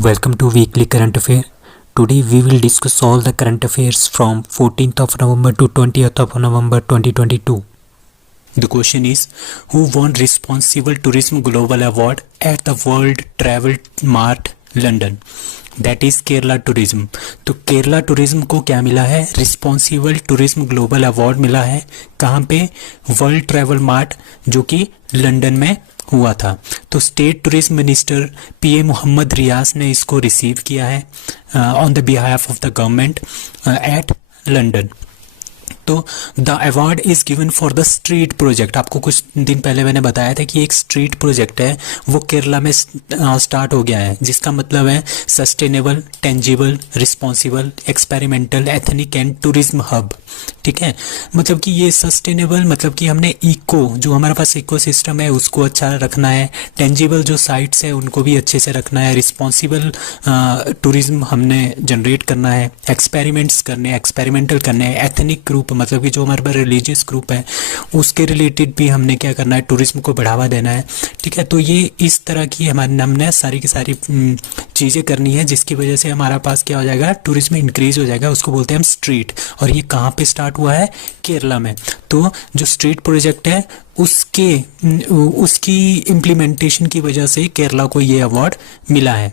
Welcome to Weekly Current Affair. Today we will discuss all the current affairs from 14th of November to 20th of November 2022. The question is, who won Responsible Tourism Global Award at the World Travel Mart London? That is Kerala tourism. तो Kerala tourism को क्या मिला है? Responsible tourism global award मिला है। कहाँ पे? World travel mart, जो कि लंदन में हुआ था। तो state tourism minister PA Mohammed Riyas ने इसको रिसीव किया है on the behalf of the government at London. तो the award is given for the street project. आपको कुछ दिन पहले मैंने बताया था कि एक स्ट्रीट प्रोजेक्ट है वो केरला में स्टार्ट हो गया है, जिसका मतलब है sustainable, tangible, responsible, experimental, ethnic and tourism hub. ठीक है, मतलब कि ये सस्टेनेबल मतलब कि हमने इको, जो हमारे पास इको सिस्टम है उसको अच्छा रखना है, टेंजिबल जो साइट्स है उनको भी अच्छे से रखना है, रिस्पॉन्सिबल टूरिज्म हमने जनरेट करना है, एक्सपेरिमेंट्स करने, एक्सपेरिमेंटल करने हैं, एथनिक ग्रुप मतलब कि जो हमारे पास रिलीजियस ग्रुप है उसके रिलेटेड भी हमने क्या करना है, टूरिज्म को बढ़ावा देना है। ठीक है, तो ये इस तरह की हमने सारी की सारी चीज़ें करनी है, जिसकी वजह से हमारा पास क्या हो जाएगा, टूरिज्म इंक्रीज हो जाएगा। उसको बोलते हैं हम स्ट्रीट। और ये कहाँ पे स्टार्ट हुआ है? केरला में। तो जो स्ट्रीट प्रोजेक्ट है उसकी इम्प्लीमेंटेशन की वजह से केरला को ये अवार्ड मिला है।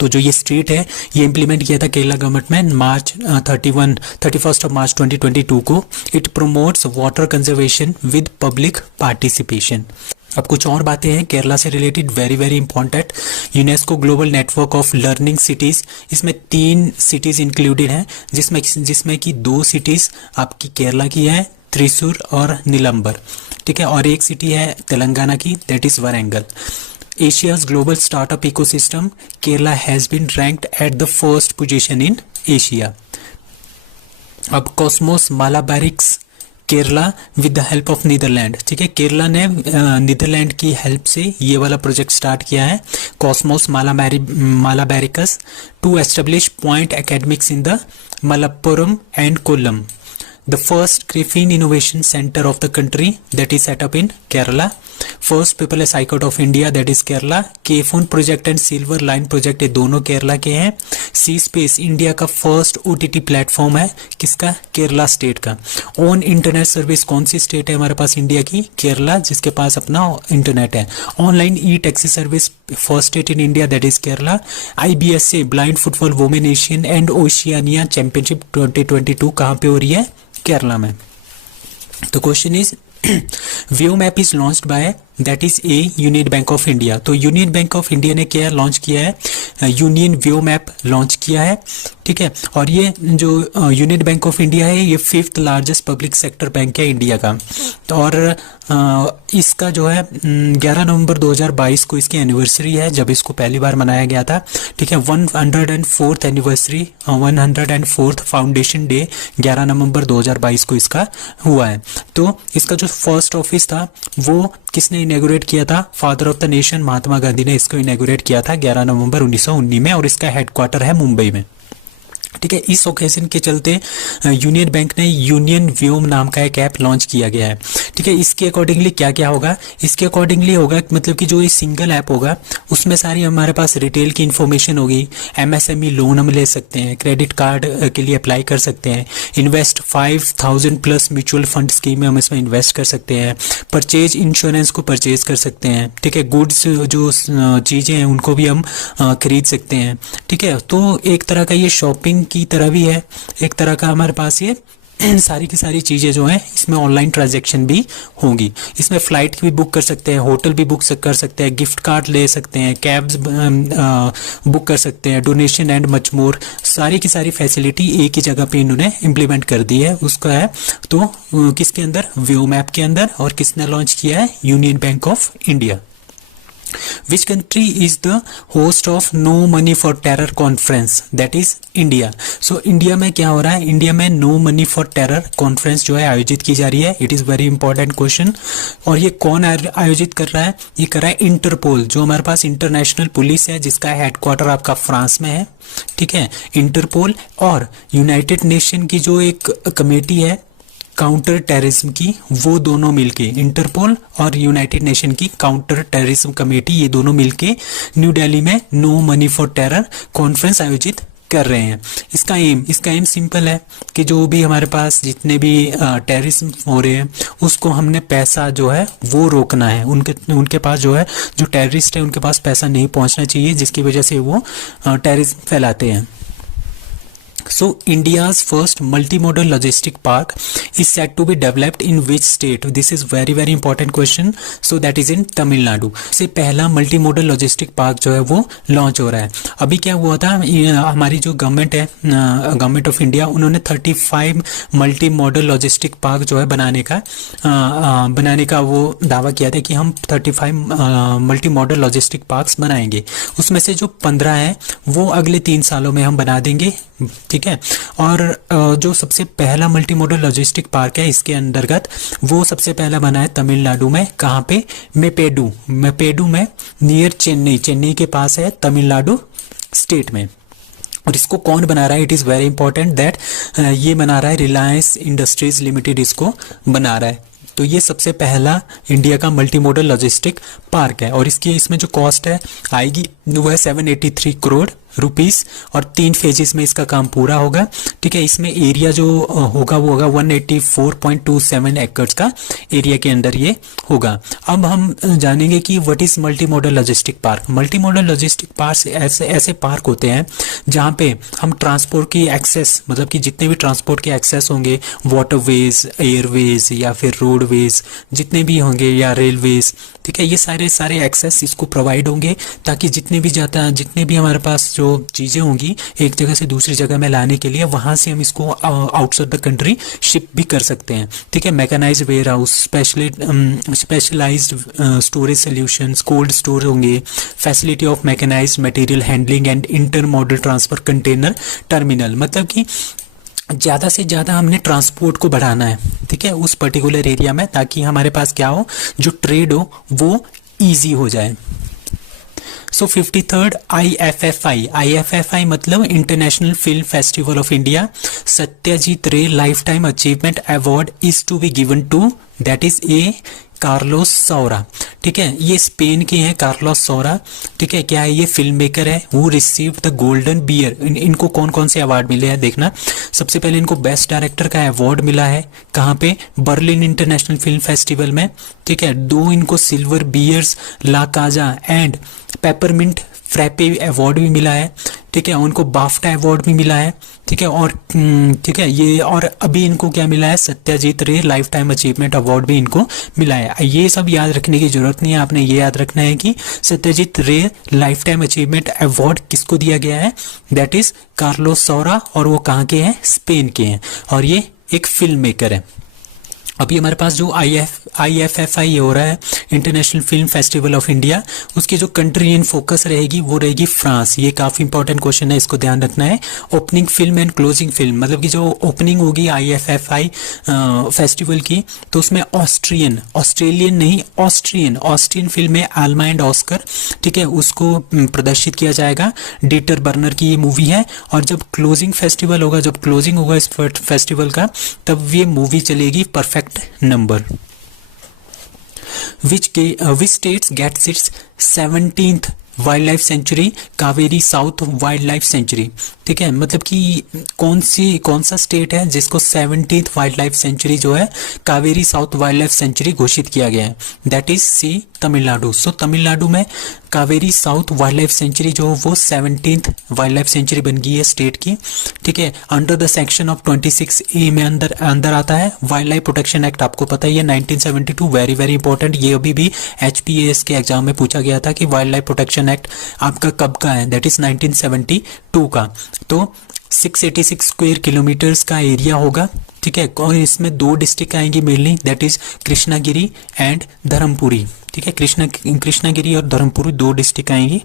तो जो ये स्ट्रीट है ये इम्प्लीमेंट किया था केरला गवर्नमेंट में मार्च 31 ऑफ मार्च 2022 को। It promotes water conservation with public participation. अब कुछ और बातें हैं केरला से related, very very important. UNESCO global network of learning cities, इसमें 3 सिटीज़ इंक्लूडेड हैं, जिसमें कि 2 सिटीज़ आपकी केरला की है, त्रिशूर और नीलंबर। ठीक है, और एक सिटी है तेलंगाना की, that is Warangal. Asia's global startup ecosystem, Kerala has been ranked at the first position in Asia. अब Cosmos Malabaricus Kerala with the help of Netherland. ठीक है, केरला ने नीदरलैंड की हेल्प से ये वाला प्रोजेक्ट स्टार्ट किया है, Cosmos Malabaricus, to establish point academics in the Malappuram and Kollam. The first Griffin Innovation Center of the country that is set up in Kerala. First Paperless High Court of India that is Kerala. K-Phone project and Silver Line project ये दोनों केरला के हैं। सी space India का first OTT platform है, किसका? Kerala state का। On internet service कौन सी state है हमारे पास इंडिया की? केरला, जिसके पास अपना इंटरनेट है। Online E taxi service first state in India that is Kerala. IBSA blind football women Asian and Oceania championship 2022 कहाँ पे हो रही है? केरला में। तो question is view map is launched by that is A union bank of India. तो union bank of India ने क्या लॉन्च किया है? यूनियन व्यू मैप लॉन्च किया है। ठीक है, और ये जो यूनियन बैंक ऑफ इंडिया है ये 5th largest public sector bank है इंडिया का। तो और इसका जो है 11 नवंबर 2022 को इसकी एनिवर्सरी है, जब इसको पहली बार मनाया गया था। ठीक है, 104th anniversary, 104th foundation day 11 नवंबर 2022 को इसका हुआ है। तो इसका जो फर्स्ट ऑफिस था वो किसने इनॉग्रेट किया था? Father of the nation Mahatma Gandhi ने इसको इनॉग्रेट किया था 11 नवंबर 1919 में, और इसका हेडक्वार्टर है मुंबई में। ठीक है, इस ओकेजन के चलते यूनियन बैंक ने यूनियन व्योम नाम का एक ऐप लॉन्च किया गया है। ठीक है, इसके अकॉर्डिंगली क्या क्या होगा? इसके अकॉर्डिंगली होगा मतलब कि जो ये सिंगल ऐप होगा उसमें सारी हमारे पास रिटेल की इन्फॉर्मेशन होगी, MSME लोन हम ले सकते हैं, क्रेडिट कार्ड के लिए अप्लाई कर सकते हैं, invest 5000 plus mutual fund scheme में हम इसमें इन्वेस्ट कर सकते हैं, परचेज इंश्योरेंस को परचेज कर सकते हैं। ठीक है, गुड्स जो चीज़ें हैं उनको भी हम खरीद सकते हैं। ठीक है, तो एक तरह का ये शॉपिंग की तरह भी है, एक तरह का हमारे पास ये सारी की सारी चीज़ें जो हैं इसमें ऑनलाइन ट्रांजैक्शन भी होंगी। इसमें फ़्लाइट भी बुक कर सकते हैं, होटल भी बुक कर सकते हैं, गिफ्ट कार्ड ले सकते हैं, कैब्स बुक कर सकते हैं, डोनेशन एंड मच मोर। सारी की सारी फैसिलिटी एक ही जगह पे इन्होंने इम्प्लीमेंट कर दी है, उसका है। तो किसके अंदर? व्यू मैप के अंदर। और किसने लॉन्च किया है? Union bank of India. Which country is the host of No Money for Terror conference? That is India. So India में क्या हो रहा है? इंडिया में No Money for Terror conference जो है आयोजित की जा रही है। It is very important question. और ये कौन आयोजित कर रहा है? ये कर रहा है इंटरपोल, जो हमारे पास इंटरनेशनल पुलिस है जिसका हेडक्वार्टर आपका फ्रांस में है। ठीक है, इंटरपोल और यूनाइटेड नेशन की जो एक कमेटी है काउंटर टेररिज्म की, वो दोनों मिलके, इंटरपोल और यूनाइटेड नेशन की काउंटर टेररिज्म कमेटी, ये दोनों मिलके न्यू दिल्ली में no money for terror conference आयोजित कर रहे हैं। इसका एम सिंपल है कि जो भी हमारे पास जितने भी टेररिज्म हो रहे हैं उसको हमने पैसा जो है वो रोकना है, उनके पास जो है, जो टेररिस्ट है उनके पास पैसा नहीं पहुंचना चाहिए, जिसकी वजह से वो टेररिज्म फैलाते हैं। So India's first multimodal logistic park is said to be developed in which state? This is very important question. So that is in Tamil Nadu. से पहला मल्टीमोडल लॉजिस्टिक पार्क जो है वो लॉन्च हो रहा है। अभी क्या हुआ था, हमारी जो गवर्नमेंट है, गवर्नमेंट ऑफ इंडिया, उन्होंने 35 मल्टीमोडल लॉजिस्टिक पार्क जो है बनाने का वो दावा किया था कि हम 35 मल्टीमोडल लॉजिस्टिक पार्क्स बनाएंगे। उसमें से जो 15 है वो अगले 3 सालों में हम बना देंगे, ठीक है। और जो सबसे पहला मल्टी मॉडल लॉजिस्टिक पार्क है इसके अंतर्गत, वो सबसे पहला बना है तमिलनाडु में। कहाँ पे? मेपेडू में, नियर चेन्नई के पास है, तमिलनाडु स्टेट में। और इसको कौन बना रहा है? It is very important that ये बना रहा है रिलायंस इंडस्ट्रीज लिमिटेड, इसको बना रहा है। तो ये सबसे पहला इंडिया का मल्टी मॉडल लॉजिस्टिक पार्क है। और इसमें जो कॉस्ट है आएगी वो है 783 करोड़ रुपीस, और 3 फेजेस में इसका काम पूरा होगा, ठीक है। इसमें एरिया जो होगा वो होगा 184.27 एकड़ का एरिया के अंदर ये होगा। अब हम जानेंगे कि what is multi modal logistic park. Multi modal logistic park ऐसे पार्क होते हैं जहाँ पे हम ट्रांसपोर्ट की एक्सेस, मतलब कि जितने भी ट्रांसपोर्ट के एक्सेस होंगे, वाटरवेज, एयरवेज या फिर रोडवेज जितने भी होंगे, या रेलवेज, ठीक है, ये सारे एक्सेस इसको प्रोवाइड होंगे, ताकि जितने भी हमारे पास जो चीज़ें होंगी एक जगह से दूसरी जगह में लाने के लिए, वहाँ से हम इसको आउटसाइड द कंट्री शिप भी कर सकते हैं, ठीक है। Mechanised warehouse, specialised storage solutions, cold store होंगे, facility of mechanised material handling and intermodal transfer container terminal. मतलब कि ज़्यादा से ज़्यादा हमने ट्रांसपोर्ट को बढ़ाना है, ठीक है, उस पर्टिकुलर एरिया में, ताकि हमारे पास क्या हो, जो ट्रेड हो वो ईजी हो जाए। सो 53rd IFFI मतलब international film festival of India Satyajit Ray lifetime achievement award is to be given to, that is a Carlos Saura, ठीक है। ये स्पेन के हैं कार्लोस सौरा, ठीक है। क्या है? ये फिल्म मेकर है। Who receive the golden bear. इनको कौन कौन से अवार्ड मिले हैं देखना। सबसे पहले इनको बेस्ट डायरेक्टर का अवार्ड मिला है, कहाँ पे? बर्लिन इंटरनेशनल फिल्म फेस्टिवल में, ठीक है। 2 इनको silver bears La Caza and peppermint frappe award भी मिला है, ठीक है। उनको बाफ्टा अवार्ड भी मिला है, ठीक है। और ठीक है, ये और अभी इनको क्या मिला है? Satyajit Ray lifetime achievement award भी इनको मिला है। ये सब याद रखने की जरूरत नहीं है, आपने ये याद रखना है कि Satyajit Ray lifetime achievement award किसको दिया गया है? दैट इज कार्लोस सौरा, और वो कहाँ के हैं? स्पेन के हैं, और ये एक फिल्म मेकर है। अभी हमारे पास जो IFFI हो रहा है, international film festival of India, उसकी जो कंट्री इन फोकस रहेगी वो रहेगी फ्रांस। ये काफ़ी इंपॉर्टेंट क्वेश्चन है, इसको ध्यान रखना है। Opening film and closing film, मतलब कि जो ओपनिंग होगी IFFI फेस्टिवल की, तो उसमें ऑस्ट्रियन फिल्म है आल्मा एंड ऑस्कर, ठीक है, उसको प्रदर्शित किया जाएगा। डीटर बर्नर की ये मूवी है। और जब क्लोजिंग होगा इस फेस्टिवल का, तब ये मूवी चलेगी perfect number. Which states gets its 17th wild life sanctuary? Kaveri south wild life sanctuary, ठीक है। मतलब कि कौन सा स्टेट है जिसको 17th वाइल्ड लाइफ सेंचुरी जो है Kaveri south wild life sanctuary घोषित किया गया है? दैट इज सी तमिलनाडु। सो तमिलनाडु में Kaveri south wild life sanctuary जो वो 17th वाइल्ड लाइफ सेंचुरी बन गई है स्टेट की, ठीक है। Under the section of 26A में अंदर आता है वाइल्ड लाइफ प्रोटेक्शन एक्ट। आपको पता ही है 1972, वेरी इंपॉर्टेंट। ये अभी भी HPAS के एग्जाम में पूछा गया था कि वाइल्ड लाइफ प्रोटेक्शन एक्ट आपका कब का है? दैट इज 1972 का। तो 686 स्क्वायर किलोमीटर्स का एरिया होगा, ठीक है। और इसमें 2 डिस्ट्रिक्ट आएंगी mainly, that is Krishnagiri and Dharmapuri, ठीक है। कृष्णागिरी और धर्मपुरी 2 डिस्ट्रिक्ट आएंगी,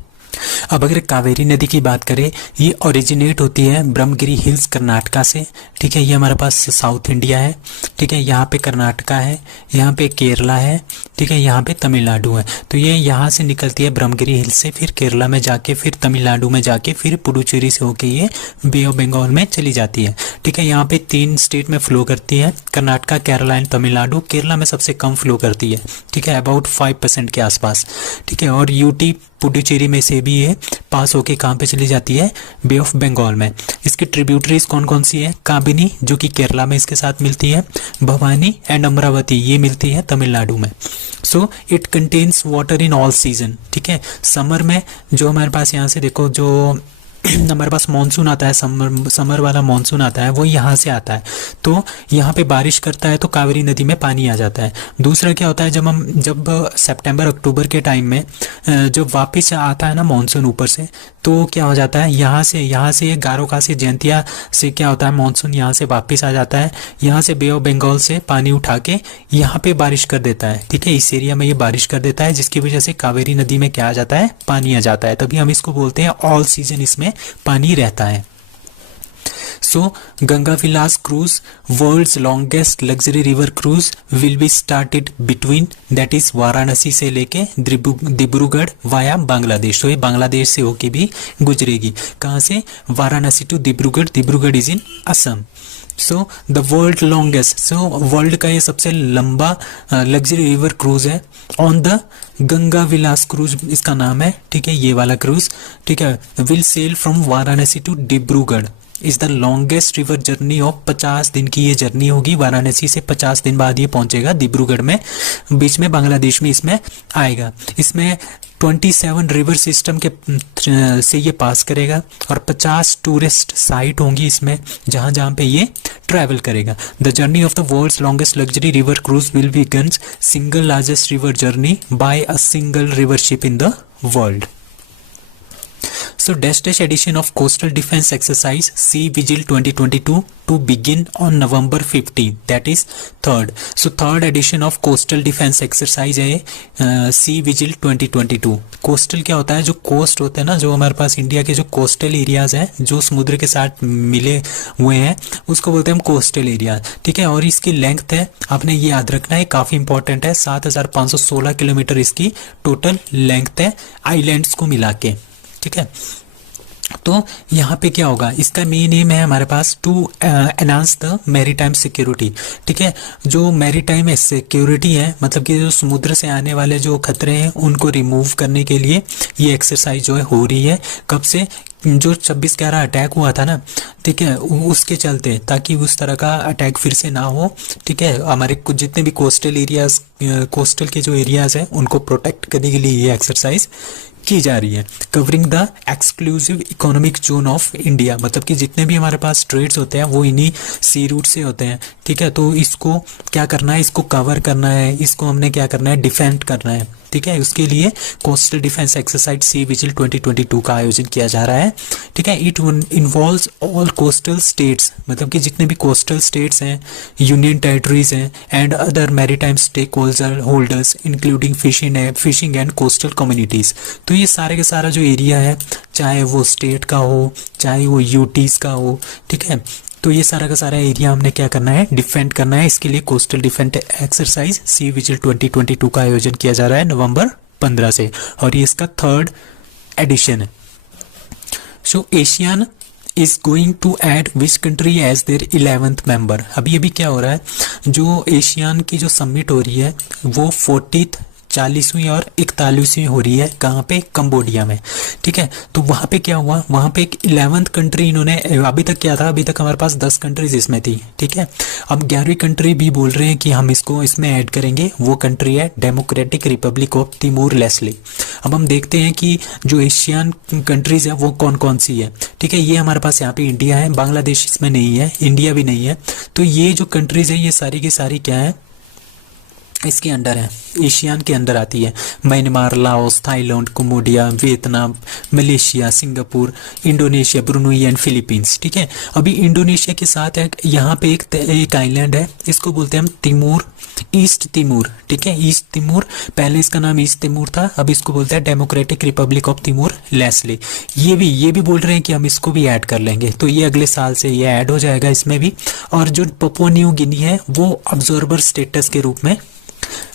अब अगर कावेरी नदी की बात करें, ये ओरिजिनेट होती है ब्रह्मगिरी हिल्स कर्नाटका से, ठीक है। ये हमारे पास साउथ इंडिया है, ठीक है। यहाँ पे कर्नाटका है, यहाँ पे केरला है, ठीक है। यहाँ पे तमिलनाडु है। तो ये यहाँ से निकलती है ब्रह्मगिरी हिल्स से, फिर केरला में जाके, फिर तमिलनाडु में जाके, फिर पुडुचेरी से होके ये बे ऑफ बंगाल में चली जाती है, ठीक है। यहाँ पे 3 स्टेट में फ्लो करती है, कर्नाटका, केरला एंड तमिलनाडु। केरला में सबसे कम फ्लो करती है, ठीक है, अबाउट 5% के आसपास, ठीक है। और यूटी पुडुचेरी में से भी ये पास होके कहाँ पे चली जाती है, बे ऑफ बंगाल में। इसकी ट्रिब्यूटरीज कौन कौन सी है, काबिनी जो कि केरला में इसके साथ मिलती है, भवानी एंड अमरावती ये मिलती है तमिलनाडु में। So it contains water in all season, ठीक है। समर में जो हमारे पास यहाँ से देखो, जो हमारे पास मानसून आता है, समर वाला मानसून आता है, वो यहाँ से आता है। तो यहाँ पे बारिश करता है तो कावेरी नदी में पानी आ जाता है। दूसरा क्या होता है, जब सितंबर अक्टूबर के टाइम में जब वापस आता है ना मानसून ऊपर से, तो क्या हो जाता है, यहाँ से गारो खासी जयंतिया से क्या होता है, मानसून यहाँ से वापस आ जाता है, यहाँ से बे ऑफ बंगाल से पानी उठा के यहाँ पे बारिश कर देता है, ठीक है। इस एरिया में ये बारिश कर देता है, जिसकी वजह से कावेरी नदी में क्या आ जाता है, पानी आ जाता है। तभी हम इसको बोलते हैं ऑल सीजन इसमें पानी रहता है। So Ganga Vilas cruise, world's longest luxury river cruise, will be started between, that is Varanasi से लेके डिब्रूगढ़ वाया बांग्लादेश। तो ये बांग्लादेश से होके भी गुजरेगी। कहाँ से, Varanasi to Dibrugarh, Dibrugarh is in Assam. So the world longest, so world का ये सबसे लंबा लग्जरी रिवर क्रूज है on the Ganga Vilas cruise इसका नाम है, ठीक है। ये वाला क्रूज, ठीक है, will sail from Varanasi to Dibrugarh, is the longest river journey of 50 दिन की ये जर्नी होगी। वाराणसी से 50 दिन बाद ये पहुंचेगा डिब्रूगढ़ में, बीच में बांग्लादेश में इसमें आएगा। इसमें 27 रिवर सिस्टम के से ये पास करेगा और 50 टूरिस्ट साइट होंगी इसमें, जहां जहां पे ये ट्रैवल करेगा। The journey of the world's longest luxury river cruise will begin single largest river journey by a single river ship in the world. So dash edition of Coastal Defense Exercise Sea Vigil 2022 to begin on November 15, that is 3rd. So third edition of Coastal Defense Exercise है Sea Vigil 2022। Coastal क्या होता है, जो coast होते हैं ना, जो हमारे पास इंडिया के जो कोस्टल एरियाज हैं, जो समुद्र के साथ मिले हुए हैं, उसको बोलते हैं हम कोस्टल एरिया, ठीक है। और इसकी लेंथ है, आपने ये याद रखना है, काफ़ी इंपॉर्टेंट है, 7516 किलोमीटर इसकी टोटल लेंथ है आइलैंड्स को मिला के, ठीक है। तो यहाँ पे क्या होगा, इसका मेन एम है हमारे पास to enhance the maritime security, ठीक है। जो मैरीटाइम सिक्योरिटी है, मतलब कि जो समुद्र से आने वाले जो खतरे हैं उनको रिमूव करने के लिए ये एक्सरसाइज जो है हो रही है। कब से, जो 26/11 अटैक हुआ था ना, ठीक है, उसके चलते, ताकि उस तरह का अटैक फिर से ना हो, ठीक है। हमारे कुछ जितने भी कोस्टल एरियाज, कोस्टल के जो एरियाज हैं उनको प्रोटेक्ट करने के लिए ये एक्सरसाइज की जा रही है। Covering the exclusive economic zone of India, मतलब कि जितने भी हमारे पास ट्रेड्स होते हैं वो इन्हीं सी रूट से होते हैं, ठीक है। तो इसको क्या करना है, इसको कवर करना है, इसको हमने क्या करना है, डिफेंड करना है, ठीक है। उसके लिए coastal defence exercise Sea Vigil 2022 का आयोजन किया जा रहा है, ठीक है। It involves all coastal states, मतलब कि जितने भी कोस्टल स्टेट्स हैं, यूनियन टेरिटरीज हैं and other maritime stakeholders including fishing and coastal communities. तो ये सारे का सारा जो एरिया है, चाहे वो स्टेट का हो, चाहे वो यूटीज का हो, ठीक है, तो ये सारा का सारा एरिया हमने क्या करना है, डिफेंड करना है। इसके लिए coastal defence exercise Sea Vigil 2022 का आयोजन किया जा रहा है नवंबर 15 से, और ये इसका 3rd एडिशन है। So ASEAN is going to add which country as their 11th member. अभी क्या हो रहा है, जो एशियन की जो समिट हो रही है वो 40th 40वीं और 41वीं हो रही है, कहाँ पे, कंबोडिया में, ठीक है। तो वहाँ पे क्या हुआ, वहाँ पे एक 11th कंट्री इन्होंने, अभी तक क्या था, अभी तक हमारे पास 10 कंट्रीज इसमें थी, ठीक है। अब 11वीं कंट्री भी बोल रहे हैं कि हम इसको इसमें ऐड करेंगे। वो कंट्री है democratic Republic of Timor Leste. अब हम देखते हैं कि जो एशियन कंट्रीज है वो कौन कौन सी है, ठीक है। ये हमारे पास यहाँ पे इंडिया है, बांग्लादेश इसमें नहीं है, इंडिया भी नहीं है। तो ये जो कंट्रीज है ये सारी की सारी क्या है, इसके अंडर है, एशियान के अंदर आती है। Myanmar, Laos, Thailand, Cambodia, Vietnam, Malaysia, Singapore, Indonesia, Brunei and Philippines. ठीक है, अभी इंडोनेशिया के साथ है यहाँ पे एक आइलैंड है, इसको बोलते हैं हम तिमोर, ईस्ट तिमोर। ठीक है, ईस्ट तिमोर, पहले इसका नाम ईस्ट तिमोर था, अब इसको बोलते हैं democratic Republic of Timor Leste. ये भी बोल रहे हैं कि हम इसको भी ऐड कर लेंगे, तो ये अगले साल से ये ऐड हो जाएगा इसमें भी। और जो पपुआ न्यू गिनी है वो ऑब्जर्वर स्टेटस के रूप में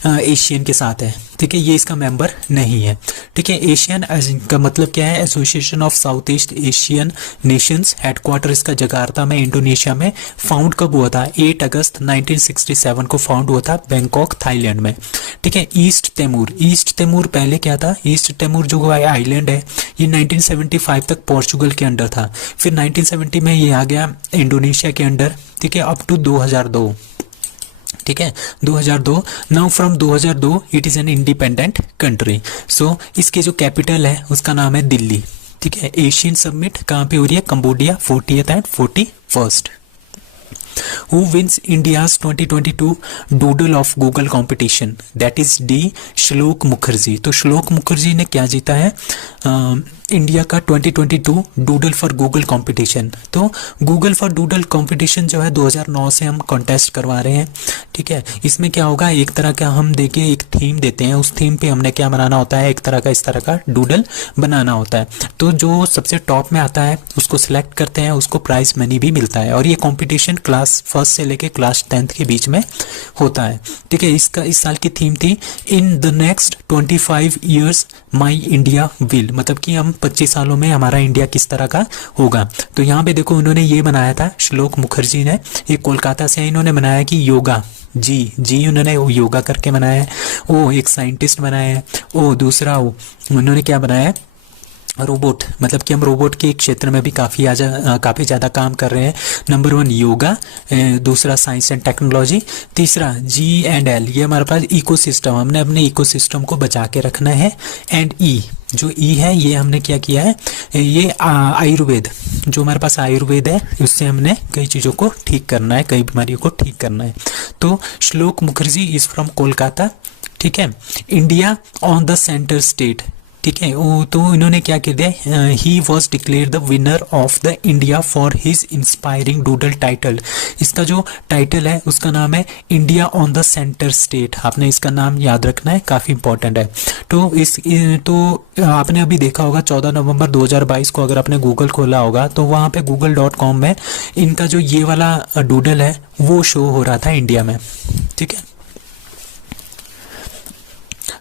एशियन के साथ है। ठीक है, ये इसका मेंबर नहीं है। ठीक है, एशियन का मतलब क्या है, association of south east Asian Nations. Headquarter इसका जकार्ता में, इंडोनेशिया में। फाउंड कब हुआ था, 8 अगस्त 1967 को फाउंड हुआ था, बैंकॉक थाईलैंड में। ठीक है, ईस्ट तिमोर पहले क्या था, ईस्ट तिमोर जो आइलैंड है ये 1975 तक पोर्चुगल के अंडर था, फिर 1970 में ये आ गया इंडोनेशिया के अंडर। ठीक है, अप टू 2002। ठीक है, 2002। Now from 2002 it is an independent country. So इसके जो कैपिटल है उसका नाम है दिल्ली। ठीक है, एशियन समिट कहाँ पे हो रही है, Cambodia, 40th and 41st। Who wins India's 2022 Doodle of Google competition? That is D. श्लोक मुखर्जी। तो श्लोक मुखर्जी ने क्या जीता है, इंडिया का 2022 डूडल फॉर गूगल कंपटीशन। तो गूगल फॉर डूडल कंपटीशन जो है 2009 से हम कॉन्टेस्ट करवा रहे हैं। ठीक है, इसमें क्या होगा, एक तरह का हम देखिए एक थीम देते हैं, उस थीम पे हमने क्या बनाना होता है, एक तरह का इस तरह का डूडल बनाना होता है। तो जो सबसे टॉप में आता है उसको सिलेक्ट करते हैं, उसको प्राइज मनी भी मिलता है। और ये कॉम्पिटिशन क्लास 1 से लेके क्लास 10th के बीच में होता है। ठीक है, इसका इस साल की थीम थी in the next 25 years my India will, मतलब कि हम 25 सालों में हमारा इंडिया किस तरह का होगा। तो यहाँ पे देखो उन्होंने ये बनाया था, श्लोक मुखर्जी ने, ये कोलकाता से इन्होंने बनाया कि योगा जी उन्होंने वो योगा करके बनाया है। वो एक साइंटिस्ट बनाया है। वो दूसरा उन्होंने क्या बनाया है, रोबोट, मतलब कि हम रोबोट के क्षेत्र में भी काफ़ी ज़्यादा काम कर रहे हैं। नंबर 1 योगा, दूसरा साइंस एंड टेक्नोलॉजी, तीसरा G&L, ये हमारे पास इकोसिस्टम, हमने अपने इकोसिस्टम को बचा के रखना है। एंड E, जो E है ये हमने क्या किया है, ये आयुर्वेद, जो हमारे पास आयुर्वेद है उससे हमने कई चीज़ों को ठीक करना है, कई बीमारियों को ठीक करना है। तो श्लोक मुखर्जी इज़ फ्रॉम कोलकाता। ठीक है, India on the centre state. ठीक है, वो तो इन्होंने क्या कह दिया, he was declare the winner of the India for his inspiring doodle title. इसका जो टाइटल है उसका नाम है India on the centre state. आपने इसका नाम याद रखना है, काफ़ी इंपॉर्टेंट है। तो आपने अभी देखा होगा 14 नवंबर 2022 को अगर आपने गूगल खोला होगा तो वहाँ पे google.com में इनका जो ये वाला डूडल है वो शो हो रहा था इंडिया में। ठीक है,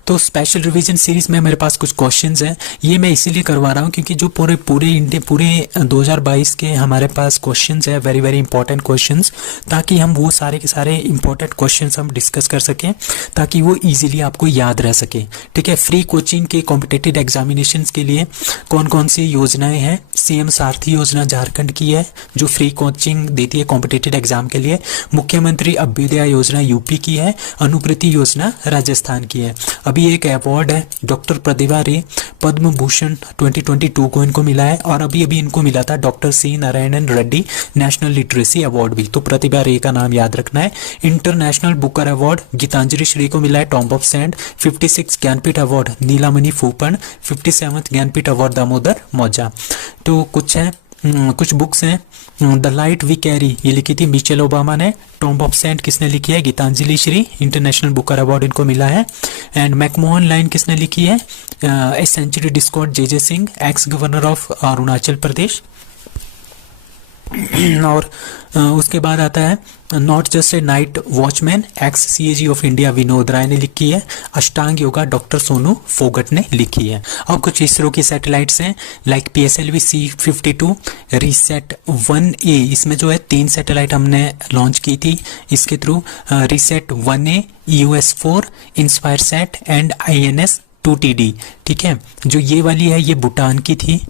तो स्पेशल रिवीजन सीरीज में मेरे पास कुछ क्वेश्चंस हैं, ये मैं इसीलिए करवा रहा हूँ क्योंकि जो पूरे 2022 के हमारे पास क्वेश्चंस है, वेरी वेरी इंपॉर्टेंट क्वेश्चंस, ताकि हम वो सारे के सारे इंपॉर्टेंट क्वेश्चंस हम डिस्कस कर सकें, ताकि वो इजीली आपको याद रह सके। ठीक है, फ्री कोचिंग के कॉम्पिटिटिव एग्जामिनेशंस के लिए कौन कौन सी योजनाएँ हैं, CM सारथी योजना झारखंड की है जो फ्री कोचिंग देती है कॉम्पिटिटिव एग्जाम के लिए। मुख्यमंत्री अभ्युदय योजना यूपी की है। अनुप्रीति योजना राजस्थान की है। अभी एक अवार्ड है डॉक्टर प्रतिभा रे, पद्म भूषण 2022 को इनको मिला है। और अभी इनको मिला था doctor C Narayanan Reddy national literacy award भी, तो प्रतिभा रे का नाम याद रखना है। International Booker award Geetanjali Shree को मिला है, tomb of sand. 56 Jnanpith award Nilamani Phookan. 57 Jnanpith award Damodar Mauzo. तो कुछ बुक्स हैं, द लाइट वी कैरी ये लिखी थी मिचेल ओबामा ने। टॉम्ब ऑफ सैंड किसने लिखी है, Geetanjali Shree, international Booker award इनको मिला है। एंड मैकमोहन लाइन किसने लिखी है, a century discord JJ Singh, ex governor of Arunachal Pradesh. और उसके बाद आता है not just a night watchman, ex CAG of India Vinod Rai ने लिखी है। अष्टांग योगा डॉक्टर सोनू फोगट ने लिखी है। और कुछ इसरो की सैटेलाइट्स हैं like PSLV C52, reset 1A, इसमें जो है 3 सैटेलाइट हमने लॉन्च की थी इसके through, reset 1A, EOS-4, InspireSat and INS 2TD। ठीक है, जो ये वाली है ये भूटान की थी।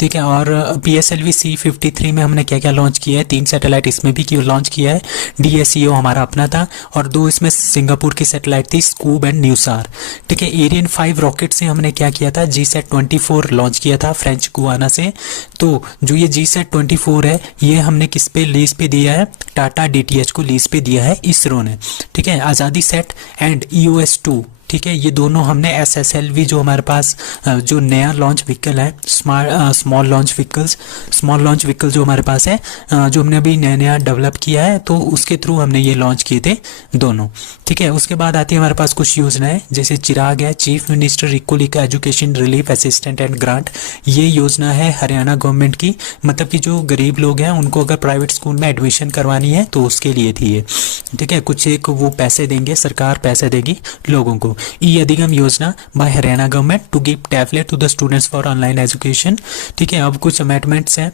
ठीक है। और PSLV C53 में हमने क्या क्या लॉन्च किया है, 3 सैटेलाइट इसमें भी लॉन्च किया है। DSEO हमारा अपना था और 2 इसमें सिंगापुर की सैटेलाइट थी, स्कूब एंड न्यूसार। ठीक है। एरियन 5 रॉकेट से हमने क्या किया था, GSAT-24 लॉन्च किया था फ्रेंच गुआना से। तो जो ये GSAT-24 है ये हमने किस पे लीज पे दिया है, टाटा DTH को लीज पे दिया है इसरो ने। ठीक है। आज़ादी सेट एंड EOS-2, ठीक है, ये दोनों हमने SSLV जो हमारे पास जो नया लॉन्च व्हीकल है, स्मॉल लॉन्च व्हीकल जो हमारे पास है, जो हमने अभी नया नया डेवलप किया है, तो उसके थ्रू हमने ये लॉन्च किए थे दोनों। ठीक है। उसके बाद आती है हमारे पास कुछ योजनाएं, जैसे चिराग है, चीफ मिनिस्टर इक्वली का education relief assistant and grant. ये योजना है हरियाणा गवर्नमेंट की, मतलब कि जो गरीब लोग हैं उनको अगर प्राइवेट स्कूल में एडमिशन करवानी है तो उसके लिए थी ये। ठीक है। कुछ एक वो पैसे देंगे, सरकार पैसे देगी लोगों को। ई अधिगम योजना by Haryana government to give tablet to the students for online education. ठीक है। अब कुछ अमेंडमेंट्स हैं।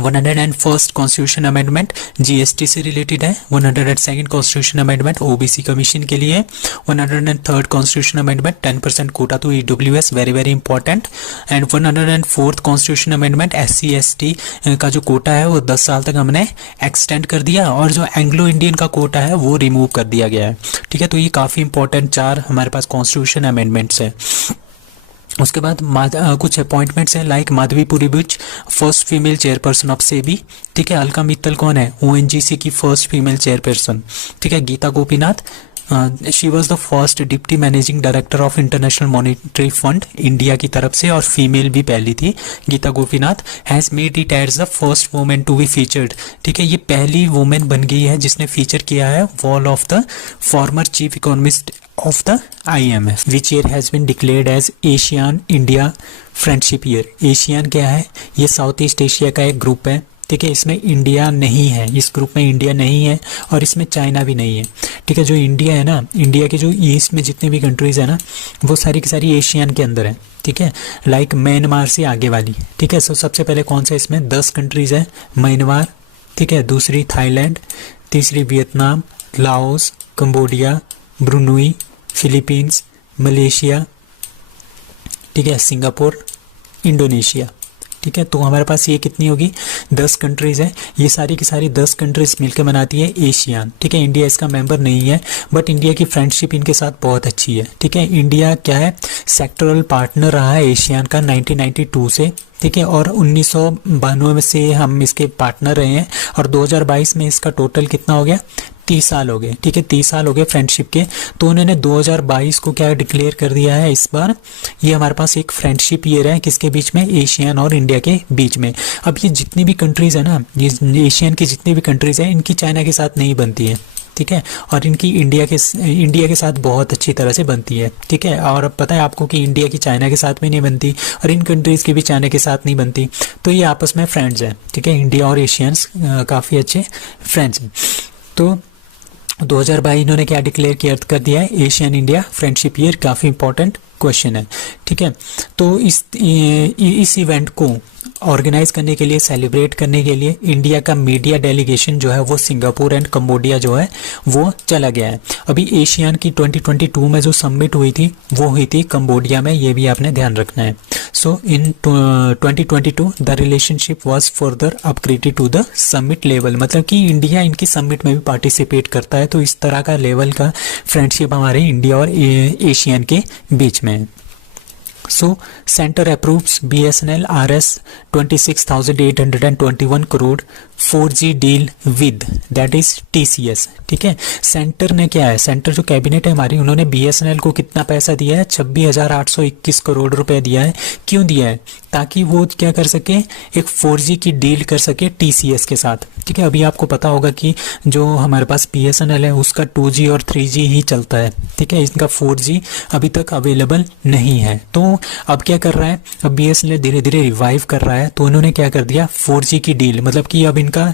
101st कॉन्स्टिट्यूशन अमेंडमेंट GST से रिलेटेड है। 102nd constitution amendment OBC commission के लिए। 103rd constitution amendment 10% quota to EWS, very very important. And 104th constitution amendment SC ST का जो कोटा है वो 10 साल तक हमने एक्सटेंड कर दिया, और जो एंग्लो इंडियन का कोटा है वो रिमूव कर दिया गया है। ठीक है। तो ये काफ़ी इंपॉर्टेंट 4 हमारे पास कॉन्स्टिट्यूशन अमेंडमेंट्स है। उसके बाद कुछ अपॉइंटमेंट्स हैं, like Madhabi Puri beach first female chairperson of SEBI. ठीक है। अलका मित्तल कौन है, ONGC की फर्स्ट फीमेल चेयरपर्सन। ठीक है। Geeta Gopinath, she was the first deputy managing director of international monetary fund India की तरफ से, और फीमेल भी पहली थी Geeta Gopinath. Has made it as the first women to be featured. ठीक है। ये पहली वुमेन बन गई है जिसने फीचर किया है wall of the former chief economist of the IMF, which year has been declared as ASEAN India Friendship Year। Asian क्या है, ये साउथ ईस्ट एशिया का एक ग्रुप है। ठीक है। इसमें इंडिया नहीं है, इस ग्रुप में इंडिया नहीं है, और इसमें चाइना भी नहीं है। ठीक है। जो इंडिया है ना, इंडिया के जो ईस्ट में जितने भी कंट्रीज़ है ना, वो सारी की सारी एशियन के अंदर है। ठीक है। लाइक म्यांमार से आगे वाली। ठीक है। सो सबसे पहले कौन सा, इसमें 10 कंट्रीज़ है। म्यांमार, ठीक है, दूसरी थाईलैंड, तीसरी Vietnam, Laos, Cambodia, Brunei, Philippines, Malaysia, ठीक है, सिंगापुर, इंडोनेशिया। ठीक है। तो हमारे पास ये कितनी होगी, 10 कंट्रीज़ हैं। ये सारी की सारी 10 कंट्रीज़ मिलकर बनाती है एशियान। ठीक है। इंडिया इसका मेंबर नहीं है, बट इंडिया की फ्रेंडशिप इनके साथ बहुत अच्छी है। ठीक है। इंडिया क्या है, सेक्टरल पार्टनर रहा है एशियान का 1992 से। ठीक है। और 1992 में से हम इसके पार्टनर रहे हैं, और 2022 में इसका टोटल कितना हो गया, 30 साल हो गए। ठीक है। 30 साल हो गए फ्रेंडशिप के। तो उन्होंने 2022 को क्या डिक्लेयर कर दिया है, इस बार ये हमारे पास एक फ्रेंडशिप ईयर है, किसके बीच में, एशियन और इंडिया के बीच में। अब ये जितनी भी कंट्रीज़ है ना, ये एशियन की जितनी भी कंट्रीज़ हैं, इनकी चाइना के साथ नहीं बनती है। ठीक है। और इनकी इंडिया के साथ बहुत अच्छी तरह से बनती है। ठीक है। और पता है आपको कि इंडिया की चाइना के साथ भी नहीं बनती, और इन कंट्रीज़ की भी चाइना के साथ नहीं बनती। तो ये आपस में फ्रेंड्स हैं। ठीक है। इंडिया और एशियंस काफ़ी अच्छे फ्रेंड्स हैं। तो 2022 इन्होंने क्या डिक्लेयर कर दिया है, एशियन इंडिया फ्रेंडशिप ईयर। काफ़ी इंपॉर्टेंट क्वेश्चन है। ठीक है। तो इस इवेंट को ऑर्गेनाइज करने के लिए, सेलिब्रेट करने के लिए इंडिया का मीडिया डेलीगेशन जो है वो सिंगापुर एंड कंबोडिया जो है वो चला गया है। अभी एशियन की 2022 में जो समिट हुई थी वो हुई थी कंबोडिया में, ये भी आपने ध्यान रखना है। So in 2022 the relationship was further upgraded to the summit level, मतलब कि इंडिया इनकी समिट में भी पार्टिसिपेट करता है। तो इस तरह का लेवल का फ्रेंडशिप हमारे इंडिया और एशियन के बीच में है। So center approves BSNL RS 26,821 crore 4G deal with that is TCS। ठीक है। सेंटर ने क्या है, सेंटर जो कैबिनेट है हमारी, उन्होंने BSNL को कितना पैसा दिया है, 26,821 करोड़ रुपए दिया है। क्यों दिया है, ताकि वो क्या कर सके, एक 4G की डील कर सके TCS के साथ। ठीक है। अभी आपको पता होगा कि जो हमारे पास BSNL है उसका 2G और 3G ही चलता है। ठीक है। इनका 4G अभी तक अवेलेबल नहीं है। तो अब क्या कर रहा है, अब BSNL धीरे धीरे रिवाइव कर रहा है। तो उन्होंने क्या कर दिया, 4G की डील, मतलब कि अब इनका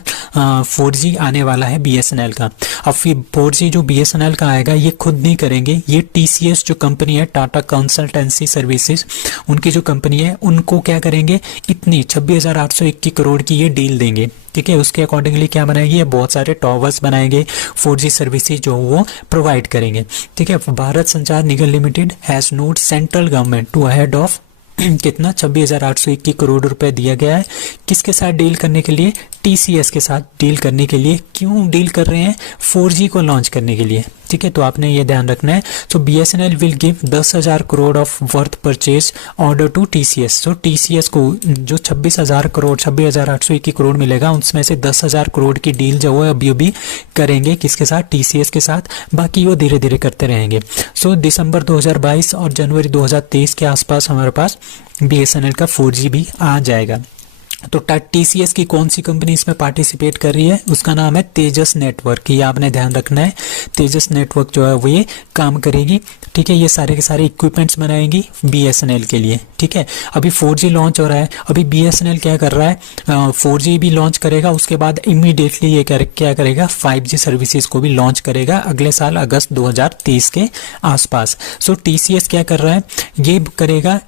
4G आने वाला है BSNL का। अब फिर 4G जो BSNL का आएगा ये खुद नहीं करेंगे, ये TCS जो कंपनी है, टाटा कंसल्टेंसी सर्विसेज, उनकी जो कंपनी है उनको क्या करेंगे, इतनी 26,821 करोड़ की ये डील देंगे। ठीक है। उसके अकॉर्डिंगली क्या बनाएंगे, बहुत सारे टॉवर्स बनाएंगे, 4G सर्विसेज जो वो प्रोवाइड करेंगे। ठीक है। Bharat Sanchar Nigam limited has note central government to ahead of कितना 26,821 करोड़ रुपए दिया गया है। किसके साथ डील करने के लिए? टीसीएस के साथ डील करने के लिए। क्यों डील कर रहे हैं? 4G को लॉन्च करने के लिए। ठीक है, तो आपने ये ध्यान रखना है। So BSNL will give 10,000 crore of worth purchase order to TCS. So TCS को जो 26,000 करोड़ 26,821 करोड़ मिलेगा, उसमें से 10,000 करोड़ की डील जो है अभी अभी करेंगे। किसके साथ? टीसीएस के साथ। बाकी वो धीरे धीरे करते रहेंगे। सो दिसंबर 2022 और जनवरी 2023 के आसपास हमारे पास बीएसएनएल का 4G भी आ जाएगा। तो टीसीएस की कौन सी कंपनी इसमें पार्टिसिपेट कर रही है? उसका नाम है तेजस नेटवर्क। ये आपने ध्यान रखना है। तेजस नेटवर्क जो है वो ये काम करेगी। ठीक है, ये सारे के सारे इक्विपमेंट्स बनाएंगी बीएसएनएल के लिए। ठीक है, अभी 4G लॉन्च हो रहा है। अभी बीएसएनएल क्या कर रहा है? 4G भी लॉन्च करेगा, उसके बाद इमीडिएटली ये क्या करेगा? 5G सर्विसेज को भी लॉन्च करेगा अगले साल अगस्त 2023 के आसपास। सो टीसीएस क्या कर रहा है? ये करेगा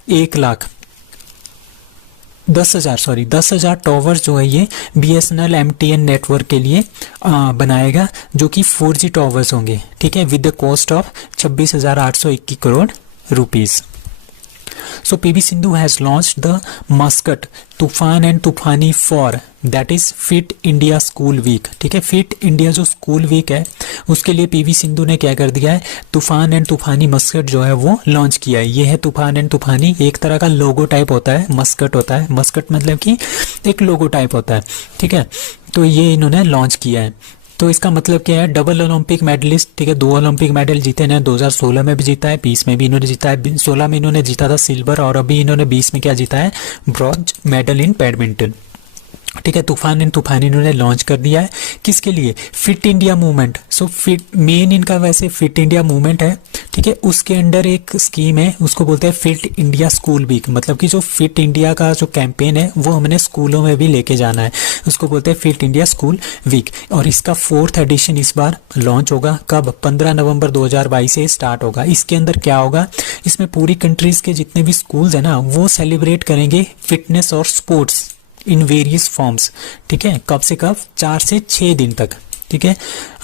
10,000 टॉवर्स जो है ये बीएसएनएल एमटीएन नेटवर्क के लिए बनाएगा, जो कि 4G टॉवर्स होंगे। ठीक है, with the cost of 26,821 crore rupees. So PV Sindhu has launched the Muscat Toofan and Toofani for that is fit India school week. ठीक है, फिट इंडिया जो स्कूल वीक है उसके लिए पीवी सिंधु ने क्या कर दिया है? तूफान एंड तूफानी मस्कट जो है वो लॉन्च किया है। ये है तूफान एंड तूफानी, एक तरह का लोगो टाइप होता है, मस्कट होता है। मस्कट मतलब कि एक लोगो टाइप होता है। ठीक है, तो ये इन्होंने लॉन्च किया है। तो इसका मतलब क्या है? Double Olympic medallist. ठीक है, 2 ओलंपिक मेडल जीते हैं। 2016 में भी जीता है, 20 में भी इन्होंने जीता है, 16 में इन्होंने जीता था सिल्वर, और अभी इन्होंने 20 में क्या जीता है? Bronze medal in badminton. ठीक है, तूफान एंड तूफान इन्होंने लॉन्च कर दिया है। किसके लिए? Fit India movement. So fit main इनका वैसे फिट इंडिया मूवमेंट है। ठीक है, उसके अंडर एक स्कीम है, उसको बोलते हैं फिट इंडिया स्कूल वीक। मतलब कि जो फिट इंडिया का जो कैंपेन है वो हमने स्कूलों में भी लेके जाना है, उसको बोलते हैं फिट इंडिया स्कूल वीक। और इसका 4th एडिशन इस बार लॉन्च होगा। कब? 15 नवंबर 2022 से स्टार्ट होगा। इसके अंदर क्या होगा? इसमें पूरी कंट्रीज के जितने भी स्कूल्स है ना वो सेलिब्रेट करेंगे फिटनेस और स्पोर्ट्स इन वेरियस फॉर्म्स। ठीक है, कब से कब? 4 से 6 दिन तक। ठीक है,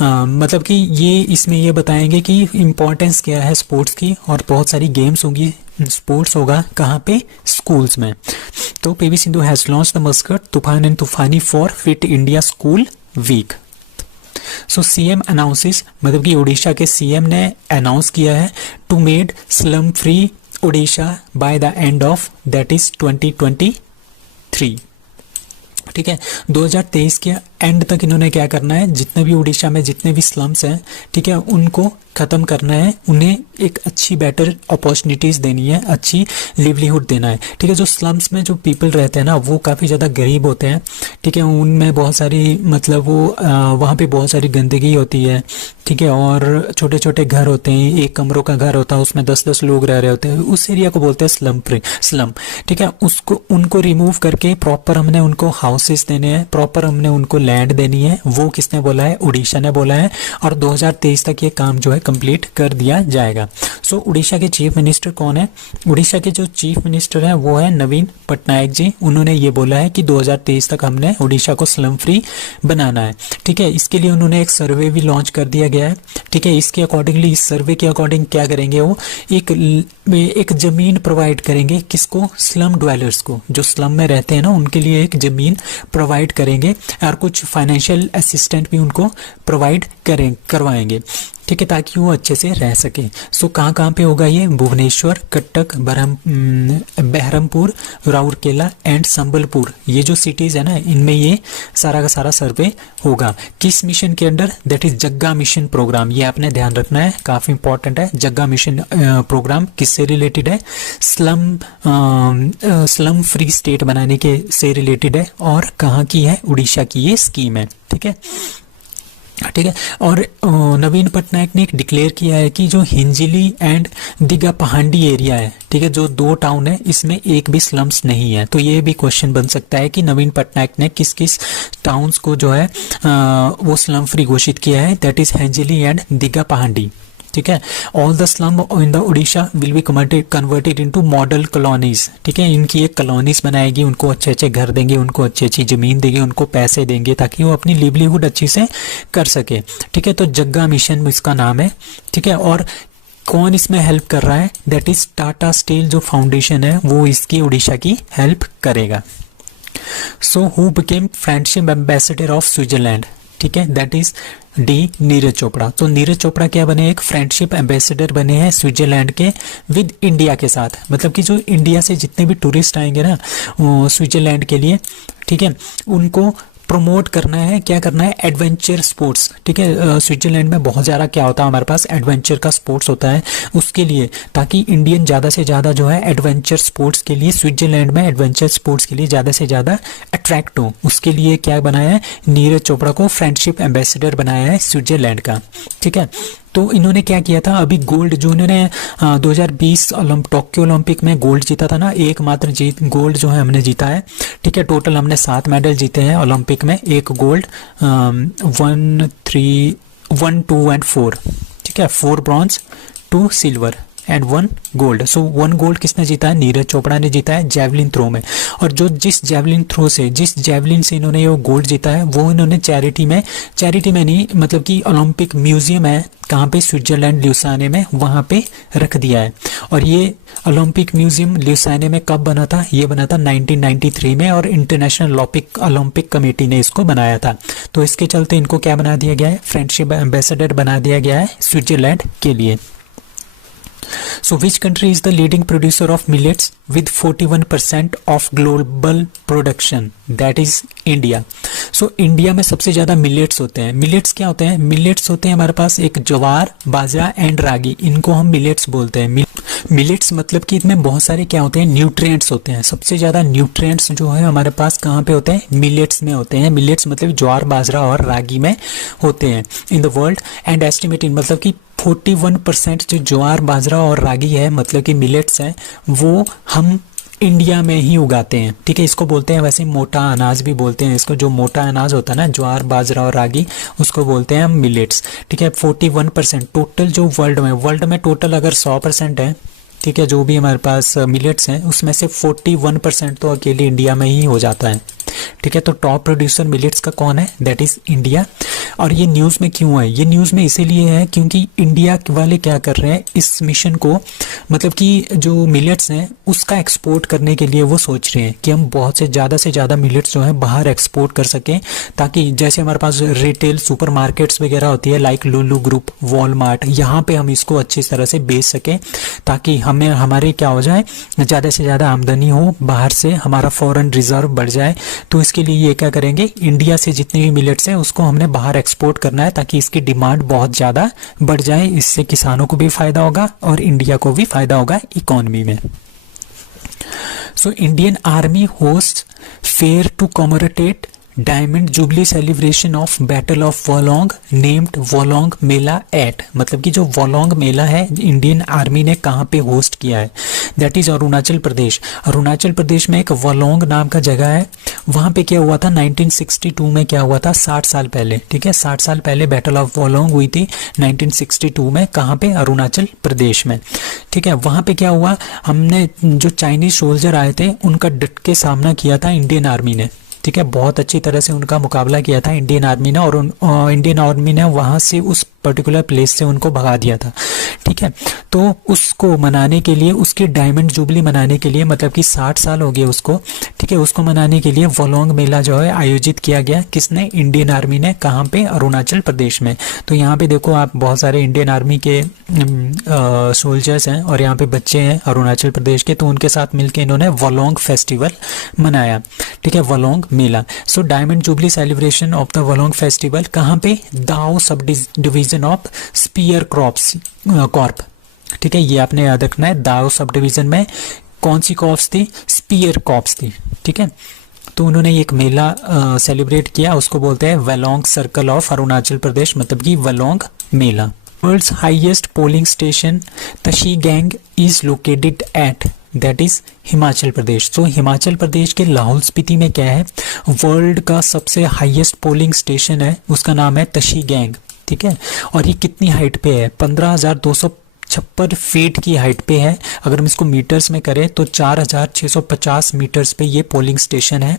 मतलब कि ये इसमें ये बताएंगे कि इम्पोर्टेंस क्या है स्पोर्ट्स की, और बहुत सारी गेम्स होंगी, स्पोर्ट्स होगा कहाँ पे? स्कूल्स में। तो PV Sindhu has launch the mascot Toofan and Toofani for fit India school week. So CM announces, मतलब कि उड़ीसा के सीएम ने अनाउंस किया है to made slum free Orissa by the end of that is 2023। ठीक है, 2023 के एंड तक इन्होंने क्या करना है? जितने भी उड़ीसा में जितने भी स्लम्स हैं, ठीक है, उनको ख़त्म करना है। उन्हें एक अच्छी बेटर अपॉर्चुनिटीज़ देनी है, अच्छी लिवलीहुड देना है। ठीक है, जो स्लम्स में जो पीपल रहते हैं ना वो काफ़ी ज़्यादा गरीब होते हैं। ठीक है, उनमें बहुत सारी मतलब वो वहाँ पे बहुत सारी गंदगी होती है। ठीक है, और छोटे छोटे घर होते हैं, एक कमरों का घर होता है, उसमें 10-10 लोग रह रहे होते हैं। उस एरिया को बोलते हैं स्लम। ठीक है, उनको रिमूव करके प्रॉपर हमने उनको हाउसेस देने हैं, प्रॉपर हमने उनको लैंड देनी है। वो किसने बोला है? उड़ीसा ने बोला है। और 2023 तक ये काम जो है कंप्लीट कर दिया जाएगा। सो उड़ीसा के चीफ मिनिस्टर कौन है? उड़ीसा के जो चीफ मिनिस्टर है वो है नवीन पटनायक जी। उन्होंने ये बोला है कि 2023 तक हमने उड़ीसा को स्लम फ्री बनाना है। ठीक है, इसके लिए उन्होंने एक सर्वे भी लॉन्च कर दिया गया है। ठीक है, इसके अकॉर्डिंगली, इस सर्वे के अकॉर्डिंग क्या करेंगे? वो एक जमीन प्रोवाइड करेंगे। किसको? स्लम ड्वेलर्स को, जो स्लम में रहते हैं ना उनके लिए एक जमीन प्रोवाइड करेंगे, और कुछ फाइनेंशियल असिस्टेंट भी उनको प्रोवाइड करवाएंगे। ठीक है, ताकि वो अच्छे से रह सके। सो कहाँ पे होगा ये? भुवनेश्वर, कटक, बहरमपुर, राउरकेला एंड संबलपुर, ये जो सिटीज है ना इनमें ये सारा का सारा सर्वे होगा। किस मिशन के under? That is Jaga mission programme. ये आपने ध्यान रखना है, काफी इंपॉर्टेंट है। जग्गा मिशन प्रोग्राम किससे रिलेटेड है? स्लम फ्री स्टेट बनाने के से रिलेटेड है। और कहाँ की है? उड़ीसा की ये स्कीम है। ठीक है, ठीक है, और नवीन पटनायक ने एक डिक्लेयर किया है कि जो हिंजिली एंड दिगा पहांडी एरिया है, ठीक है, जो 2 टाउन है, इसमें एक भी स्लम्स नहीं है। तो ये भी क्वेश्चन बन सकता है कि नवीन पटनायक ने किस किस टाउन्स को जो है वो स्लम फ्री घोषित किया है। That is Hinjili and Digapahandi. ठीक है, all the slum in the Orissa will be converted into model colonies. ठीक है, इनकी एक कॉलोनीज बनाएगी, उनको अच्छे अच्छे घर देंगे, उनको अच्छी अच्छी जमीन देंगे, उनको पैसे देंगे ताकि वो अपनी लिवलीहुड अच्छी से कर सके। ठीक है, तो जग्गा मिशन इसका नाम है। ठीक है, और कौन इसमें हेल्प कर रहा है? दैट इज टाटा स्टील जो फाउंडेशन है वो इसकी उड़ीसा की हेल्प करेगा। So who became friendship ambassador of Switzerland? ठीक है, that is D Neeraj Chopra. तो नीरज चोपड़ा क्या बने? एक फ्रेंडशिप एम्बेसडर बने हैं स्विट्जरलैंड के विद इंडिया के साथ। मतलब कि जो इंडिया से जितने भी टूरिस्ट आएंगे ना स्विट्जरलैंड के लिए, ठीक है, उनको प्रमोट करना है, क्या करना है? Adventure sports. ठीक है, स्विट्जरलैंड में बहुत ज़्यादा क्या होता है, हमारे पास एडवेंचर का स्पोर्ट्स होता है, उसके लिए, ताकि इंडियन ज़्यादा से ज़्यादा जो है एडवेंचर स्पोर्ट्स के लिए, स्विट्जरलैंड में एडवेंचर स्पोर्ट्स के लिए ज़्यादा से ज़्यादा अट्रैक्ट हो, उसके लिए क्या बनाया है? नीरज चोपड़ा को फ्रेंडशिप एम्बेसडर बनाया है स्विट्जरलैंड का। ठीक है, तो इन्होंने क्या किया था? अभी गोल्ड जो इन्होंने 2020 टोक्यो ओलंपिक में गोल्ड जीता था ना, एकमात्र गोल्ड जो है हमने जीता है। ठीक है, टोटल हमने 7 मेडल जीते हैं ओलंपिक में, एक गोल्ड, 1, 3, 1, 2 एंड 4। ठीक है, 4 bronze, 2 silver and 1 gold. So 1 gold किसने जीता है? नीरज चोपड़ा ने जीता है जैवलिन थ्रो में। और जो जिस जैवलिन से इन्होंने ये गोल्ड जीता है वो इन्होंने चैरिटी में नहीं, मतलब कि ओलंपिक म्यूजियम है कहाँ पे? स्विट्जरलैंड ल्यूसाने में, वहाँ पे रख दिया है। और ये ओलंपिक म्यूजियम ल्यूसाने में कब बना था? ये बना था 1993 में, और इंटरनेशनल ओलंपिक कमेटी ने इसको बनाया था। तो इसके चलते इनको क्या बना दिया गया है? फ्रेंडशिप एम्बेसडर बना दिया गया है स्विट्जरलैंड के लिए। So which country is the leading producer of millets with 41% of global production? That is India. So India में सबसे ज़्यादा मिलेट्स होते हैं। मिलेट्स क्या होते हैं? मिलेट्स होते हैं हमारे पास एक ज्वार, बाजरा एंड रागी, इनको हम मिलेट्स बोलते हैं। मिलेट्स मतलब कि इनमें बहुत सारे क्या होते हैं? न्यूट्रिएंट्स होते हैं। सबसे ज़्यादा न्यूट्रिएंट्स जो है हमारे पास कहाँ पे होते हैं? मिलेट्स में होते हैं। मिलेट्स मतलब ज्वार, बाजरा और रागी में होते हैं इन द वर्ल्ड। एंड एस्टिमेटेड मतलब कि 41% जो ज्वार, बाजरा और रागी है, मतलब कि मिलेट्स हैं, वो हम इंडिया में ही उगाते हैं। ठीक है, इसको बोलते हैं वैसे मोटा अनाज भी बोलते हैं इसको। जो मोटा अनाज होता है ना, ज्वार, बाजरा और रागी, उसको बोलते हैं हम मिलेट्स। ठीक है, 41% टोटल जो वर्ल्ड में टोटल अगर 100% है, ठीक है, जो भी हमारे पास मिलेट्स हैं, उसमें से 41% तो अकेले इंडिया में ही हो जाता है। ठीक है, तो टॉप प्रोड्यूसर मिलेट्स का कौन है? That is India. और ये न्यूज़ में क्यों है? ये न्यूज़ में इसीलिए है क्योंकि इंडिया वाले क्या कर रहे हैं, इस मिशन को, मतलब कि जो मिलेट्स हैं उसका एक्सपोर्ट करने के लिए वो सोच रहे हैं कि हम बहुत से ज़्यादा मिलेट्स जो है बाहर एक्सपोर्ट कर सकें, ताकि जैसे हमारे पास रिटेल सुपर मार्केट्स वगैरह होती है लाइक लुलु ग्रुप, वॉलमार्ट, यहाँ पे हम इसको अच्छी तरह से बेच सकें, ताकि हमें हमारे क्या हो जाए, ज़्यादा से ज़्यादा आमदनी हो बाहर से, हमारा फॉरेन रिजर्व बढ़ जाए। तो इसके लिए ये क्या करेंगे, इंडिया से जितने भी मिलेट्स हैं उसको हमने बाहर एक्सपोर्ट करना है, ताकि इसकी डिमांड बहुत ज़्यादा बढ़ जाए। इससे किसानों को भी फायदा होगा और इंडिया को भी फायदा होगा इकोनॉमी में। So Indian army host fair to commemorate diamond jubilee celebration of battle of Walong named Walong mela at. मतलब कि जो वोलोंग मेला है इंडियन आर्मी ने कहाँ पे होस्ट किया है? That is Arunachal Pradesh. अरुणाचल प्रदेश में एक वोलोंग नाम का जगह है, वहाँ पे क्या हुआ था 1962 में, क्या हुआ था 60 साल पहले। ठीक है, 60 साल पहले बैटल ऑफ वोलोंग हुई थी 1962 में। कहाँ पे? अरुणाचल प्रदेश में। ठीक है, वहाँ पे क्या हुआ, हमने जो चाइनीज सोल्जर आए थे उनका डट के सामना किया था इंडियन आर्मी ने। ठीक है, बहुत अच्छी तरह से उनका मुकाबला किया था इंडियन आर्मी ने, और इंडियन आर्मी ने वहाँ से उस पर्टिकुलर प्लेस से उनको भगा दिया था। ठीक है, तो उसको मनाने के लिए, उसकी डायमंड जुबली मनाने के लिए, मतलब कि 60 साल हो गए उसको। ठीक है, उसको मनाने के लिए वोलोंग मेला जो है आयोजित किया गया। किसने? इंडियन आर्मी ने। कहाँ पे? अरुणाचल प्रदेश में। तो यहाँ पे देखो आप, बहुत सारे इंडियन आर्मी के सोल्जर्स हैं और यहाँ पे बच्चे हैं अरुणाचल प्रदेश के, तो उनके साथ मिलकर इन्होंने वोलोंग फेस्टिवल मनाया। ठीक है, Walong mela. So diamond jubilee celebration of the Walong festival कहाँ पे? दाओ sub division of sphere Corp. ठीक है, ये आपने याद रखना है। दाओ सब डिवीजन में कौन सी कॉर्प्स थी? स्पीयर कॉर्प्स थी। ठीक है, तो उन्होंने एक मेला सेलिब्रेट किया, उसको बोलते हैं वोलोंग सर्कल ऑफ अरुणाचल प्रदेश, मतलब कि Walong mela. World's highest polling station Tashigang is located at, that is Himachal Pradesh. तो हिमाचल प्रदेश के लाहौल स्पीति में क्या है, वर्ल्ड का सबसे हाईएस्ट पोलिंग स्टेशन है, उसका नाम है तशीगैंग। ठीक है, और ये कितनी हाइट पे है? 15,200 फीट की हाइट पे है। अगर हम इसको मीटर्स में करें तो 4650 मीटर्स पे ये पोलिंग स्टेशन है।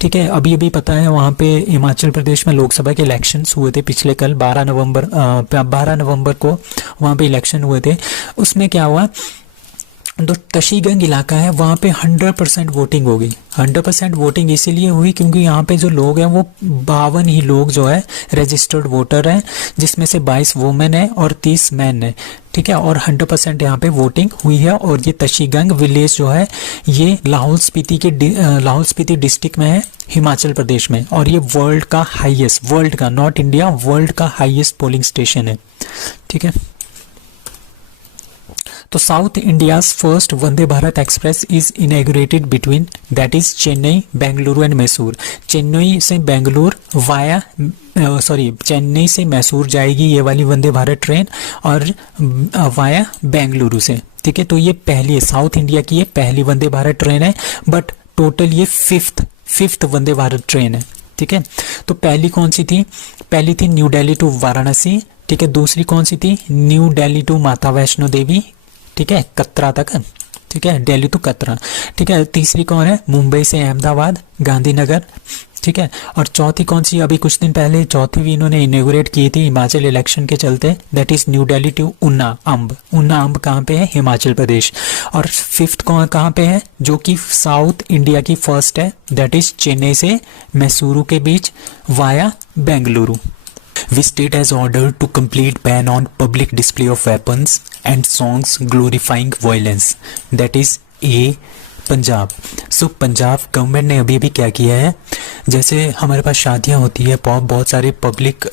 ठीक है, अभी अभी पता है वहाँ पे हिमाचल प्रदेश में लोकसभा के इलेक्शंस हुए थे पिछले कल 12 नवंबर को वहाँ पे इलेक्शन हुए थे। उसमें क्या हुआ, तो तशीगंग इलाका है वहाँ पे 100% वोटिंग हो गई। 100% वोटिंग इसीलिए हुई क्योंकि यहाँ पे जो लोग हैं वो 52 ही लोग जो है रजिस्टर्ड वोटर हैं, जिसमें से 22 वुमेन है और 30 मैन है। ठीक है, और 100% यहाँ पे वोटिंग हुई है। और ये तशीगंग विलेज जो है ये लाहौल स्पीति डिस्ट्रिक्ट में है, हिमाचल प्रदेश में। और ये वर्ल्ड का नॉट इंडिया, वर्ल्ड का हाईएस्ट पोलिंग स्टेशन है। ठीक है, तो south India's first Vande Bharat express is inaugurated between that is Chennai, Bengaluru and Mysore. Chennai से चेन्नई से मैसूर जाएगी ये वाली वंदे भारत ट्रेन और वाया बेंगलुरु से। ठीक है, तो ये पहली है, साउथ इंडिया की ये पहली वंदे भारत ट्रेन है, बट टोटल ये फिफ्थ वंदे भारत ट्रेन है। ठीक है, तो पहली कौन सी थी? पहली थी न्यू दिल्ली टू वाराणसी। ठीक है, दूसरी कौन सी थी? न्यू दिल्ली टू माता वैष्णो देवी। ठीक है, कतरा तक। ठीक है, दिल्ली टू कतरा। ठीक है, तीसरी कौन है? मुंबई से अहमदाबाद, गांधीनगर। ठीक है, और चौथी कौन सी? अभी कुछ दिन पहले चौथी भी इन्होंने इनॉग्रेट की थी हिमाचल इलेक्शन के चलते, that is new Delhi to Una Amb कहाँ पे है? हिमाचल प्रदेश। और फिफ्थ कहाँ पे है? जो कि साउथ इंडिया की फर्स्ट है, दैट इज चेन्नई से मैसूरू के बीच via Bengaluru. Which state has ordered to complete ban on public display of weapons and songs glorifying violence? That is A, Punjab. Punjab government ने अभी क्या किया है, जैसे हमारे पास शादियां होती है, बहुत सारे पब्लिक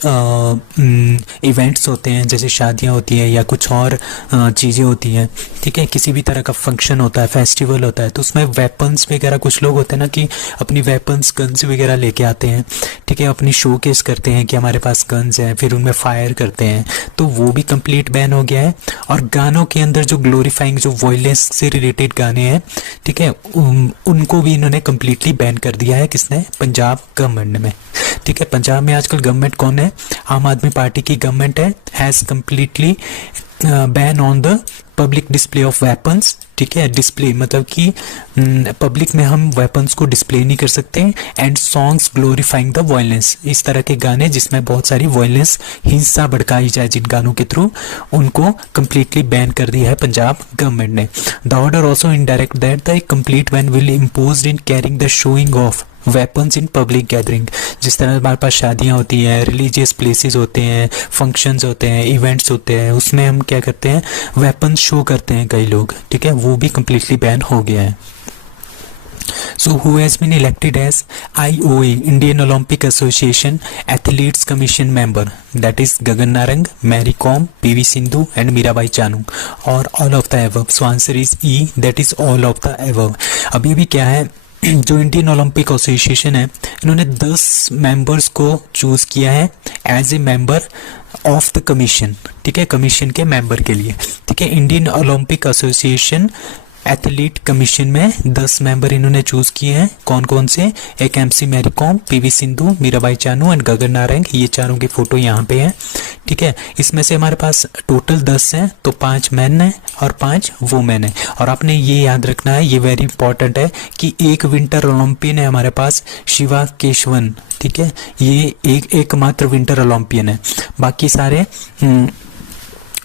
इवेंट्स होते हैं, जैसे शादियां होती है या कुछ और चीज़ें होती हैं। ठीक है, किसी भी तरह का फंक्शन होता है, फेस्टिवल होता है, तो उसमें वेपन्स वगैरह कुछ लोग होते हैं ना कि अपनी वेपन्स गन्स वगैरह लेके आते हैं। ठीक है, अपनी शोकेस करते हैं कि हमारे पास गन्स हैं, फिर उनमें फायर करते हैं, तो वो भी कंप्लीट बैन हो गया है। और गानों के अंदर जो ग्लोरीफाइंग, जो वायलेंस से रिलेटेड गाने हैं, ठीक है, उनको भी इन्होंने कंप्लीटली बैन कर दिया है। किसने? पंजाब गवर्नमेंट में। ठीक है, पंजाब में आजकल गवर्नमेंट कौन है? आम आदमी पार्टी की गवर्नमेंट है। Has completely ban on the public display of weapons. ठीक है, डिस्प्ले मतलब कि पब्लिक में हम वेपन्स को डिस्प्ले नहीं कर सकते। And songs glorifying the violence, इस तरह के गाने जिसमें बहुत सारी वायलेंस, हिंसा भड़काई जाए जिन गानों के थ्रू, उनको कंप्लीटली बैन कर दिया है पंजाब गवर्नमेंट ने। The order also indirect that the complete ban will imposed in carrying the showing off weapons in public gathering. जिस तरह हमारे पास शादियाँ होती हैं, रिलीजियस प्लेसेस होते हैं, फंक्शंस होते हैं, इवेंट्स होते हैं, उसमें हम क्या करते हैं? वेपन्स शो करते हैं कई लोग। ठीक है, वो भी कंप्लीटली बैन हो गया है। So who has been elected as IOA, Indian Olympic Association Athletes Commission member? That is Gagan Narang, Mary Kom, PV Sindhu and Mirabai Chanu, or all of the above? So answer is E, that is all of the above. अभी क्या है, जो Indian Olympic association है, इन्होंने 10 members को choose किया है as a member of the commission. ठीक है, कमीशन के मेंबर के लिए। ठीक है, Indian Olympic association athlete commission में 10 मेंबर इन्होंने चूज किए हैं। कौन कौन से? एक MC Mary Kom, PV Sindhu, Mirabai Chanu and Gagan Narang. ये चारों की फोटो यहाँ पे है। ठीक है, इसमें से हमारे पास टोटल 10 हैं, तो 5 मैन हैं और 5 वुमेन है। और आपने ये याद रखना है, ये वेरी इंपॉर्टेंट है कि एक विंटर ओलंपियन है हमारे पास, शिवा केशवन। ठीक है, ये एकमात्र विंटर ओलंपियन है, बाकी सारे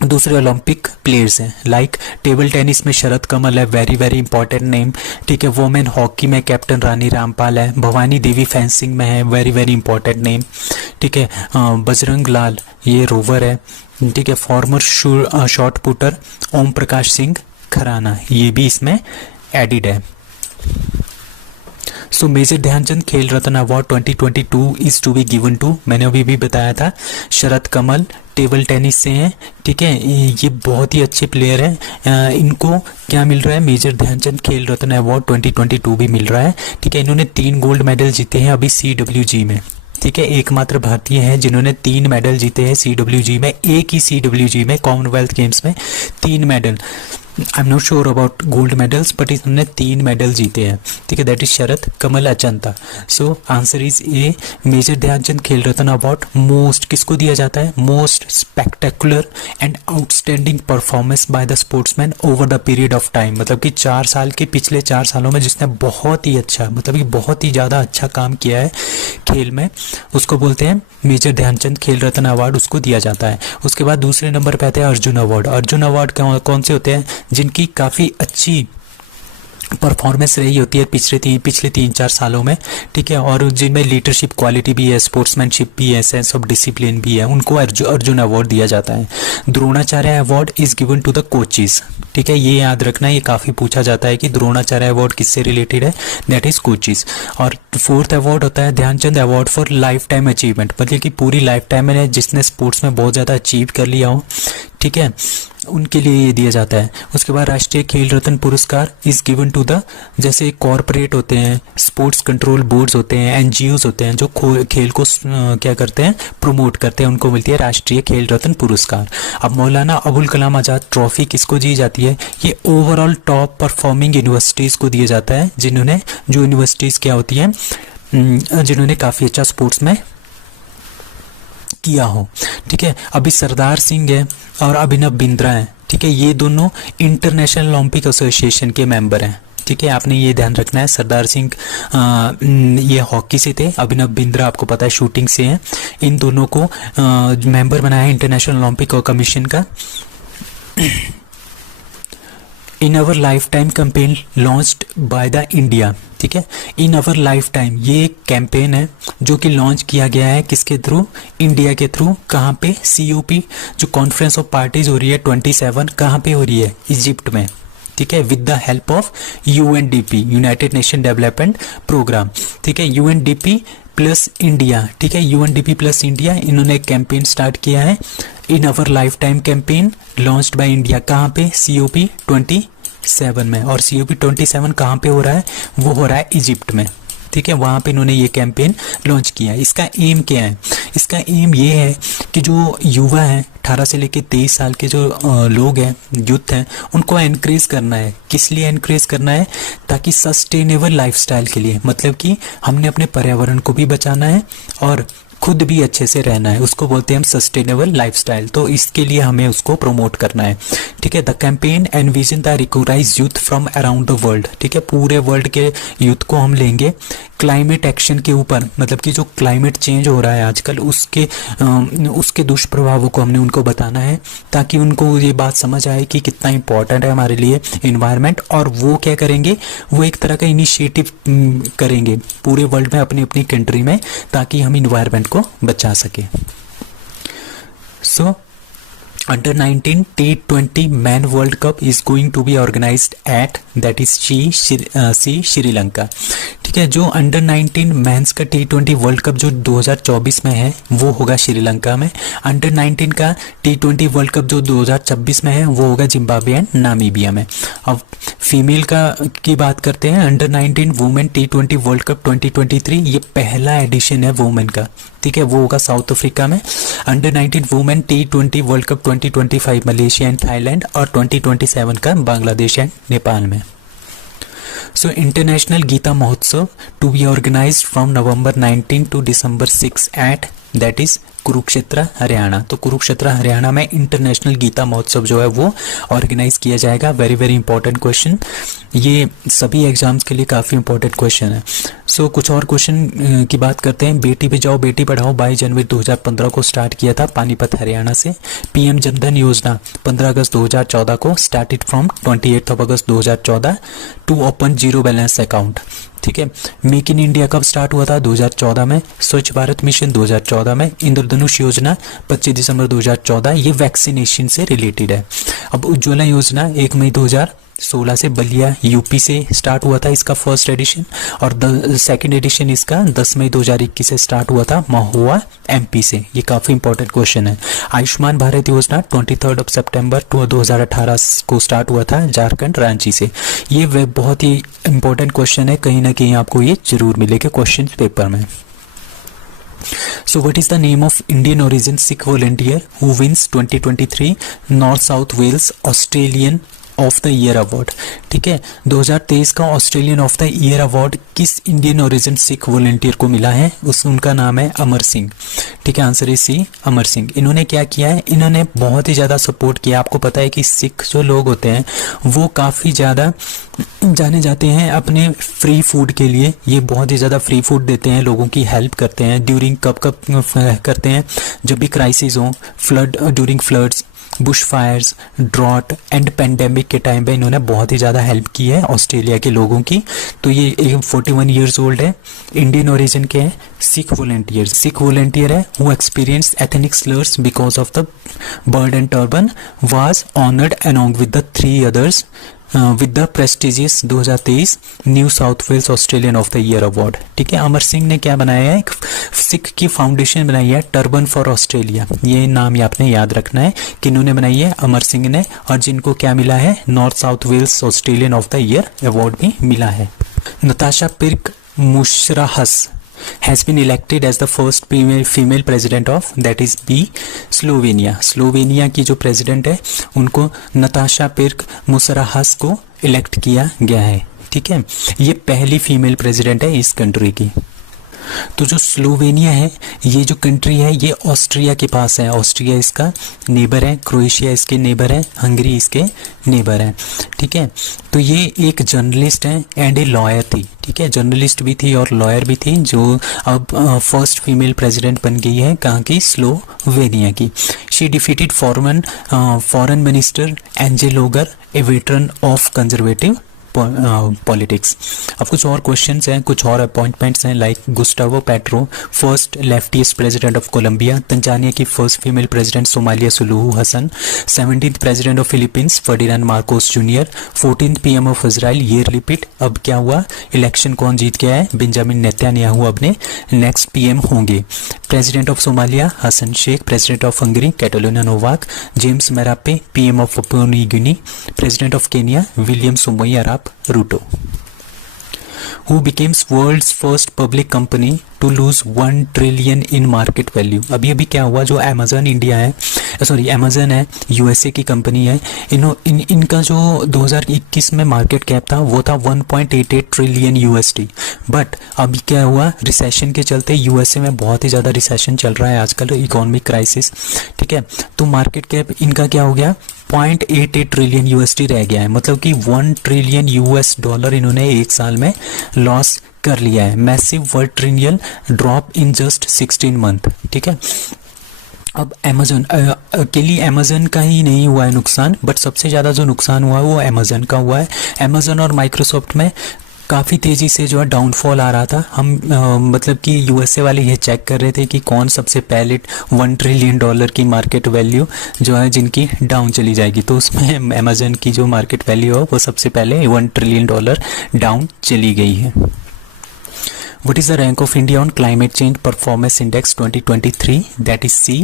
दूसरे ओलंपिक प्लेयर्स हैं। लाइक टेबल टेनिस में शरद कमल है, वेरी वेरी इंपॉर्टेंट नेम। ठीक है, वुमेन हॉकी में कैप्टन रानी रामपाल है। भवानी देवी फेंसिंग में है, वेरी वेरी इंपॉर्टेंट नेम। ठीक है, बजरंग लाल ये रोवर है। ठीक है, farmer shot putter Om Prakash Singh खराना, ये भी इसमें एडिड है। So major Dhyan Chand Khel Ratna award 2022 is to be given to, मैंने अभी भी बताया था, शरद कमल टेबल टेनिस से हैं। ठीक है, ये बहुत ही अच्छे प्लेयर हैं। इनको क्या मिल रहा है? मेजर ध्यानचंद खेल रत्न अवार्ड 2022 भी मिल रहा है। ठीक है, इन्होंने 3 गोल्ड मेडल जीते हैं अभी CWG में। ठीक है, एकमात्र भारतीय हैं जिन्होंने 3 मेडल जीते हैं CWG में। एक ही CWG में कॉमनवेल्थ गेम्स में 3 medal. I am not sure about gold medals, but इन्होंने 3 मेडल जीते हैं, ठीक है, that is Sharath Kamal Achanta. So answer is A, major Dhyan Chand Khel Ratna award most किसको दिया जाता है? Most spectacular and outstanding performance by the sportsman over the period of time, मतलब कि 4 साल के पिछले 4 सालों में जिसने बहुत ही अच्छा, मतलब कि बहुत ही ज़्यादा अच्छा काम किया है खेल में, उसको बोलते हैं मेजर ध्यानचंद खेल रत्न अवार्ड, उसको दिया जाता है। उसके बाद दूसरे नंबर पे आते हैं अर्जुन अवार्ड। अर्जुन अवार्ड कौन से होते हैं? जिनकी काफ़ी अच्छी परफॉर्मेंस रही होती है पिछले 3-4 सालों में, ठीक है, और जिनमें लीडरशिप क्वालिटी भी है, स्पोर्ट्समैनशिप भी है, सेंस ऑफ डिसिप्लिन भी है, उनको अर्जुन अवार्ड दिया जाता है। Dronacharya award is given to the coaches, ठीक है, ये याद रखना, ये काफ़ी पूछा जाता है कि द्रोणाचार्य अवार्ड किससे रिलेटेड है, दैट इज कोचेस। और 4th अवार्ड होता है Dhyan Chand award for lifetime achievement, मतलब कि पूरी लाइफ टाइम में जिसने स्पोर्ट्स में बहुत ज़्यादा अचीव कर लिया हो, ठीक है, उनके लिए ये दिया जाता है। उसके बाद राष्ट्रीय खेल रत्न पुरस्कार इज गिवन टू द, जैसे कॉरपोरेट होते हैं, स्पोर्ट्स कंट्रोल बोर्ड्स होते हैं, एनजीओज होते हैं जो खेल को क्या करते हैं, प्रमोट करते हैं, उनको मिलती है राष्ट्रीय खेल रत्न पुरस्कार। अब मौलाना अबुल कलाम आज़ाद ट्रॉफी किसको दी जाती है? ये ओवरऑल टॉप परफॉर्मिंग यूनिवर्सिटीज़ को दिया जाता है, जो यूनिवर्सिटीज़ क्या होती हैं, जिन्होंने काफ़ी अच्छा स्पोर्ट्स में किया हो, ठीक है। अभी सरदार सिंह है और अभिनव बिंद्रा है, ठीक है, ये दोनों इंटरनेशनल ओलंपिक एसोसिएशन के मेंबर हैं, ठीक है, आपने ये ध्यान रखना है। सरदार सिंह ये हॉकी से थे, अभिनव बिंद्रा आपको पता है शूटिंग से हैं, इन दोनों को मेंबर बनाया है इंटरनेशनल ओलंपिक कमीशन का। In our lifetime campaign launched by the India, ठीक है, इन अवर लाइफ टाइम ये एक कैंपेन है जो कि लॉन्च किया गया है किसके थ्रू? इंडिया के थ्रू। कहाँ पे? COP जो कॉन्फ्रेंस ऑफ पार्टीज हो रही है 27, कहाँ पे हो रही है? इजिप्ट में, ठीक है, with the help of UNDP, united nation development programme, ठीक है, UNDP प्लस इंडिया, ठीक है, UNDP प्लस इंडिया, इन्होंने एक कैंपेन स्टार्ट किया है, in our lifetime campaign launched by India. कहाँ पे? COP 27 में। और COP 27 कहाँ पे हो रहा है? वो हो रहा है इजिप्ट में, ठीक है, वहाँ पे इन्होंने ये कैंपेन लॉन्च किया है। इसका एम क्या है? इसका एम ये है कि जो युवा हैं 18 से लेकर 23 साल के जो लोग हैं, यूथ हैं, उनको एनकरेज करना है। किस लिए एनकरेज करना है? ताकि सस्टेनेबल लाइफस्टाइल के लिए, मतलब कि हमने अपने पर्यावरण को भी बचाना है और खुद भी अच्छे से रहना है, उसको बोलते हैं हम सस्टेनेबल लाइफस्टाइल, तो इसके लिए हमें उसको प्रमोट करना है, ठीक है। The campaign envision the recognise youth from around the world, ठीक है, पूरे वर्ल्ड के यूथ को हम लेंगे क्लाइमेट एक्शन के ऊपर, मतलब कि जो क्लाइमेट चेंज हो रहा है आजकल उसके दुष्प्रभावों को हमने उनको बताना है, ताकि उनको ये बात समझ आए कि कितना इंपॉर्टेंट है हमारे लिए इन्वायरमेंट। और वो क्या करेंगे? वो एक तरह का इनिशिएटिव करेंगे पूरे वर्ल्ड में, अपनी अपनी कंट्री में, ताकि हम इन्वायरमेंट को बचा सके। सो Under 19 T20 Men World Cup is going to be organized at that is Sri Lanka, ठीक है। जो अंडर 19 मेंस का T20 वर्ल्ड कप जो 2024 में है वो होगा श्रीलंका में। अंडर 19 का T20 वर्ल्ड कप जो 2026 में है वो होगा जिम्बाब्वे एंड नामीबिया में। अब फीमेल की बात करते हैं। Under 19 women T20 world cup 2023 ये पहला एडिशन है वुमेन का, ठीक है, वो होगा साउथ अफ्रीका में। Under 19 women T20 world cup 2025 Malaysia and Thailand, और 2027 का बांग्लादेश एंड नेपाल में। So International Geeta Mahotsav to be organized from November 19 to December 6 at that is Kurukshetra Haryana. तो कुरुक्षेत्र हरियाणा में इंटरनेशनल गीता महोत्सव जो है वो ऑर्गेनाइज किया जाएगा। वेरी वेरी इंपॉर्टेंट क्वेश्चन, ये सभी एग्जाम्स के लिए काफ़ी इंपॉर्टेंट क्वेश्चन है। सो कुछ और क्वेश्चन की बात करते हैं। बेटी बचाओ बेटी पढ़ाओ 22 जनवरी 2015 को स्टार्ट किया था पानीपत हरियाणा से। PM जनधन योजना 15 अगस्त 2014 को started from 28 August 2014 to open zero balance account, ठीक है। मेक इन इंडिया कब स्टार्ट हुआ था? 2014 में। स्वच्छ भारत मिशन 2014 में। इंद्रधनुष योजना 25 दिसंबर 2014, ये वैक्सीनेशन से रिलेटेड है। अब उज्ज्वला योजना 1 मई 2016 से बलिया यूपी से स्टार्ट हुआ था, इसका फर्स्ट एडिशन, और सेकंड एडिशन इसका 10 मई 2021 से स्टार्ट हुआ था महुआ MP से। ये काफ़ी इंपॉर्टेंट क्वेश्चन है। आयुष्मान भारत योजना 23 सितंबर 2018 को स्टार्ट हुआ था झारखंड रांची से। ये बहुत ही इंपॉर्टेंट क्वेश्चन है, कहीं ना कहीं आपको ये जरूर मिलेगा क्वेश्चन पेपर में। So what is the name of Indian origin Sikh volunteer who wins 2023 North South Wales Australian of the year award. ठीक है, 2023 का Australian of the year award किस इंडियन ओरिजिन सिख वॉलंटियर को मिला है? उनका नाम है अमर सिंह। ठीक है, आंसर इज सी, अमर सिंह। इन्होंने क्या किया है, इन्होंने बहुत ही ज़्यादा सपोर्ट किया। आपको पता है कि सिख जो लोग होते हैं वो काफ़ी ज़्यादा जाने जाते हैं अपने फ्री फूड के लिए। ये बहुत ही ज़्यादा फ्री फूड देते हैं, लोगों की हेल्प करते हैं ड्यूरिंग कब करते हैं, जब भी क्राइसिस हो, during floods, bush fires, drought and pandemic के टाइम पे इन्होंने बहुत ही ज़्यादा हेल्प की है ऑस्ट्रेलिया के लोगों की। तो ये 41 ईयर्स ओल्ड है, इंडियन ओरिजिन के हैं, सिख वॉलंटियर है who experience ethnic slurs because of the beard and turban was honoured along with the 3 others with the prestigious 2023 New South Wales Australian of the year award. ठीक है, अमर सिंह ने क्या बनाया है, एक सिख की फाउंडेशन बनाई है, टर्बन फॉर ऑस्ट्रेलिया। ये नाम ये आपने याद रखना है कि इन्होंने बनाई है, अमर सिंह ने, और जिनको क्या मिला है, North South Wales Australian of the year award भी मिला है। Natasha Pirc Musar has been elected as the first female president of that is B Slovenia. Slovenia की जो प्रेसिडेंट है उनको नताशा पिर्क मुशराहस को इलेक्ट किया गया है। ठीक है, ये पहली फीमेल प्रेसिडेंट है इस कंट्री की। तो जो स्लोवेनिया है, ये जो कंट्री है ये ऑस्ट्रिया के पास है। ऑस्ट्रिया इसका नेबर है, क्रोएशिया इसके नेबर है, हंगरी इसके नेबर है। ठीक है, तो ये एक जर्नलिस्ट है एंड ए लॉयर थी। ठीक है, जर्नलिस्ट भी थी और लॉयर भी थी, जो अब फर्स्ट फीमेल प्रेसिडेंट बन गई है कहाँ की, स्लोवेनिया की। She defeated foreign minister Anze Logar, a veteran of conservative politics. अब कुछ और क्वेश्चंस हैं, कुछ और अपॉइंटमेंट्स हैं, like Gustavo Petro, first leftist president of Colombia. Tanzania की first female president Samia Suluhu Hassan. 17th president of Philippines Ferdinand Marcos junior. 14th PM of Israel Yair Lapid. अब क्या हुआ, इलेक्शन कौन जीत गया है, बेंजामिन नेतन्याहू अपने next PM होंगे। President of Somalia Hasan Sheikh. President of Hungary Katalin Novak. James Marape PM of Papua New Guinea. President of Kenya William Samoei Arap Ruto. Who becomes world's first public company to lose 1 trillion in market value? अभी क्या हुआ, जो Amazon India है, Amazon है, USA की company है, इनका जो 2021 में मार्केट कैप था वो था 1.88 ट्रिलियन USD। बट अभी क्या हुआ, रिसेशन के चलते USA में बहुत ही ज़्यादा रिसेशन चल रहा है आजकल, इकोनॉमिक क्राइसिस। ठीक है, तो मार्केट कैप इनका क्या हो गया, 0.88 ट्रिलियन USD रह गया है, मतलब कि 1 ट्रिलियन US$ इन्होंने एक साल में लॉस कर लिया है। Massive 1 trillion drop in just 16 month. ठीक है, अब अमेजन अकेली अमेजन का ही नहीं हुआ है नुकसान, बट सबसे ज़्यादा जो नुकसान हुआ है वो अमेजन का हुआ है। अमेजन और माइक्रोसॉफ्ट में काफ़ी तेज़ी से जो है डाउनफॉल आ रहा था। हम मतलब कि USA वाले ये चेक कर रहे थे कि कौन सबसे पहले 1 ट्रिलियन की मार्केट वैल्यू जो है जिनकी डाउन चली जाएगी, तो उसमें अमेजन की जो मार्केट वैल्यू है वो सबसे पहले $1 ट्रिलियन डाउन चली गई है। What is the rank of India on climate change performance index 2023? That is C,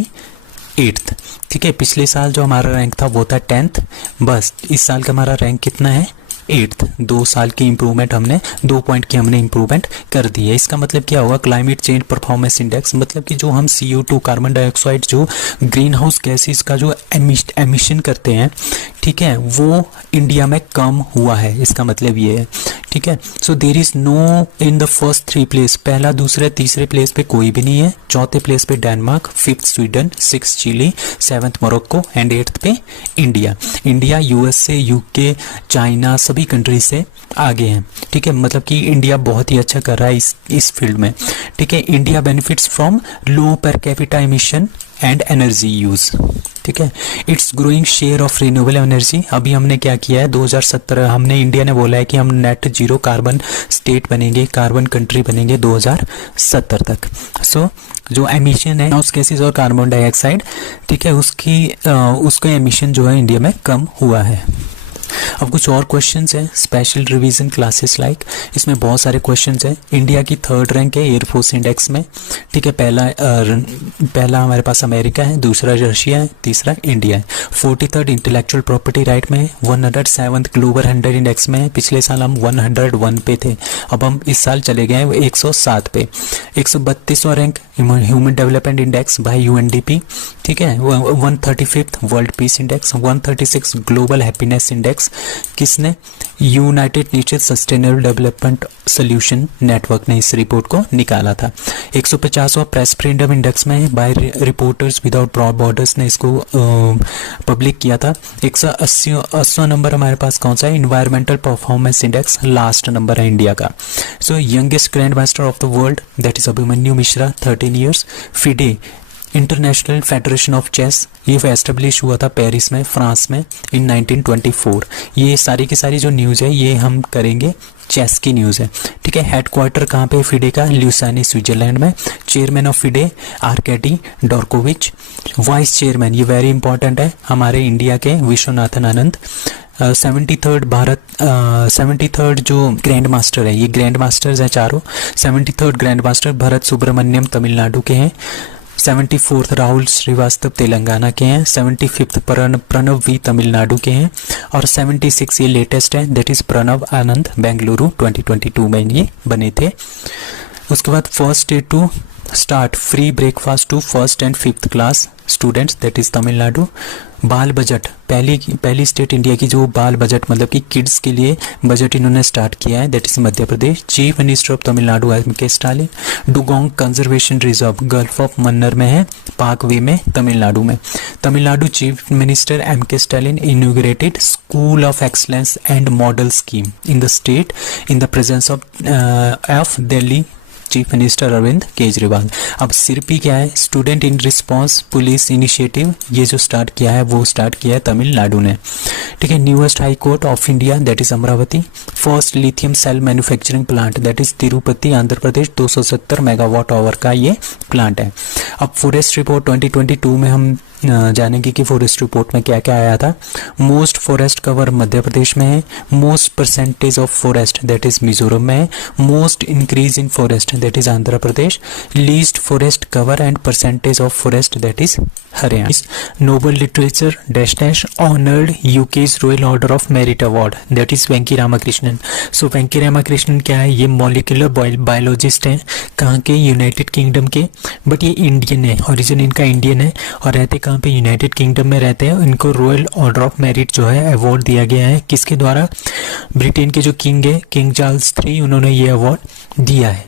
8th। ठीक है, पिछले साल जो हमारा रैंक था वो था 10th, बस इस साल का हमारा रैंक कितना है, 8th। 2 साल की इंप्रूवमेंट हमने 2 पॉइंट की हमने इंप्रूवमेंट कर दी है। इसका मतलब क्या होगा, क्लाइमेट चेंज परफॉर्मेंस इंडेक्स, मतलब कि जो हम CO2 कार्बन डाइऑक्साइड जो ग्रीन हाउस गैसेस का जो एमिशन करते हैं, ठीक है, वो इंडिया में कम हुआ है, इसका मतलब ये है। ठीक है, so there is no in the first 3 place, पहला दूसरे तीसरे प्लेस पे कोई भी नहीं है। चौथे प्लेस पे Denmark, 5th Sweden, 6th Chile, 7th Morocco and 8th पे India. India USA, UK, China सभी कंट्री से आगे हैं। ठीक है, मतलब कि इंडिया बहुत ही अच्छा कर रहा है इस फील्ड में। ठीक है, India benefits from low per capita emission and energy use. ठीक है, it's growing share of renewable energy. अभी हमने क्या किया है, 2017 हमने इंडिया ने बोला है कि हम नेट जीरो कार्बन स्टेट बनेंगे, कार्बन कंट्री बनेंगे 2070 तक। सो जो एमिशन है ग्रीनहाउस गैसेस और कार्बन डाइऑक्साइड, ठीक है, उसका एमिशन जो है इंडिया में कम हुआ है। अब कुछ और क्वेश्चंस हैं, स्पेशल रिवीजन क्लासेस लाइक, इसमें बहुत सारे क्वेश्चंस हैं। इंडिया की 3rd रैंक है एयरफोर्स इंडेक्स में। ठीक है, पहला हमारे पास अमेरिका है, दूसरा रशिया है, तीसरा इंडिया है। 43rd इंटेलेक्चुअल प्रॉपर्टी राइट में, 107th ग्लोबल 100 इंडेक्स में। पिछले साल हम 101 पे थे, अब हम इस साल चले गए 107 पे। 132वां rank human development index by UNDP। ठीक है, 135th world peace index, 136 global happiness index, किसने? United Nation sustainable development solution network ने इस रिपोर्ट को निकाला था। 150वां प्रेस फ्रीडम इंडेक्स में बाय रिपोर्टर्स विदाउट बॉर्डर्स ने इसको पब्लिक किया था। 180वां नंबर हमारे पास कौन सा है? Environmental performance index, last number है इंडिया का। So youngest grandmaster of the world that is Abhimanyu Mishra 13 years. FIDE international federation of chess, ये एस्टेब्लिश हुआ था पेरिस में, फ्रांस में इन 1924। ये सारी की सारी जो न्यूज़ है ये हम करेंगे चेस की न्यूज़ है, ठीक है। हेडक्वार्टर कहाँ पे फिडे का? ल्यूसानी स्विट्जरलैंड में। Chairman of FIDE Arkady Dvorkovich. Vice chairman, ये वेरी इंपॉर्टेंट है, हमारे इंडिया के विश्वनाथन आनंद। 73rd जो ग्रैंड मास्टर है, ये ग्रैंड मास्टर्स हैं चारों। 73rd grand master Bharath Subramaniyam Tamil Nadu के हैं। 74th राहुल श्रीवास्तव तेलंगाना के हैं। 75th प्रणव वी तमिलनाडु के हैं। और 76 ये लेटेस्ट है, दैट इज प्रणव आनंद बेंगलुरु 2022 में ये बने थे। उसके बाद first state to start free breakfast to first and 5th class students, that is Tamil Nadu. बाल बजट, पहली स्टेट इंडिया की जो बाल बजट मतलब कि किड्स के लिए बजट इन्होंने स्टार्ट किया है, that is Madhya Pradesh. Chief minister of Tamil Nadu MK. Stalin. Dugong conservation reserve gulf of Mannar में है, पाक वे में, तमिलनाडु में। Tamil Nadu chief minister MK. Stalin inaugurated school of excellence and model scheme in the state in the presence of Delhi chief minister Arvind Kejriwal. अब सिरपी क्या है? Student in response police initiative, ये जो स्टार्ट किया है वो स्टार्ट किया है तमिलनाडु ने, ठीक है। Newest high court of India that is Amaravati. First lithium cell manufacturing plant that is Tirupati Andhra Pradesh, 270 megawatt hour का ये प्लांट है। अब फॉरेस्ट रिपोर्ट 2022 में हम जानेंगे कि फॉरेस्ट रिपोर्ट में क्या क्या आया था। Most forest cover Madhya Pradesh में है। Most percentage of forest that is Mizoram में है। Most increase in forest that is Andhra Pradesh. Least forest cover and percentage of forest that is Haryana. Nobel literature dash dash honoured UK's royal order of merit award that is Venki Ramakrishnan. So Venki Ramakrishnan क्या है? ये molecular biologist हैं, कहाँ के? United Kingdom के, but ये Indian है, origin इनका इंडियन है और रहते कहाँ पे? यूनाइटेड किंगडम में रहते हैं। इनको रॉयल ऑर्डर ऑफ मेरिट जो है अवार्ड दिया गया है, किसके द्वारा? ब्रिटेन के जो किंग है, किंग चार्ल्स III, उन्होंने ये अवार्ड दिया है,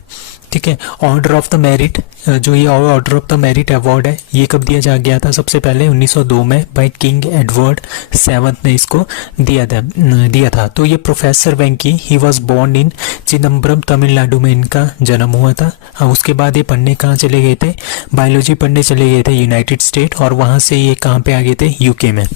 ठीक है। ऑर्डर ऑफ द मेरिट, जो ये order of the merit award है, ये कब दिया गया था? सबसे पहले 1902 में बाय किंग एडवर्ड 7 ने इसको दिया था। तो ये professor Venki, he was born in Chidambaram Tamil Nadu में इनका जन्म हुआ था। उसके बाद ये पढ़ने कहाँ चले गए थे? बायोलॉजी पढ़ने चले गए थे यूनाइटेड स्टेट, और वहाँ से ये कहाँ पे आ गए थे? यूके में,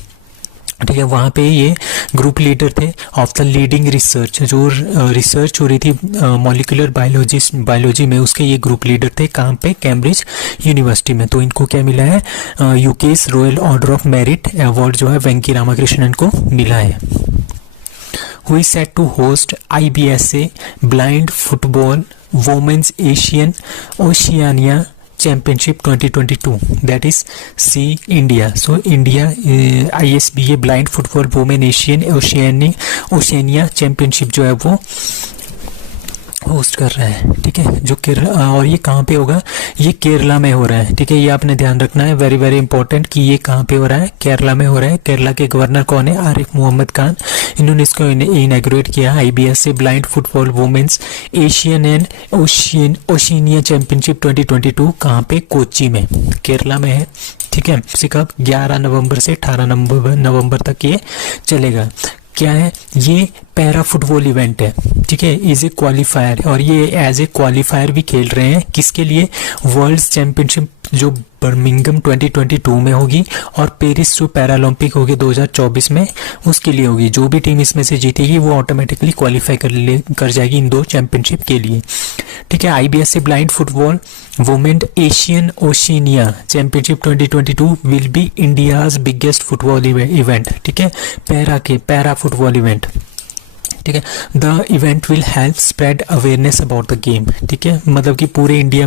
ठीक है। वहाँ पे ये ग्रुप लीडर थे ऑफ द लीडिंग रिसर्च, जो रिसर्च हो रही थी मॉलिक्यूलर बायोलॉजी में, उसके ये ग्रुप लीडर थे। कहाँ पे? कैम्ब्रिज यूनिवर्सिटी में। तो इनको क्या मिला है? UK's royal order of merit award जो है वेंकी रामाकृष्णन को मिला है। Who is set to host IBSA blind football women's Asian Oceania Championship 2022 that is C India. So India ISBA blind football women Asian Oceania Championship जो है वो host कर रहा है, ठीक है, जो केरला। और ये कहाँ पे होगा? ये केरला में हो रहा है, ठीक है। ये आपने ध्यान रखना है, वेरी वेरी इंपॉर्टेंट, कि ये कहाँ पे हो रहा है? केरला में हो रहा है। केरला के गवर्नर कौन है? आरिफ मोहम्मद खान। इन्होंने इसको इनॉग्रेट किया। IBSA blind football women's Asian and Oceania championship 2022 कहाँ पे? कोच्चि में, केरला में है, ठीक है। कब? 11 नवंबर से 18 नवंबर तक ये चलेगा। क्या है? ये पैरा फुटबॉल इवेंट है, ठीक है, इज ए क्वालिफायर, और ये एज ए क्वालिफायर भी खेल रहे हैं। किसके लिए? वर्ल्ड चैंपियनशिप जो बर्मिंघम 2022 में होगी, और पेरिस जो पैरालंपिक होगी 2024 में, उसके लिए होगी। जो भी टीम इसमें से जीतेगी वो ऑटोमेटिकली क्वालिफाई कर जाएगी इन दो चैंपियनशिप के लिए, ठीक है। IBSA blind football women Asian Oceania championship 2022 will be India's biggest football event, ठीक है, पैरा फुटबॉल इवेंट, ठीक है। The event will help spread awareness about the game, ठीक है। मतलब कि पूरे इंडिया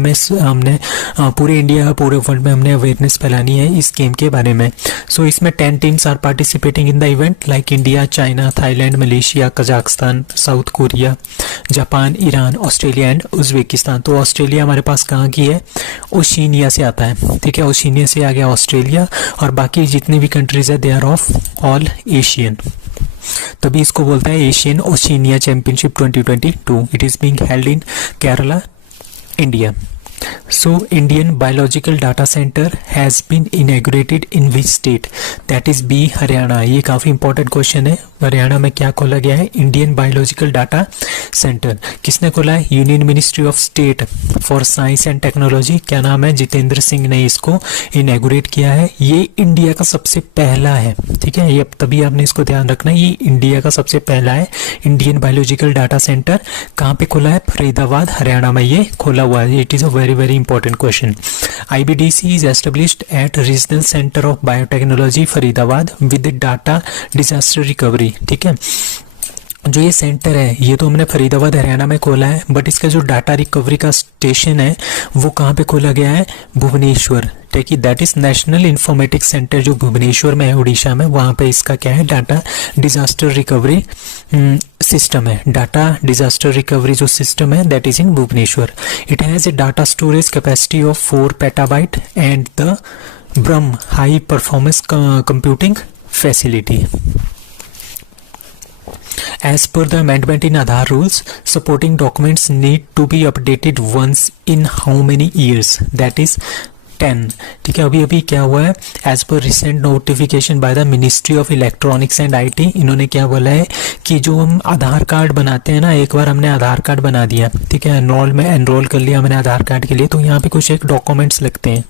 पूरे वर्ल्ड में हमने अवेयरनेस फैलानी है इस गेम के बारे में। सो इसमें 10 teams are participating in the event like India, China, Thailand, Malaysia, Kazakhstan, South Korea, Japan, Iran, Australia and Uzbekistan. तो ऑस्ट्रेलिया हमारे पास कहाँ की है? ओशिनिया से आता है, ठीक है। ओशिनिया से आ गया ऑस्ट्रेलिया, और बाकी जितनी भी कंट्रीज है they are of all Asian. तभी इसको बोलता है Asian Oceania championship 2022। It is being held in Kerala, India. So Indian Biological Data Center has been inaugurated in which state? That is B, Haryana. ये काफ़ी इंपॉर्टेंट क्वेश्चन है। हरियाणा में क्या खोला गया है? Indian biological data centre. किसने खोला है? Union ministry of state for science and technology. क्या नाम है? जितेंद्र सिंह ने इसको इनैगुरेट किया है। ये इंडिया का सबसे पहला है, ठीक है। ये तभी आपने इसको ध्यान रखना है, ये इंडिया का सबसे पहला है इंडियन बायोलॉजिकल डाटा सेंटर। कहाँ पे खोला है? फरीदाबाद, हरियाणा में ये खोला हुआ है। It is a very important question. IBDC is established at Regional Center of Biotechnology Faridabad with data disaster recovery। ठीक है, जो ये सेंटर है ये तो हमने फरीदाबाद हरियाणा में खोला है, बट इसका जो डाटा रिकवरी का स्टेशन है वो कहाँ पे खोला गया है? भुवनेश्वर। ठीक है, that is national informatics centre जो भुवनेश्वर में है, उड़ीसा में। वहाँ पे इसका क्या है? डाटा डिजास्टर रिकवरी सिस्टम है। डाटा डिजास्टर रिकवरी जो सिस्टम है that is in Bhubaneswar. It has a data storage capacity of 4 petabyte and the Brahma high performance computing facility. As per the amendment in Aadhaar rules, supporting documents need to be updated once in how many years? That is 10। ठीक है, अभी क्या हुआ है? As per recent notification by the ministry of electronics and IT, इन्होंने क्या बोला है कि जो हम आधार कार्ड बनाते हैं ना, एक बार हमने आधार कार्ड बना दिया, ठीक है, एनरोल कर लिया मैंने आधार कार्ड के लिए, तो यहाँ पे कुछ एक डॉक्यूमेंट्स लगते हैं,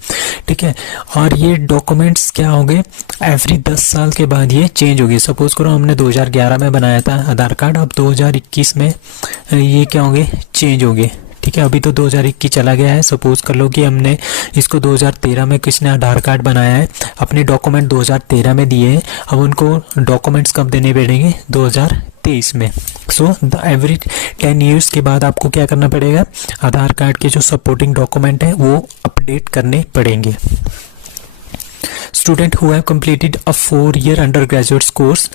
ठीक है। और ये डॉक्यूमेंट्स क्या होंगे? एवरी 10 साल के बाद ये चेंज होगी। सपोज करो हमने 2011 में बनाया था आधार कार्ड, अब 2021 में ये क्या होंगे? चेंज होंगे। ठीक है, अभी तो 2021 चला गया है। सपोज कर लो कि हमने इसको 2013 में किसने आधार कार्ड बनाया है, अपने डॉक्यूमेंट 2013 में दिए हैं, अब उनको डॉक्यूमेंट्स कब देने पड़ेंगे? 2023 में। सो एवरी 10 ईयर्स के बाद आपको क्या करना पड़ेगा? आधार कार्ड के जो सपोर्टिंग डॉक्यूमेंट है वो अपडेट करने पड़ेंगे। Student who have completed a 4-year undergraduate course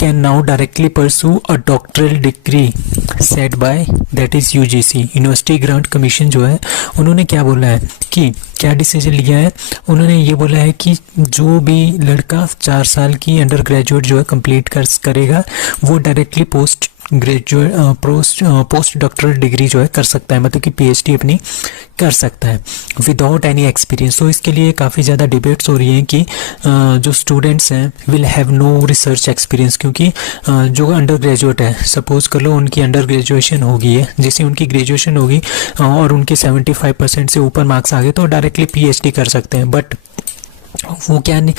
can now directly pursue a doctoral degree set by that is UGC, University Grant Commission। जो है उन्होंने क्या बोला है कि क्या डिसीजन लिया है? उन्होंने ये बोला है कि जो भी लड़का 4 साल की अंडर ग्रेजुएट जो है कंप्लीट करेगा वो डायरेक्टली पोस्ट डॉक्टरल डिग्री जो है कर सकता है, मतलब कि PhD अपनी कर सकता है विदाउट एनी एक्सपीरियंस। तो इसके लिए काफ़ी ज़्यादा डिबेट्स हो रही हैं कि जो स्टूडेंट्स हैं will have no research experience, क्योंकि जो अंडर ग्रेजुएट है, सपोज कर लो उनकी अंडर ग्रेजुएशन होगी है, जैसे उनकी ग्रेजुएशन होगी और उनके 75% से ऊपर मार्क्स आ गए तो डायरेक्टली PhD कर सकते हैं। बट वो क्या नहीं,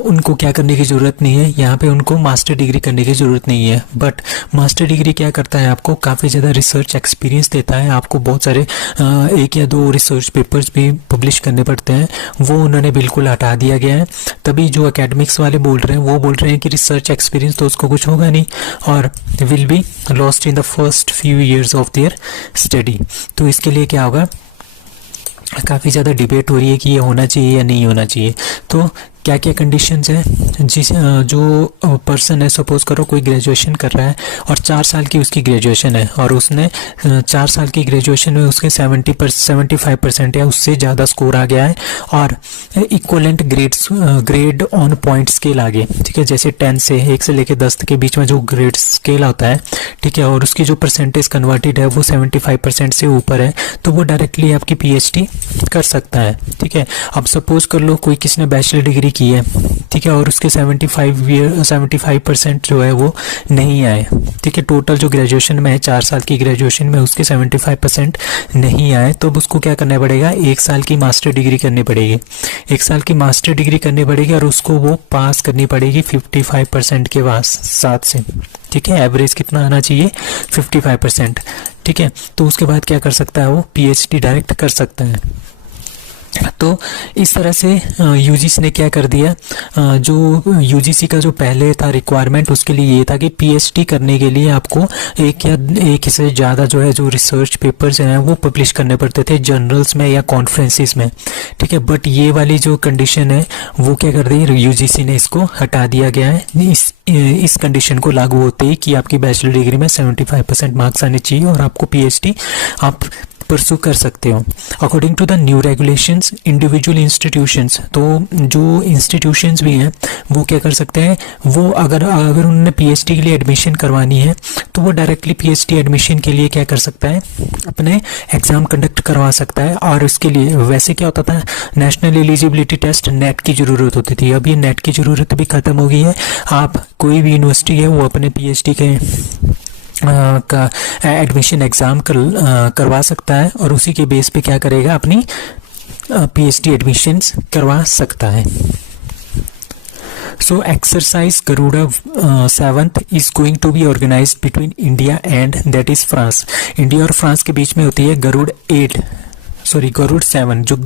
उनको क्या करने की ज़रूरत नहीं है, यहाँ पे उनको मास्टर डिग्री करने की ज़रूरत नहीं है। बट मास्टर डिग्री क्या करता है? आपको काफ़ी ज़्यादा रिसर्च एक्सपीरियंस देता है, आपको बहुत सारे 1 या 2 रिसर्च पेपर्स भी पब्लिश करने पड़ते हैं, वो उन्होंने बिल्कुल हटा दिया गया है। तभी जो एकेडमिक्स वाले बोल रहे हैं वो बोल रहे हैं कि रिसर्च एक्सपीरियंस तो उसको कुछ होगा नहीं और will be lost in the first few years of their study. तो इसके लिए क्या होगा? काफ़ी ज़्यादा डिबेट हो रही है कि ये होना चाहिए या नहीं होना चाहिए। तो क्या क्या कंडीशंस हैं? जो पर्सन है, सपोज करो कोई ग्रेजुएशन कर रहा है और 4 साल की उसकी ग्रेजुएशन है और उसने 4 साल की ग्रेजुएशन में उसके 75% या उससे ज़्यादा स्कोर आ गया है और equivalent grade on point scale आ गए, ठीक है, जैसे 10 से 1 से लेकर 10 के बीच में जो ग्रेड स्केल होता है, ठीक है, और उसकी जो परसेंटेज कन्वर्टेड है वो 75% से ऊपर है, तो वो डायरेक्टली आपकी PhD कर सकता है। ठीक है, अब सपोज कर लो कोई किसी ने बैचलर डिग्री की है, ठीक है, और उसके 75% जो है वो नहीं आए, ठीक है, टोटल जो ग्रेजुएशन में है 4 साल की ग्रेजुएशन में उसके 75% नहीं आए, तो अब उसको क्या करना पड़ेगा? 1 साल की मास्टर डिग्री करनी पड़ेगी। 1 साल की मास्टर डिग्री करनी पड़ेगी और उसको वो पास करनी पड़ेगी 55% के साथ से, ठीक है, एवरेज कितना आना चाहिए? 55%, ठीक है। तो उसके बाद क्या कर सकता है वो? PhD डायरेक्ट कर सकता है। तो इस तरह से यूजीसी ने क्या कर दिया, जो यूजीसी का जो पहले था रिक्वायरमेंट उसके लिए ये था कि PhD करने के लिए आपको एक से ज़्यादा जो है जो रिसर्च पेपर्स हैं वो पब्लिश करने पड़ते थे जर्नल्स में या कॉन्फ्रेंसेस में, ठीक है। बट ये वाली जो कंडीशन है वो क्या कर दी, यूजीसी ने इसको हटा दिया गया है। इस कंडीशन को लागू होते ही कि आपकी बैचलर डिग्री में 75% मार्क्स आने चाहिए और आपको PhD आप परसू कर सकते हो। According to the new regulations individual institutions, तो जो इंस्टीट्यूशंस भी हैं वो क्या कर सकते हैं, वो अगर उन्होंने पीएचडी के लिए एडमिशन करवानी है तो वो डायरेक्टली पीएचडी एडमिशन के लिए क्या कर सकता है, अपने एग्ज़ाम कंडक्ट करवा सकता है। और उसके लिए वैसे क्या होता था, नेशनल एलिजिबिलिटी टेस्ट नेट की ज़रूरत होती थी, अब ये नेट की ज़रूरत भी ख़त्म हो गई है। आप कोई भी यूनिवर्सिटी है वो अपने पीएचडी के का एडमिशन एग्ज़ाम करवा सकता है और उसी के बेस पे क्या करेगा, अपनी पीएचडी एडमिशन्स करवा सकता है। So exercise Garuda 7th is going to be organized between India and that is France। India और फ्रांस के बीच में होती है गरुड़ 7। जो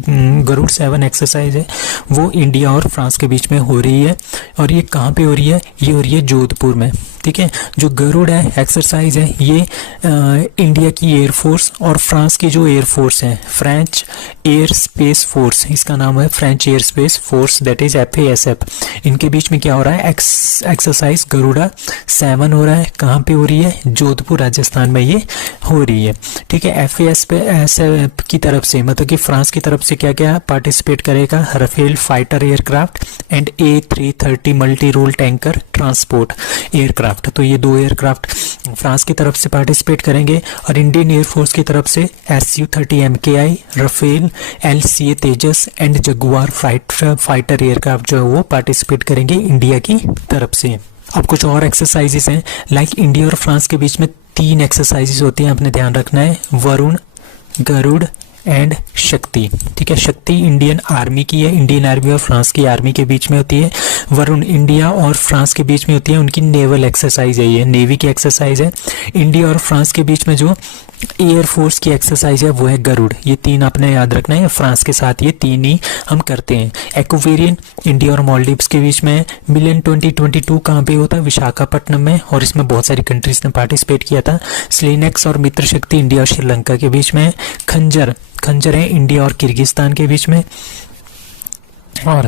गरुड़ 7 एक्सरसाइज है वो इंडिया और फ्रांस के बीच में हो रही है। और ये कहाँ पे हो रही है, ये हो रही है जोधपुर में। ठीक है, जो गरुड़ है एक्सरसाइज है ये इंडिया की एयरफोर्स और फ्रांस की जो एयरफोर्स है, फ्रेंच एयर स्पेस फोर्स, इसका नाम है French air space force that is FASF, इनके बीच में क्या हो रहा है, एक्सरसाइज गरुड़ा 7 हो रहा है। कहाँ पे हो रही है, जोधपुर राजस्थान में ये हो रही है। ठीक है, FASF की तरफ से, मतलब कि फ्रांस की तरफ से क्या क्या पार्टिसिपेट करेगा, Rafale fighter aircraft and A330 multi role tanker transport aircraft. तो ये 2 एयरक्राफ्ट फ्रांस की तरफ से पार्टिसिपेट करेंगे और इंडियन एयरफोर्स की तरफ से Su-30 MKI, Rafale, LCA Tejas and Jaguar fighter aircraft जो है वो पार्टिसिपेट करेंगे इंडिया की तरफ से। अब कुछ और एक्सरसाइजेस हैं, लाइक इंडिया और फ्रांस के बीच में 3 एक्सरसाइजेस होती हैं, आपने ध्यान रखना है, वरुण, गरुड़ एंड शक्ति। ठीक है, शक्ति इंडियन आर्मी की है, इंडियन आर्मी और फ्रांस की आर्मी के बीच में होती है। वरुण इंडिया और फ्रांस के बीच में होती है, उनकी नेवल एक्सरसाइज है, ये नेवी की एक्सरसाइज है। इंडिया और फ्रांस के बीच में जो एयरफोर्स की एक्सरसाइज है वो है गरुड़। ये 3 आपने याद रखना है, फ्रांस के साथ ये 3 ही हम करते हैं। एक्वेरियन इंडिया और मालदीव्स के बीच में। मिलियन 2022 कहाँ पे होता है, विशाखापट्टनम में, और इसमें बहुत सारी कंट्रीज ने पार्टिसिपेट किया था। स्लिनेक्स और मित्र शक्ति इंडिया और श्रीलंका के बीच में। खंजर है इंडिया और किर्गिस्तान के बीच में। और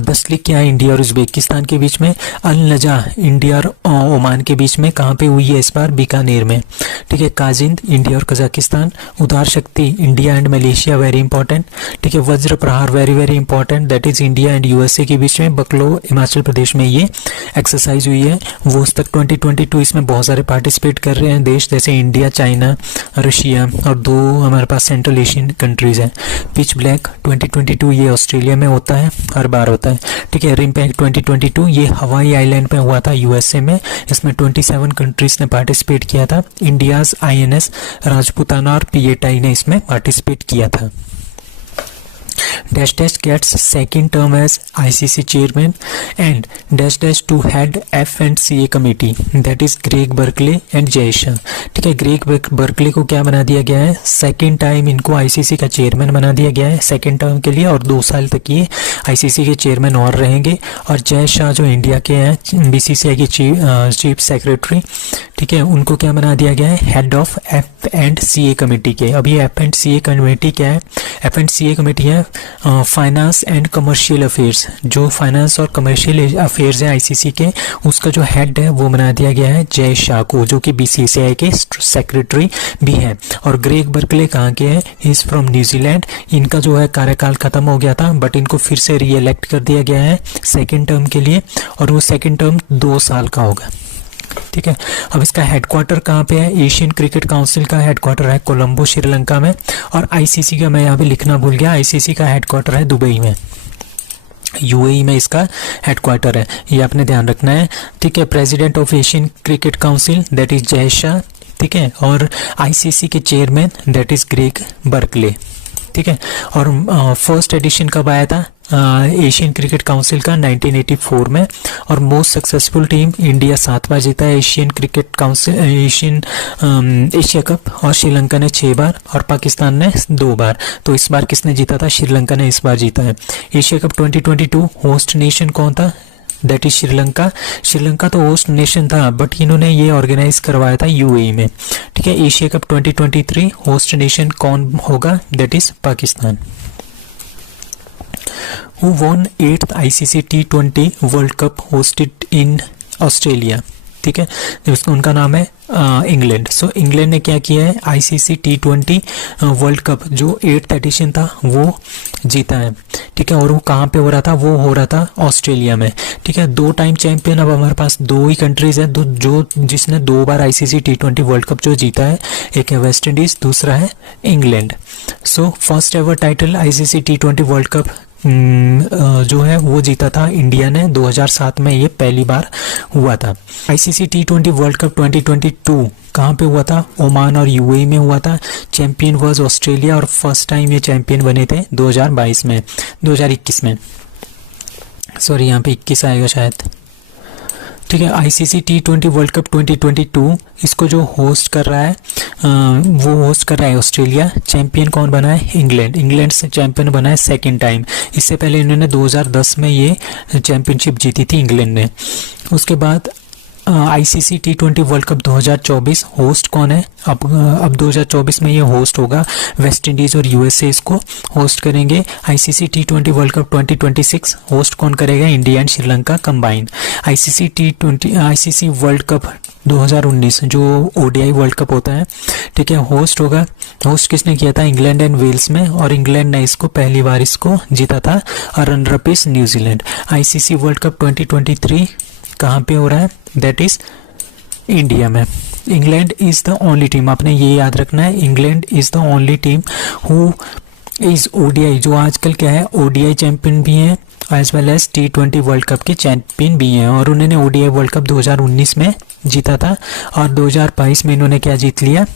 10 लीग क्या है, इंडिया और उज्बेकिस्तान के बीच में। अल नजा इंडिया और ओमान के बीच में, कहाँ पे हुई है इस बार, बीकानेर में। ठीक है, काजिंद इंडिया और कजाकिस्तान। उदार शक्ति India and Malaysia, very important. ठीक है, वज्र प्रहार very very important, that is India and USA के बीच में। बकलो हिमाचल प्रदेश में ये एक्सरसाइज हुई है। वोस्तक 2022, इसमें बहुत सारे पार्टिसिपेट कर रहे हैं देश, जैसे इंडिया, चाइना, रशिया और 2 हमारे पास सेंट्रल एशियन कंट्रीज हैं। पिच ब्लैक 2022 ये ऑस्ट्रेलिया में होता है, हर बार होता है। ठीक है, रिम्पैक्ट 2022 ये हवाई आइलैंड पे हुआ था USA में, इसमें 27 कंट्रीज ने पार्टिसिपेट किया था। इंडियाज INS राजपूताना और PATI ने इसमें पार्टिसिपेट किया था। dash gets second term as ICC chairman and dash to head F&CA committee, that is Greg Berkeley and Jay Shah. ठीक है, ग्रेग बर्कले को क्या बना दिया गया है, सेकेंड टाइम इनको ICC का चेयरमैन बना दिया गया है सेकेंड टर्म के लिए, और 2 साल तक ये ICC के चेयरमैन और रहेंगे। और जय शाह जो इंडिया के हैं BCCI के चीफ सेक्रेटरी, ठीक है, उनको क्या बना दिया गया है, हेड ऑफ F&CA कमेटी के। अब ये F&CA कमेटी क्या है, F&CA कमेटी है फाइनेंस एंड कमर्शियल अफेयर्स, जो फाइनेंस और कमर्शियल अफेयर्स है ICC के, उसका जो हेड है वो बना दिया गया है जय शाह को, जो कि BCCI के सेक्रेटरी भी हैं। और ग्रेग बर्कले कहाँ के हैं, ही इज फ्रॉम न्यूजीलैंड। इनका जो है कार्यकाल खत्म हो गया था, बट इनको फिर से री इलेक्ट कर दिया गया है सेकेंड टर्म के लिए, और वो सेकेंड टर्म 2 साल का होगा। ठीक है, अब इसका हेडक्वार्टर कहाँ पे है, एशियन क्रिकेट काउंसिल का हेडक्वार्टर है कोलंबो श्रीलंका में। और ICC का मैं यहाँ पे लिखना भूल गया, ICC का हेडक्वार्टर है दुबई में, UAE में इसका हेडक्वार्टर है, ये आपने ध्यान रखना है। ठीक है, president of Asian cricket council that is Jay Shah. ठीक है, और ICC के chairman that is Greg Berkeley. ठीक है, और फर्स्ट एडिशन कब आया था एशियन क्रिकेट काउंसिल का, 1984 में। और मोस्ट सक्सेसफुल टीम इंडिया 7 बार जीता है Asian cricket council Asia cup, और श्रीलंका ने 6 बार और पाकिस्तान ने 2 बार। तो इस बार किसने जीता था, श्रीलंका ने इस बार जीता है। एशिया कप 2022 होस्ट नेशन कौन था, दैट इज श्रीलंका। श्रीलंका तो होस्ट नेशन था, बट इन्होंने ये ऑर्गेनाइज करवाया था UAE में। ठीक है, एशिया कप 2023 होस्ट नेशन कौन होगा, that is Pakistan. Who won 8th ICC T20 World Cup hosted in Australia? ठीक है, उसका उनका नाम है इंग्लैंड। सो इंग्लैंड ने क्या किया है, आईसीसी T20 वर्ल्ड कप जो 8th एडिशन था वो जीता है। ठीक है, और वो कहाँ पे हो रहा था, वो हो रहा था ऑस्ट्रेलिया में। ठीक है, 2 टाइम चैंपियन अब हमारे पास 2 ही कंट्रीज है जो जिसने 2 बार आईसीसी T20 वर्ल्ड कप जो जीता है, एक है वेस्ट इंडीज, दूसरा है England. So first ever title ICC T20 world cup जो है वो जीता था इंडिया ने 2007 में, ये पहली बार हुआ था। आईसीसी T20 वर्ल्ड कप 2022 कहाँ पे हुआ था, ओमान और यूएई में हुआ था। चैंपियन वाज ऑस्ट्रेलिया और फर्स्ट टाइम ये चैंपियन बने थे 2021 में, सॉरी यहाँ पे 21 आएगा शायद। ठीक है, आईसीसी T20 वर्ल्ड कप 2022 इसको जो होस्ट कर रहा है वो होस्ट कर रहा है ऑस्ट्रेलिया। चैंपियन कौन बना है, इंग्लैंड से चैंपियन बना है सेकेंड टाइम। इससे पहले इन्होंने 2010 में ये चैंपियनशिप जीती थी इंग्लैंड ने। उसके बाद ICC T20 world cup 2024 host कौन है, अब 2024 में ये होस्ट होगा, वेस्ट इंडीज और यूएसए इसको होस्ट करेंगे। ICC T20 world cup 2026 host कौन करेगा, India and Sri Lanka combine. ICC world cup 2019 जो ओडीआई वर्ल्ड कप होता है, ठीक है, होस्ट किसने किया था, इंग्लैंड एंड वेल्स में, और इंग्लैंड ने इसको पहली बार इसको जीता था, और runner up is New Zealand. ICC world cup 2023 कहाँ पे हो रहा है, दैट इज इंडिया में। England is the only team, आपने ये याद रखना है, England is the only team who is ODI, जो आजकल क्या है ओडीआई चैंपियन भी हैं as well as T20 world cup के चैंपियन भी हैं। और उन्होंने ओडीआई वर्ल्ड कप 2019 में जीता था, और 2022 में इन्होंने क्या जीत लिया,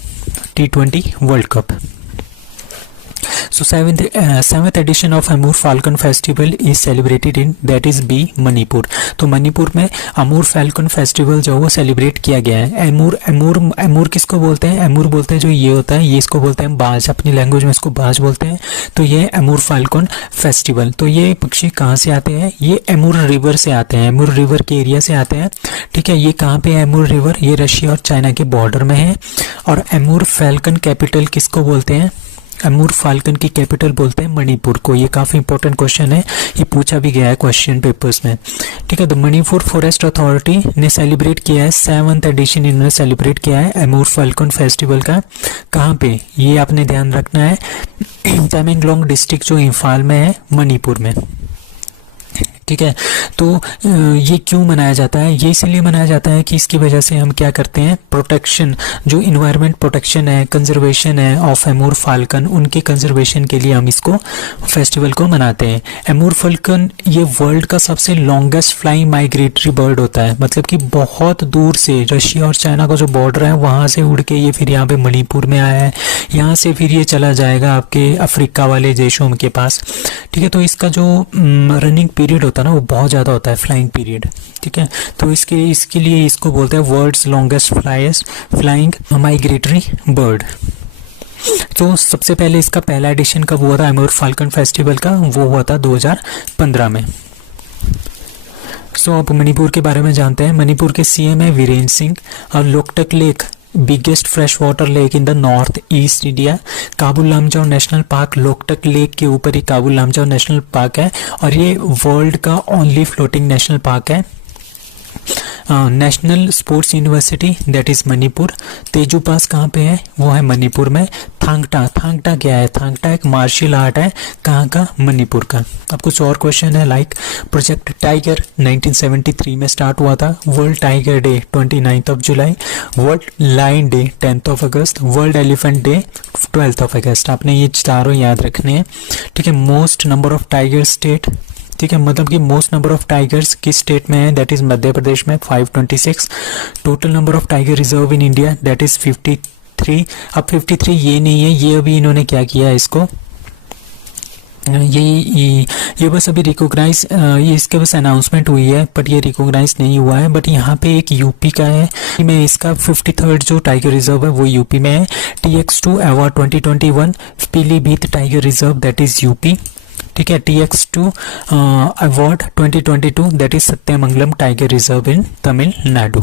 T20 world cup. So seventh edition of Amur Falcon Festival is celebrated in that is B Manipur. तो मणिपुर में अमूर फैल्कन फेस्टिवल जो वो सेलिब्रेट किया गया है। एमूर किसको बोलते हैं, एमूर बोलते हैं जो ये होता है, ये इसको बोलते हैं बाज, अपनी लैंग्वेज में इसको बाज बोलते हैं। तो ये एमूर फैल्कन फेस्टिवल, तो ये पक्षी कहाँ से आते हैं, ये एमूर रिवर से आते हैं, एमूर रिवर के एरिया से आते हैं। ठीक है, ये कहाँ पे है एमूर रिवर, ये रशिया और चाइना के बॉर्डर में है। और एमूर फैल्कन कैपिटल किसको बोलते हैं, एमूर फाल्कन की कैपिटल बोलते हैं मणिपुर को। ये काफ़ी इंपॉर्टेंट क्वेश्चन है, ये पूछा भी गया है क्वेश्चन पेपर्स में। ठीक है, तो मणिपुर फॉरेस्ट अथॉरिटी ने सेलिब्रेट किया है 7th एडिशन, इन्होंने सेलिब्रेट किया है एमूर फाल्कन फेस्टिवल का। कहाँ पे, ये आपने ध्यान रखना है, तमेंगलोंग डिस्ट्रिक्ट जो इम्फाल में है, मणिपुर में। ठीक है, तो ये क्यों मनाया जाता है, ये इसलिए मनाया जाता है कि इसकी वजह से हम क्या करते हैं, प्रोटेक्शन, जो इन्वायरमेंट प्रोटेक्शन है, कंजर्वेशन है ऑफ एमूर फाल्कन, उनके कंजर्वेशन के लिए हम इसको फेस्टिवल को मनाते हैं। एमूर फाल्कन ये वर्ल्ड का सबसे लॉन्गेस्ट फ्लाइंग माइग्रेटरी बर्ड होता है, मतलब कि बहुत दूर से रशिया और चाइना का जो बॉर्डर है वहाँ से उड़ के ये फिर यहाँ पे मणिपुर में आया है, यहाँ से फिर ये चला जाएगा आपके अफ्रीका वाले देशों के पास। ठीक है, तो इसका जो रनिंग पीरियड होता है ना वो बहुत ज़्यादा होता है, फ्लाइंग पीरियड। ठीक है, तो इसके लिए इसको बोलते हैं world's longest flying migratory bird. तो सबसे पहले इसका पहला एडिशन कब हुआ था एमूर फाल्कन फेस्टिवल का, वो हुआ था 2015 में। सो अब मणिपुर के बारे में जानते हैं। मणिपुर के सीएम है वीरेंद्र सिंह, और Loktak lake biggest freshwater lake in the north east India. Keibul Lamjao national park Loktak lake के ऊपर ही काबुल लामजाओ नेशनल पार्क है, और ये वर्ल्ड का ओनली फ्लोटिंग नेशनल पार्क है। National sports university that is Manipur. Tezu pass कहाँ पे है, वो है मणिपुर में। थांगटा क्या है, थांगटा एक मार्शल आर्ट है, कहाँ का, मणिपुर का। अब कुछ और क्वेश्चन है, लाइक प्रोजेक्ट टाइगर 1973 में स्टार्ट हुआ था। वर्ल्ड टाइगर डे 29 जुलाई, वर्ल्ड लायन डे 10 अगस्त, वर्ल्ड एलिफेंट डे 12 अगस्त। आपने ये चारों याद रखने हैं। ठीक है, most number of tiger state, ठीक है, मतलब कि मोस्ट नंबर ऑफ टाइगर्स किस स्टेट में है, दैट इज मध्य प्रदेश में 526। Total number of tiger reserve in India that is 53। अब 53 ये नहीं है, ये अभी इन्होंने क्या किया है इसको, ये बस अभी रिकॉग्नाइज, ये इसके बस अनाउंसमेंट हुई है, बट ये रिकॉग्नाइज नहीं हुआ है। बट यहाँ पे एक यूपी का है, में इसका 53rd जो टाइगर रिजर्व है वो यूपी में है। TX2 award 2021 Pilibhit tiger reserve that is UP. ठीक है, TX2 award 2022 that is Sathyamangalam tiger reserve in Tamil Nadu.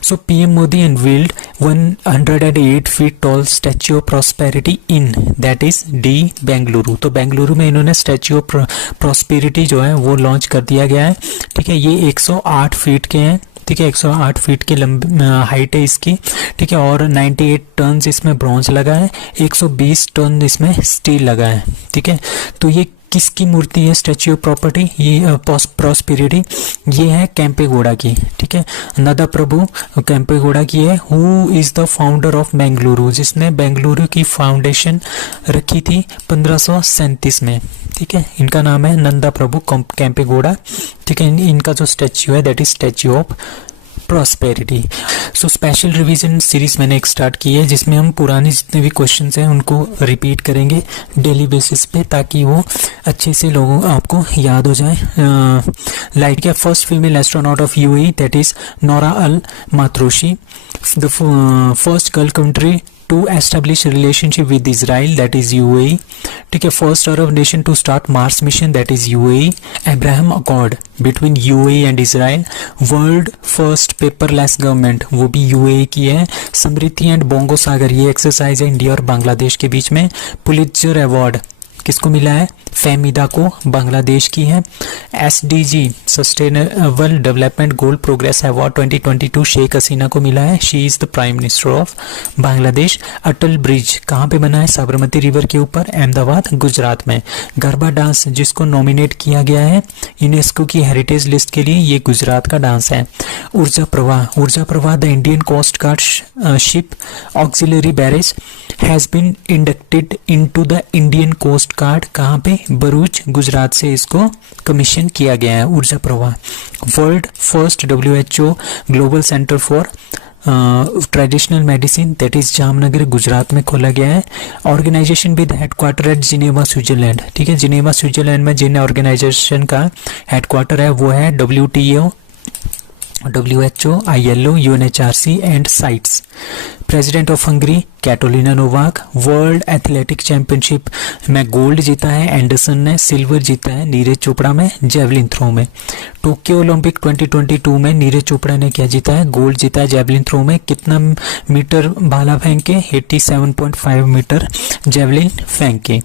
So PM Modi unveiled 108 feet tall Statue of Prosperity in that is D Bengaluru. तो बेंगलुरु में इन्होंने स्टैच्यू ऑफ प्रॉस्पेरिटी जो है वो लॉन्च कर दिया गया है। ठीक है, ये 108 फीट के हैं। ठीक है, 108 फीट की लंबी हाइट है इसकी, ठीक है, और 98 टन इसमें ब्रॉन्ज लगा है, 120 टन इसमें स्टील लगा है, ठीक है। तो ये किसकी मूर्ति है, स्टैच्यू ऑफ प्रॉपर्टी, ये प्रॉस्पेरिटी, ये है केम्पेगौड़ा की, ठीक है, नदा प्रभु केम्पेगौड़ा की है। Who is the founder of Bengaluru, जिसने बेंगलुरु की फाउंडेशन रखी थी 1537 में, ठीक है, इनका नाम है नंदा प्रभु केम्पेगौड़ा, ठीक है। इनका जो स्टैच्यू है that is statue of prosperity. So special revision series मैंने एक स्टार्ट की है जिसमें हम पुराने जितने भी क्वेश्चंस हैं उनको रिपीट करेंगे डेली बेसिस पे, ताकि वो अच्छे से लोगों आपको याद हो जाए। लाइट के first female astronaut of UAE that is Nora Al Matrooshi, the first gulf country to establish relationship with Israel that is UAE, ठीक है, first Arab nation to start Mars mission that is UAE, Abraham accord between UAE and Israel, world first paperless government वो भी UAE की है, समृद्धि and bongo सागर ये exercise है India और बांग्लादेश के बीच में, पुलित्जर अवार्ड किसको मिला है, फेमिदा को, बांग्लादेश की है, SDG sustainable development goal progress award 2022 Sheikh Hasina को मिला है, she is the prime minister of Bangladesh. Atal bridge कहाँ पे बना है, साबरमती रिवर के ऊपर, अहमदाबाद गुजरात में। गरबा डांस जिसको नॉमिनेट किया गया है यूनेस्को की हेरिटेज लिस्ट के लिए, ये गुजरात का डांस है। Urja Pravaha the Indian coast guard ship auxiliary barge has been inducted into the Indian coast guard, कहाँ पे, भरूच गुजरात से इसको कमीशन किया गया है Urja Pravaha. World first WHO global centre for traditional medicine that is Jamnagar Gujarat में खोला गया है। Organisation with headquarter at Geneva Switzerland, ठीक है, जिनेवा स्विट्जरलैंड में जिन ऑर्गेनाइजेशन का हेडक्वार्टर है वो है WTO, WHO, ILO, UNHRC and CITES. President of Hungary Katalin Novak. World athletic championship में गोल्ड जीता है एंडरसन ने, सिल्वर जीता है नीरज चोपड़ा में जेवलिन थ्रो में। टोक्यो ओलंपिक 2022 में नीरज चोपड़ा ने क्या जीता है, गोल्ड जीता है जेवलिन थ्रो में। कितना मीटर भाला फेंके, 87.5 मीटर जेवलिन फेंके।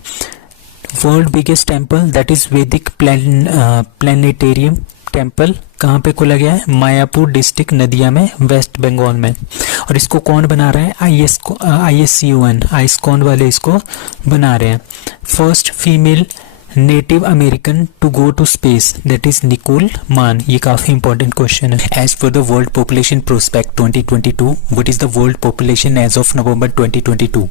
World biggest temple that is वैदिक प्लानिटेरियम टेम्पल कहाँ पे खोला गया है, मायापुर डिस्ट्रिक्ट नदिया में, वेस्ट बंगाल में। और इसको कौन बना रहा है, ISCON, आइस्कॉन वाले इसको बना रहे हैं। First female native American to go to space that is Nicole Mann, ये काफी इंपॉर्टेंट क्वेश्चन है। As for the world population prospect 2022, what is the world population as of November 2022?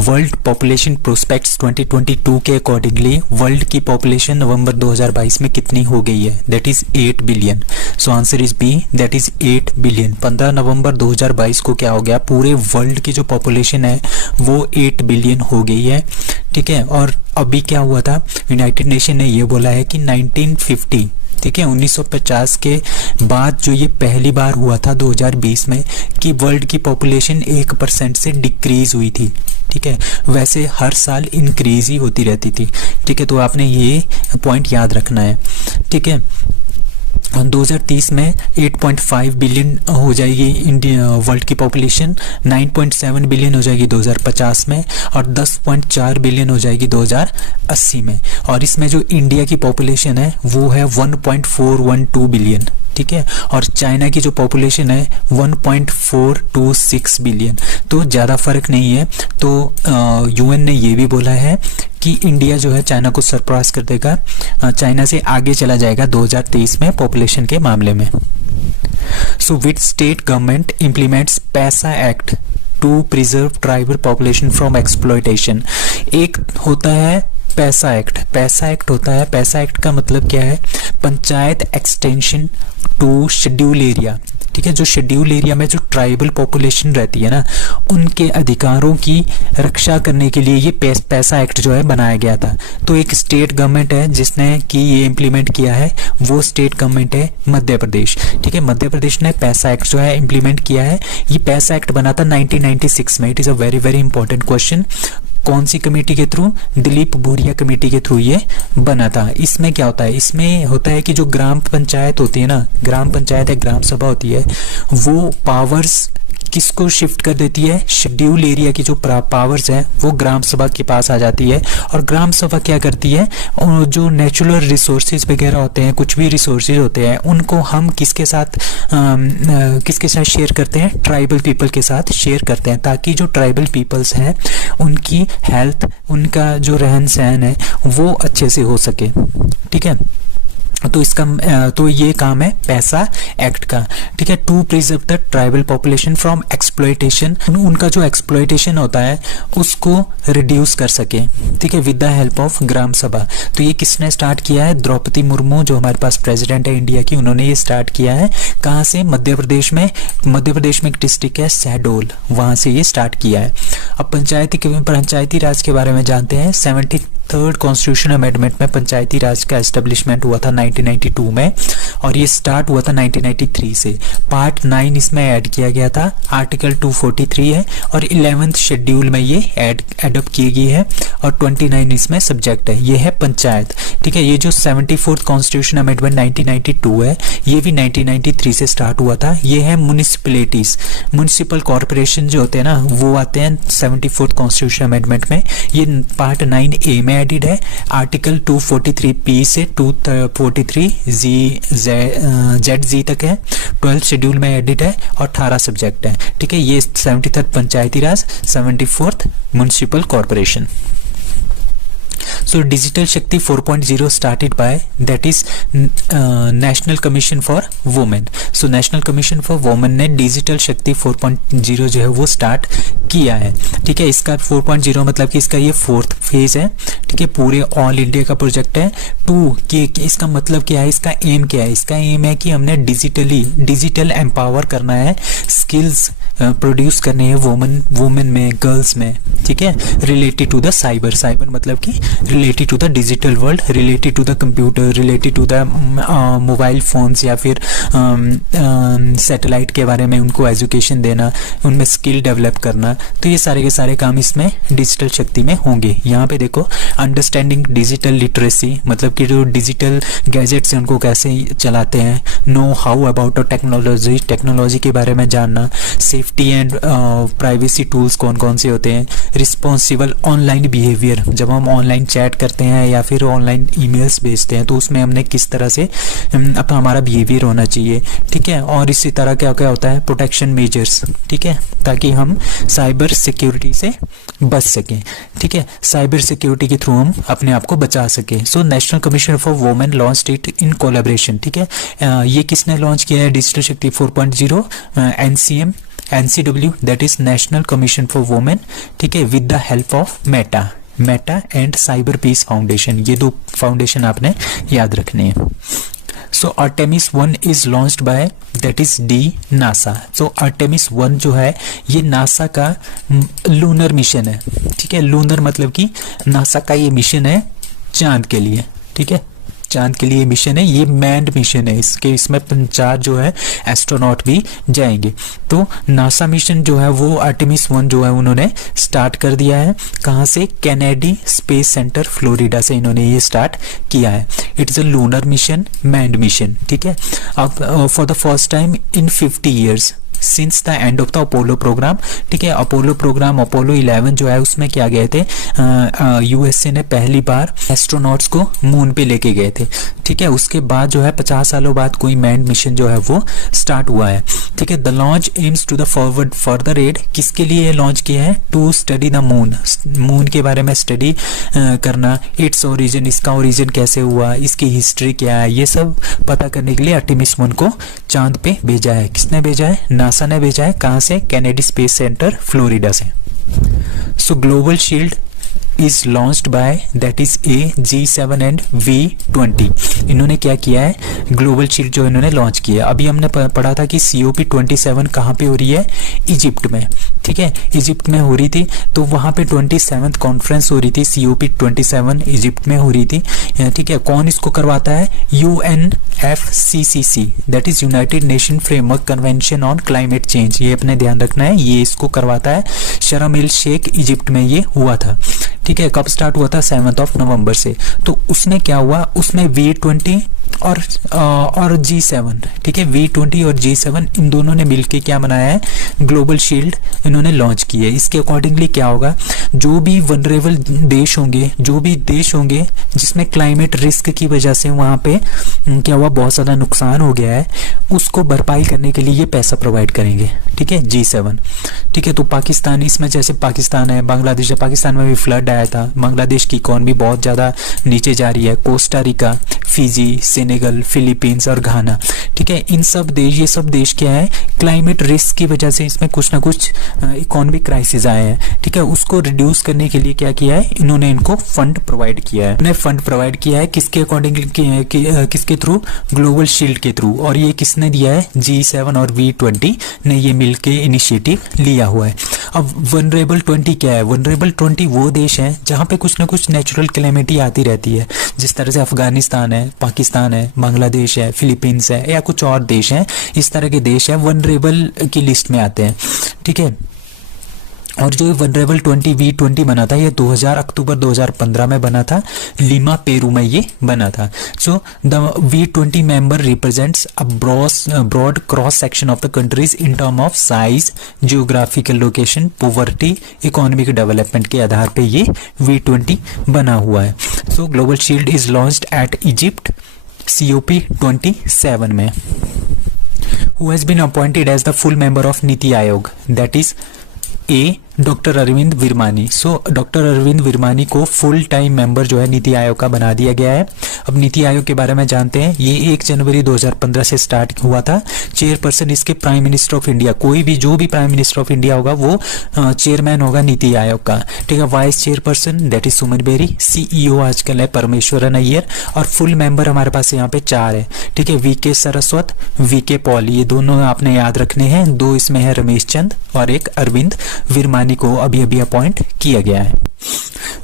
World population prospects 2022 के accordingly world की population नवंबर 2022 में कितनी हो गई है, that is 8 billion. So answer is B, that is 8 billion. 15 नवंबर 2022 को क्या हो गया, पूरे वर्ल्ड की जो पॉपुलेशन है वो 8 बिलियन हो गई है, ठीक है। और अभी क्या हुआ था, यूनाइटेड नेशन ने ये बोला है कि 1950, ठीक है, 1950 के बाद जो ये पहली बार हुआ था 2020 में कि वर्ल्ड की पॉपुलेशन 1% से डिक्रीज हुई थी, ठीक है। वैसे हर साल इंक्रीज ही होती रहती थी, ठीक है, तो आपने ये पॉइंट याद रखना है, ठीक है। 2030 में 8.5 बिलियन हो जाएगी इंडिया वर्ल्ड की पॉपुलेशन, 9.7 बिलियन हो जाएगी 2050 में, और 10.4 बिलियन हो जाएगी 2080 में। और इसमें जो इंडिया की पॉपुलेशन है वो है 1.412 बिलियन, ठीक है। और चाइना की जो पॉपुलेशन है 1.426 बिलियन, तो ज़्यादा फर्क नहीं है। तो UN ने ये भी बोला है कि इंडिया जो है चाइना को सरपास कर देगा, चाइना से आगे चला जाएगा 2023 में पॉपुलेशन के मामले में। So which state government implements PESA act to preserve tribal population from exploitation? एक होता है पैसा एक्ट, पैसा एक्ट होता है, पैसा एक्ट का मतलब क्या है, panchayat extension to schedule area, ठीक है। जो शेड्यूल एरिया में जो ट्राइबल पॉपुलेशन रहती है ना, उनके अधिकारों की रक्षा करने के लिए ये पैसा एक्ट जो है बनाया गया था। तो एक स्टेट गवर्नमेंट है जिसने कि ये इम्प्लीमेंट किया है, वो स्टेट गवर्नमेंट है मध्य प्रदेश, ठीक है। मध्य प्रदेश ने पैसा एक्ट जो है इम्प्लीमेंट किया है। ये पैसा एक्ट बना था 1996 में। It is a very very important question. कौन सी कमेटी के थ्रू, दिलीप बोरिया कमेटी के थ्रू ये बना था। इसमें क्या होता है, इसमें होता है कि जो ग्राम पंचायत होती है ना, ग्राम पंचायत या ग्राम सभा होती है, वो पावर्स किसको शिफ्ट कर देती है, शेड्यूल एरिया की जो पावर्स है वो ग्राम सभा के पास आ जाती है। और ग्राम सभा क्या करती है, जो नेचुरल रिसोर्सेज वगैरह होते हैं, कुछ भी रिसोर्सेज होते हैं, उनको हम किसके साथ शेयर करते हैं, ट्राइबल पीपल के साथ शेयर करते हैं, ताकि जो ट्राइबल पीपल्स हैं उनकी हेल्थ, उनका जो रहन सहन है वो अच्छे से हो सके। ठीक है, तो ये काम है पैसा एक्ट का। ठीक है, to preserve the tribal population from exploitation, उनका जो एक्सप्लॉयटेशन होता है उसको रिड्यूस कर सके। ठीक है, with the help of gram सभा। तो ये किसने स्टार्ट किया है, द्रौपदी मुर्मू जो हमारे पास प्रेसिडेंट है इंडिया की, उन्होंने ये स्टार्ट किया है। कहाँ से, मध्य प्रदेश में एक डिस्ट्रिक्ट है शहडोल, वहां से ये स्टार्ट किया है। अब पंचायती राज के बारे में जानते हैं। 73rd कॉन्स्टिट्यूशन अमेंडमेंट में पंचायती राज का एस्टेब्लिशमेंट हुआ था 1992 में, और ये स्टार्ट हुआ था 1993 से। पार्ट 9 इसमें ऐड किया गया था, आर्टिकल 243 है, और 11th शेड्यूल में ये एडॉप्ट की गई है, और 29 इसमें सब्जेक्ट है, ये है पंचायत। ठीक है, ये जो 74th कॉन्स्टिट्यूशन अमेंडमेंट 1992 है, ये भी 1993 से स्टार्ट हुआ था। ये है म्युनिसिपैलिटीज, म्युनिसिपल कॉर्पोरेशन जो होते हैं ना, वो आते हैं 74th कॉन्स्टिट्यूशन अमेंडमेंट में। ये पार्ट 9A में एडिड है, आर्टिकल 243P से 243ZZ तक है, 12th शेड्यूल में एडिड है, और 18 सब्जेक्ट है। ठीक है, ये 73rd Panchayati Raj, 74th municipal corporation. So Digital Shakti 4.0 started by, that is National Commission for Women. So National Commission for Women ने Digital Shakti 4.0 जो है वो स्टार्ट किया है। ठीक है, इसका 4.0 मतलब कि इसका ये 4th फेज है। ठीक है, पूरे ऑल इंडिया का प्रोजेक्ट है। 2 कि इसका मतलब क्या है, इसका एम क्या है, इसका एम है कि हमने डिजिटल एम्पावर करना है, स्किल्स प्रोड्यूस करने हैं वुमेन में, गर्ल्स में। ठीक है, रिलेटेड टू द साइबर मतलब कि related to the digital world, related to the computer, related to the mobile phones, या फिर सैटेलाइट के बारे में उनको एजुकेशन देना, उनमें स्किल डेवलप करना। तो ये सारे के सारे काम इसमें डिजिटल शक्ति में होंगे। यहाँ पे देखो, अंडरस्टैंडिंग डिजिटल लिटरेसी, मतलब कि जो डिजिटल गैजेट्स हैं उनको कैसे चलाते हैं, नो हाउ अबाउट टेक्नोलॉजी के बारे में जानना, सेफ्टी एंड प्राइवेसी टूल्स कौन कौन से होते हैं, रिस्पॉन्सिबल ऑनलाइन बिहेवियर, जब हम ऑनलाइन चैट करते हैं या फिर ऑनलाइन ईमेल्स भेजते हैं तो उसमें हमने किस तरह से अपना हमारा बिहेवियर होना चाहिए। ठीक है, और इसी तरह क्या क्या होता है, प्रोटेक्शन मेजर्स। ठीक है, ताकि हम साइबर सिक्योरिटी से बच सकें। ठीक है, साइबर सिक्योरिटी के थ्रू हम अपने आप को बचा सकें। So national commission for women launched it in collaboration. ठीक है, ये किसने लॉन्च किया है, digital Shakti 4.0, NCW, that is national commission for women. ठीक है, with the help of Meta and cyber peace foundation. ये 2 फाउंडेशन आपने याद रखने हैं। So Artemis 1 is launched by, that is NASA. So Artemis 1 जो है ये नासा का लूनर मिशन है। ठीक है, लूनर मतलब कि नासा का ये मिशन है चांद के लिए। ठीक है, चांद के लिए मिशन है, ये मैंड मिशन है, इसमें 4 जो है एस्ट्रोनॉट भी जाएंगे। तो नासा मिशन जो है वो आर्टेमिस 1 जो है उन्होंने स्टार्ट कर दिया है। कहाँ से, कैनेडी स्पेस सेंटर फ्लोरिडा से इन्होंने ये स्टार्ट किया है। It's a lunar mission, manned mission. ठीक है, अब for the first time in 50 years since the end of the Apollo programme. ठीक है, अपोलो प्रोग्राम, अपोलो 11 जो है उसमें क्या गए थे, यूएसए ने पहली बार एस्ट्रोनॉट्स को मून पे लेके गए थे। ठीक है, उसके बाद जो है 50 सालों बाद कोई मैंड मिशन जो है वो स्टार्ट हुआ है। ठीक है, the launch aims to the forward further aid, किसके लिए लॉन्च किया है, टू स्टडी द मून के बारे में स्टडी करना, इट्स ओरिजिन, इसका ओरिजिन कैसे हुआ, इसकी हिस्ट्री क्या है, ये सब पता करने के लिए आर्टेमिस 1 को चांद पे भेजा है। किसने भेजा है, नासा ने भेजा है। कहाँ से, कैनेडी स्पेस सेंटर फ्लोरिडा से। सो global shield is launched by, that is A, G7 and V20। इन्होंने क्या किया है, ग्लोबल शील्ड जो इन्होंने लॉन्च किया है। अभी हमने पढ़ा था कि COP27 कहाँ पे हो रही है, इजिप्ट में। ठीक है, इजिप्ट में हो रही थी, तो वहाँ पे 27th कॉन्फ्रेंस हो रही थी, COP27 इजिप्ट में हो रही थी। ठीक है, कौन इसको करवाता है, UNFCCC, that is United nation framework convention on climate change. ये अपने ध्यान रखना है, ये इसको करवाता है। शर्म एल शेख इजिप्ट में ये हुआ था। ठीक है, कब स्टार्ट हुआ था, 7 नवंबर से। तो उसमें क्या हुआ, उसमें V20 और G7, ठीक है, V20 और G7 इन दोनों ने मिलके क्या बनाया है, ग्लोबल शील्ड इन्होंने लॉन्च की है। इसके अकॉर्डिंगली क्या होगा, जो भी वनरेबल देश होंगे, जो भी देश होंगे जिसमें क्लाइमेट रिस्क की वजह से वहाँ पे क्या हुआ, बहुत ज़्यादा नुकसान हो गया है, उसको भरपाई करने के लिए ये पैसा प्रोवाइड करेंगे, ठीक है, G7, ठीक है। तो पाकिस्तान, इसमें जैसे पाकिस्तान है, बांग्लादेश है, पाकिस्तान में भी फ्लड आया था, बांग्लादेश की इकॉनमी बहुत ज़्यादा नीचे जा रही है, Costa Rica, Fiji, Senegal, Philippines और घाना, ठीक है, इन सब देश, ये सब देश क्या है, क्लाइमेट रिस्क की वजह से इसमें कुछ ना कुछ इकोनॉमिक क्राइसिस आए हैं, ठीक है। उसको रिड्यूस करने के लिए क्या किया है, इन्होंने इनको फंड प्रोवाइड किया है। इन्होंने फंड प्रोवाइड किया है किसके अकॉर्डिंगली, किसके थ्रू, ग्लोबल शील्ड के थ्रू। और ये किसने दिया है, G7 और V20 ने ये मिलके इनिशिएटिव लिया हुआ है। अब वनरेबल 20 क्या है, वनरेबल 20 वो देश है जहाँ पे कुछ ना कुछ नेचुरल कैलेमिटी आती रहती है, जिस तरह से अफगानिस्तान है, पाकिस्तान है, बांग्लादेश है, फिलीपींस है, या कुछ और देश हैं, इस तरह के देश हैं वनरेबल की लिस्ट में आते हैं, ठीक है। और जो वनरेबल 20 V20 बना था, ये अक्टूबर 2015 में बना था, लीमा पेरू में ये बना था। So the V20 member represents a broad cross section of the countries in term of size, geographical location, poverty, economic development के आधार पे ये V20 बना हुआ है। So global shield is launched at Egypt COP27 में। Who has been appointed as the full member of NITI Aayog, that is A. Doctor Arvind Virmani. So doctor Arvind Virmani को full time member जो है नीति आयोग का बना दिया गया है। अब नीति आयोग के बारे में जानते हैं, ये 1 जनवरी 2015 से स्टार्ट हुआ था। चेयरपर्सन इसके प्राइम मिनिस्टर ऑफ इंडिया, कोई भी जो भी प्राइम मिनिस्टर ऑफ इंडिया होगा वो चेयरमैन होगा नीति आयोग का, ठीक है। Vice chairperson that is Suman Bery, CEO आजकल है परमेश्वरन अय्यर, और फुल मेंबर हमारे पास यहाँ पे 4 है, ठीक है। VK सरस्वत, VK पॉल, ये दोनों आपने याद रखने हैं। 2 इसमें है रमेश चंद और एक अरविंद विरमानी को अभी अपॉइंट किया गया है।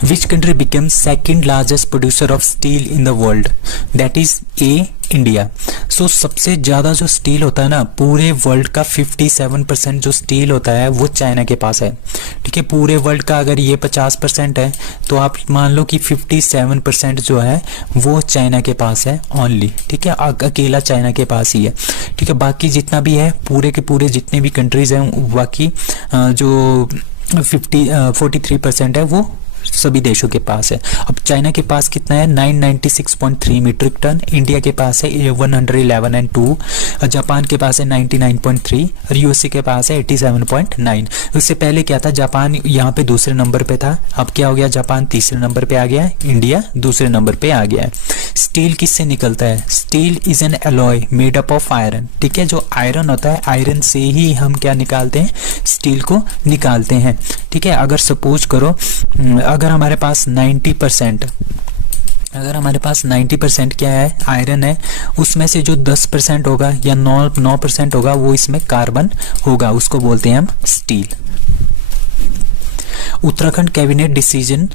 Which country becomes second largest producer of steel in the world? That is A. India. So सबसे ज़्यादा जो स्टील होता है ना पूरे वर्ल्ड का 57% जो स्टील होता है वो चाइना के पास है, ठीक है। पूरे वर्ल्ड का अगर ये 50% है तो आप मान लो कि 57% जो है वो चाइना के पास है ओनली, ठीक है। अकेला चाइना के पास ही है, ठीक है। बाकी जितना भी है पूरे के पूरे जितने भी कंट्रीज हैं, बाकी जो 43% है वो सभी देशों के पास है। अब चाइना के पास कितना है, 996.3 मीट्रिक टन, इंडिया के पास है 111.2, जापान के पास है 99.3 और यूएसए के पास है 87.9। उससे पहले क्या था, जापान यहाँ पे दूसरे नंबर पे था, अब क्या हो गया, जापान तीसरे नंबर पे आ गया है, इंडिया दूसरे नंबर पे आ गया है। स्टील किससे निकलता है, steel is an alloy made up of iron, ठीक है। जो आयरन होता है, आयरन से ही हम क्या निकालते हैं, स्टील को निकालते हैं, ठीक है। अगर सपोज करो अगर हमारे पास 90% क्या है, आयरन है, उसमें से जो 10% होगा या 9% होगा वो इसमें कार्बन होगा, उसको बोलते हैं हम steel. Uttarakhand cabinet decision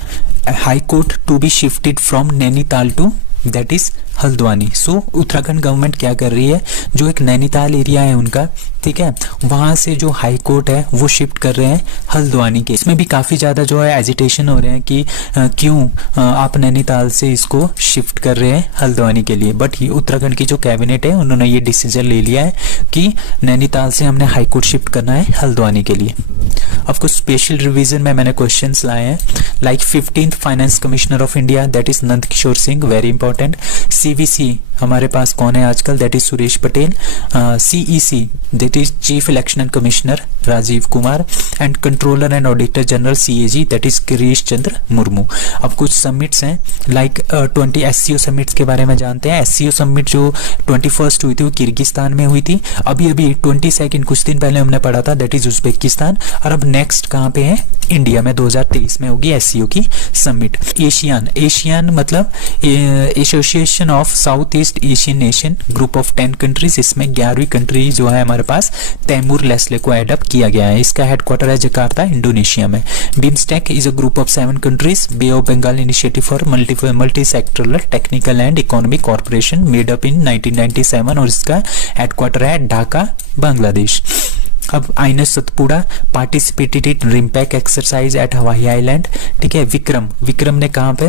high court to be shifted from Nainital to that is Haldwani. So Uttarakhand government क्या कर रही है, जो एक नैनीताल एरिया है उनका, ठीक है, वहाँ से जो हाई कोर्ट है वो शिफ्ट कर रहे हैं हल्द्वानी के। इसमें भी काफ़ी ज़्यादा जो है एजिटेशन हो रहे हैं कि क्यों आप नैनीताल से इसको शिफ्ट कर रहे हैं हल्द्वानी के लिए। बट ये उत्तराखंड की जो कैबिनेट है उन्होंने ये डिसीजन ले लिया है कि नैनीताल से हमने हाई कोर्ट शिफ्ट करना है हल्द्वानी के लिए। अब कुछ स्पेशल रिविजन में मैंने क्वेश्चन लाए हैं, like 15th finance commissioner of India that is Nand Kishore Singh, very important. CVC हमारे पास कौन है आजकल, that is Suresh Patel. CEC that is chief election commissioner Rajiv Kumar, and controller and auditor general CAG that is Girish Chandra Murmu. अब कुछ समिट्स हैं, लाइक 20 SCO समिट्स के बारे में जानते हैं। SCO समिट जो 21st हुई थी वो किर्गिस्तान में हुई थी, अभी 22 कुछ दिन पहले हमने पढ़ा था, दैट इज उज्बेकिस्तान, और अब नेक्स्ट कहाँ पे है, इंडिया में 2023 में होगी SCO की समिट। एशियान मतलब association of south east Asian nation, group of 10 countries, इसमें 11वीं कंट्री जो है हमारे पास तैमूर लेस्ले को एड अप किया गया है। इसका हेडक्वार्टर है जकार्ता, इंडोनेशिया में। BIMSTEC is a group of 7 countries, bay of Bengal initiative for multi sectoral technical and economic corporation, made up in 1997, और इसका हेडक्वार्टर है ढाका, बांग्लादेश। अब INS Satpura participated in रिम्पैक exercise eight Hawaii island. ठीक है, विक्रम ने कहाँ पे,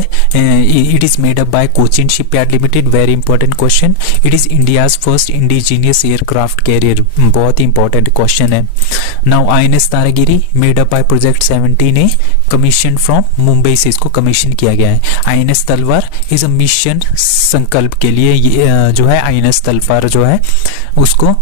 it is made up by Cochin shipyard limited, very important question. It is India's first indigenous aircraft carrier, बहुत ही इंपॉर्टेंट क्वेश्चन है। Now INS Taragiri made up by project 17A, commission from Mumbai से इसको commission किया गया है। आईएनएस तलवार इज अ मिशन संकल्प के लिए जो है आईएनएस तलवार जो है उसको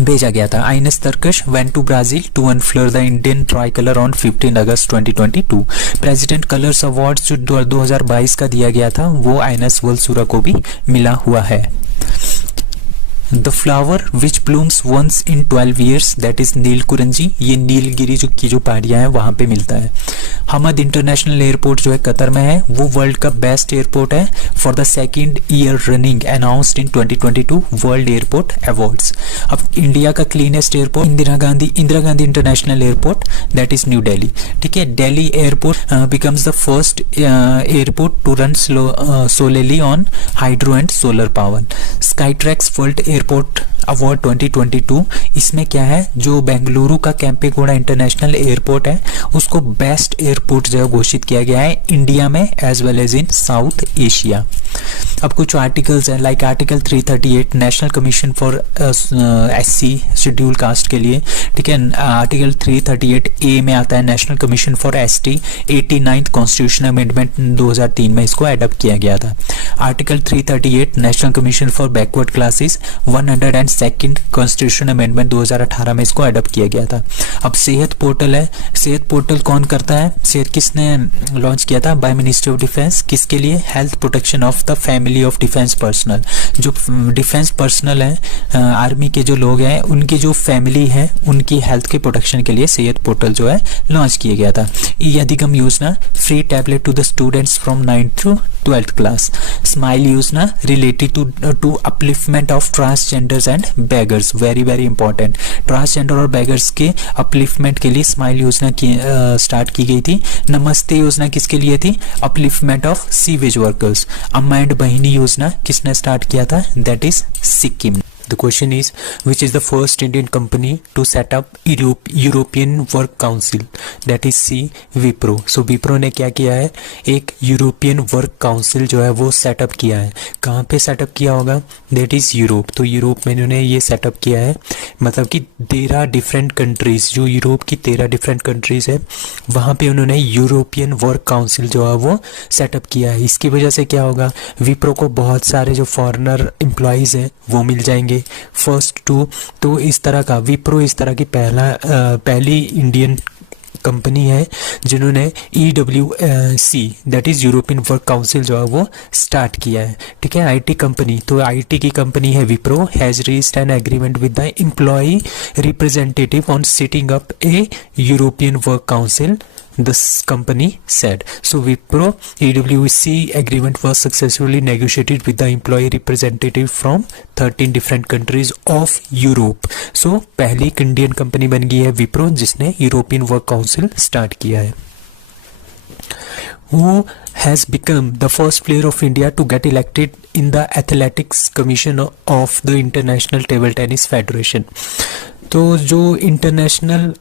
भेजा गया था। INS Tarkash went to Brazil to unfurl the Indian tricolour on 15 August 2022। President colours award जो 2022 का दिया गया था वो आईएनएस वलसुरा को भी मिला हुआ है। The flower which blooms once in 12 years that is Neelakurinji, ये नीलगिरी की जो पहाड़ियां हैं वहां पे मिलता है। हमद इंटरनेशनल एयरपोर्ट जो है कतर में है, वो वर्ल्ड का बेस्ट एयरपोर्ट है for the second year running, announced in 2022 world airport awards. अब इंडिया का cleanest airport Indira Gandhi international airport that is new Delhi. ठीक है, Delhi airport becomes the first airport to run solely on hydro and solar power. Skytrax world airport award 2022, इसमें क्या है, जो बेंगलुरु का Kempegowda international airport है उसको बेस्ट एयरपोर्ट जो है घोषित किया गया है इंडिया में as well as in south Asia. अब कुछ आर्टिकल्स हैं like article 338 national commission for SC schedule caste के लिए। ठीक है, आर्टिकल 338A में आता है national commission for ST, 89th constitution amendment 2003 में इसको एडॉप्ट किया गया था। Article 338 national commission for backward classes, 102nd constitution amendment 2018 में इसको एडॉप्ट किया गया था। अब सेहत पोर्टल है, सेहत पोर्टल कौन करता है, सेहत किसने लॉन्च किया था, बाय मिनिस्ट्री ऑफ डिफेंस, किसके लिए, health protection of the family of defence personnel. जो डिफेंस पर्सनल है, आर्मी के जो लोग हैं उनकी जो फैमिली है उनकी हेल्थ के प्रोटेक्शन के लिए सेहत पोर्टल जो है लॉन्च किया गया था। ई अधिगम योजना, free tablet to the students from 9th to 12th class. Smile योजना related to upliftment of transgenders and beggars, very very important. Transgender और बेगर्स के अपलिफ्टमेंट के लिए स्माइल योजना की स्टार्ट की गई थी। नमस्ते योजना किसके लिए थी, अपलिफ्टमेंट ऑफ सीवेज वर्कर्स। अम्मा एंड बहिनी योजना किसने स्टार्ट किया था, that is Sikkim. The question is, which is the first Indian company to set up European Work Council? That is C, Wipro. So Wipro ने क्या किया है, एक यूरोपियन वर्क काउंसिल जो है वो सेटअप किया है। कहाँ पे सेटअप किया होगा, दैट इज यूरोप। तो यूरोप में इन्होंने ये सेटअप किया है, मतलब कि 13 डिफरेंट कंट्रीज, जो यूरोप की 13 डिफरेंट कंट्रीज है वहाँ पे उन्होंने यूरोपियन वर्क काउंसिल जो है वो सेटअप किया है। इसकी वजह से क्या होगा, विप्रो को बहुत सारे जो फॉरेनर एम्प्लॉयज़ हैं वो मिल जाएंगे। फर्स्ट तो इस तरह का विप्रो इस तरह की पहली इंडियन कंपनी है जिन्होंने EWC that is European work council जो है वो स्टार्ट किया है। ठीक है, IT कंपनी, तो IT की कंपनी है Wipro, has reached an agreement with the employ representative on setting up a European work council, this company said. So Wipro EWC agreement was successfully negotiated with the employee representative from 13 different countries of Europe. So पहली Indian company बन गई है विप्रो जिसने European work council start किया है। Who has become the first player of India to get elected in the Athletics Commission of the International Table Tennis Federation? तो जो international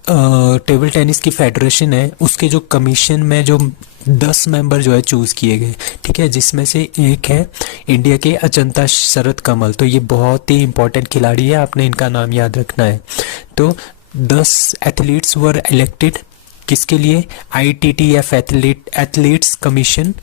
table tennis की फेडरेशन है उसके जो कमीशन में जो 10 मेंबर जो है चूज़ किए गए। ठीक है, जिसमें से एक है इंडिया के अचंता शरद कमल। तो ये बहुत ही इंपॉर्टेंट खिलाड़ी है, आपने इनका नाम याद रखना है। तो 10 एथलीट्स वर इलेक्टेड किसके लिए, ITTF athletes commission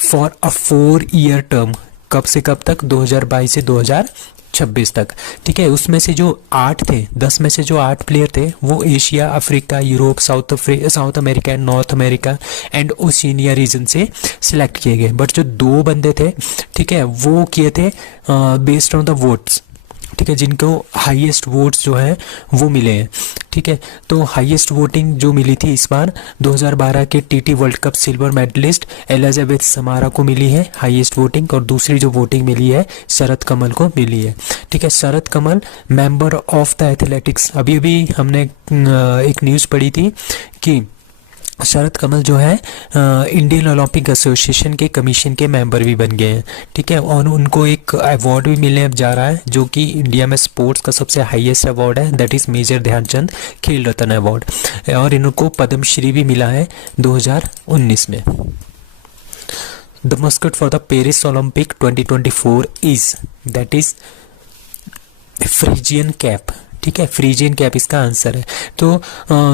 for a 4-year term. कब से कब तक, 2022 से 2026 तक। ठीक है, उसमें से जो 8 थे, 10 में से जो 8 प्लेयर थे वो Asia, Africa, Europe, South America and North America and Oceania region से सिलेक्ट किए गए। बट जो 2 बंदे थे, ठीक है, वो किए थे बेस्ड ऑन द वोट्स। ठीक है, जिनको हाईएस्ट वोट्स जो है वो मिले हैं। ठीक है, तो हाईएस्ट वोटिंग जो मिली थी इस बार 2012 के TT world cup silver medallist Elizabeth Samara को मिली है हाईएस्ट वोटिंग, और दूसरी जो वोटिंग मिली है शरद कमल को मिली है। ठीक है, शरद कमल मेंबर ऑफ द एथलेटिक्स। अभी हमने एक न्यूज़ पढ़ी थी कि शरद कमल जो है इंडियन ओलंपिक एसोसिएशन के कमीशन के मेंबर भी बन गए हैं, ठीक है। और उनको एक अवार्ड भी मिलने अब जा रहा है जो कि इंडिया में स्पोर्ट्स का सबसे हाईएस्ट अवार्ड है, that is major Dhyan Chand Khel Ratna award. और इनको पद्मश्री भी मिला है 2019 में। The mascot for the Paris Olympic 2024 is, that is Friesian cap, ठीक है, फ्रीजियन कैप इसका आंसर है। तो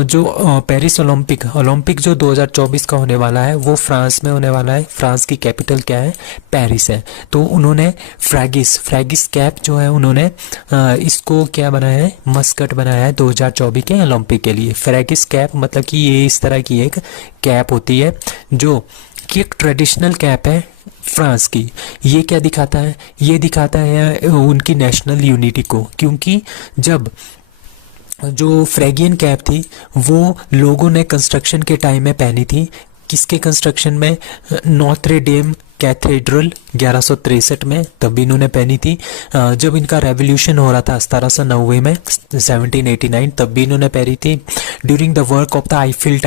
जो पेरिस ओलंपिक जो 2024 का होने वाला है वो फ्रांस में होने वाला है। फ्रांस की कैपिटल क्या है? पेरिस है। तो उन्होंने फ्रैगिस कैप जो है उन्होंने इसको क्या बनाया है? मस्कट बनाया है 2024 के ओलंपिक के लिए। फ्रैगिस कैप मतलब कि ये इस तरह की एक कैप होती है जो कि एक ट्रेडिशनल कैप है फ्रांस की। ये क्या दिखाता है? ये दिखाता है उनकी नेशनल यूनिटी को, क्योंकि जब जो फ्रैगियन कैप थी वो लोगों ने कंस्ट्रक्शन के टाइम में पहनी थी। किसके कंस्ट्रक्शन में? नोत्रे डेम कैथेड्रल 1163 में, तब भी इन्होंने पहनी थी। जब इनका रेवोल्यूशन हो रहा था 1790 में 1789, तब भी इन्होंने पहनी थी। During the work of the Eiffel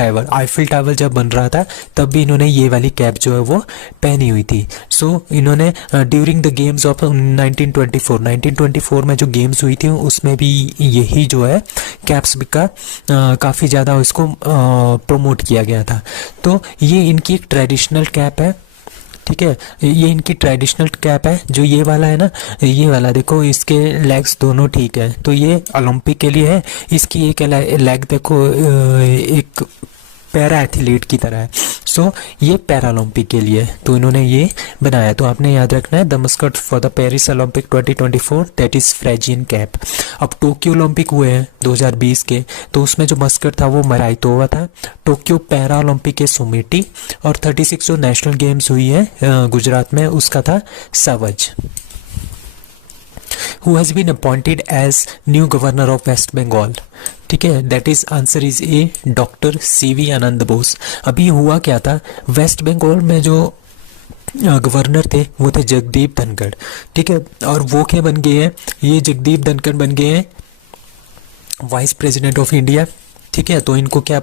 tower जब बन रहा था तब भी इन्होंने ये वाली कैप जो है वो पहनी हुई थी। सो इन्होंने ड्यूरिंग द गेम्स ऑफ 1924 में जो गेम्स हुई थी उसमें भी यही जो है कैप्स का काफ़ी ज़्यादा इसको प्रमोट किया गया था। तो ये इनकी एक ट्रेडिशनल कैप है, ठीक है। ये इनकी ट्रेडिशनल कैप है। जो ये वाला है ना, ये वाला देखो इसके लेग्स दोनों ठीक है, तो ये ओलंपिक के लिए है। इसकी एक लेग देखो एक पैरा एथलीट की तरह है। सो ये पैरालंपिक के लिए है, तो इन्होंने ये बनाया। तो आपने याद रखना है the mascot for the Paris Olympic 2024 that is Phrygian cap. अब टोक्यो ओलंपिक हुए हैं 2020 के, तो उसमें जो मस्कट था वो मराइतोवा था। टोक्यो पैरा ओलंपिक के सुमेटी, और 36 जो नेशनल गेम्स हुई है गुजरात में उसका था सवज। Who has been appointed as new governor of West Bengal? ठीक है, that is answer is A doctor CV आनंद बोस। अभी हुआ क्या था, वेस्ट बंगाल में जो गवर्नर थे वो थे जगदीप धनखड़, ठीक है। और वो क्या बन गए हैं? ये जगदीप धनखड़ बन गए हैं वाइस प्रेसिडेंट ऑफ इंडिया, ठीक है। तो इनको क्या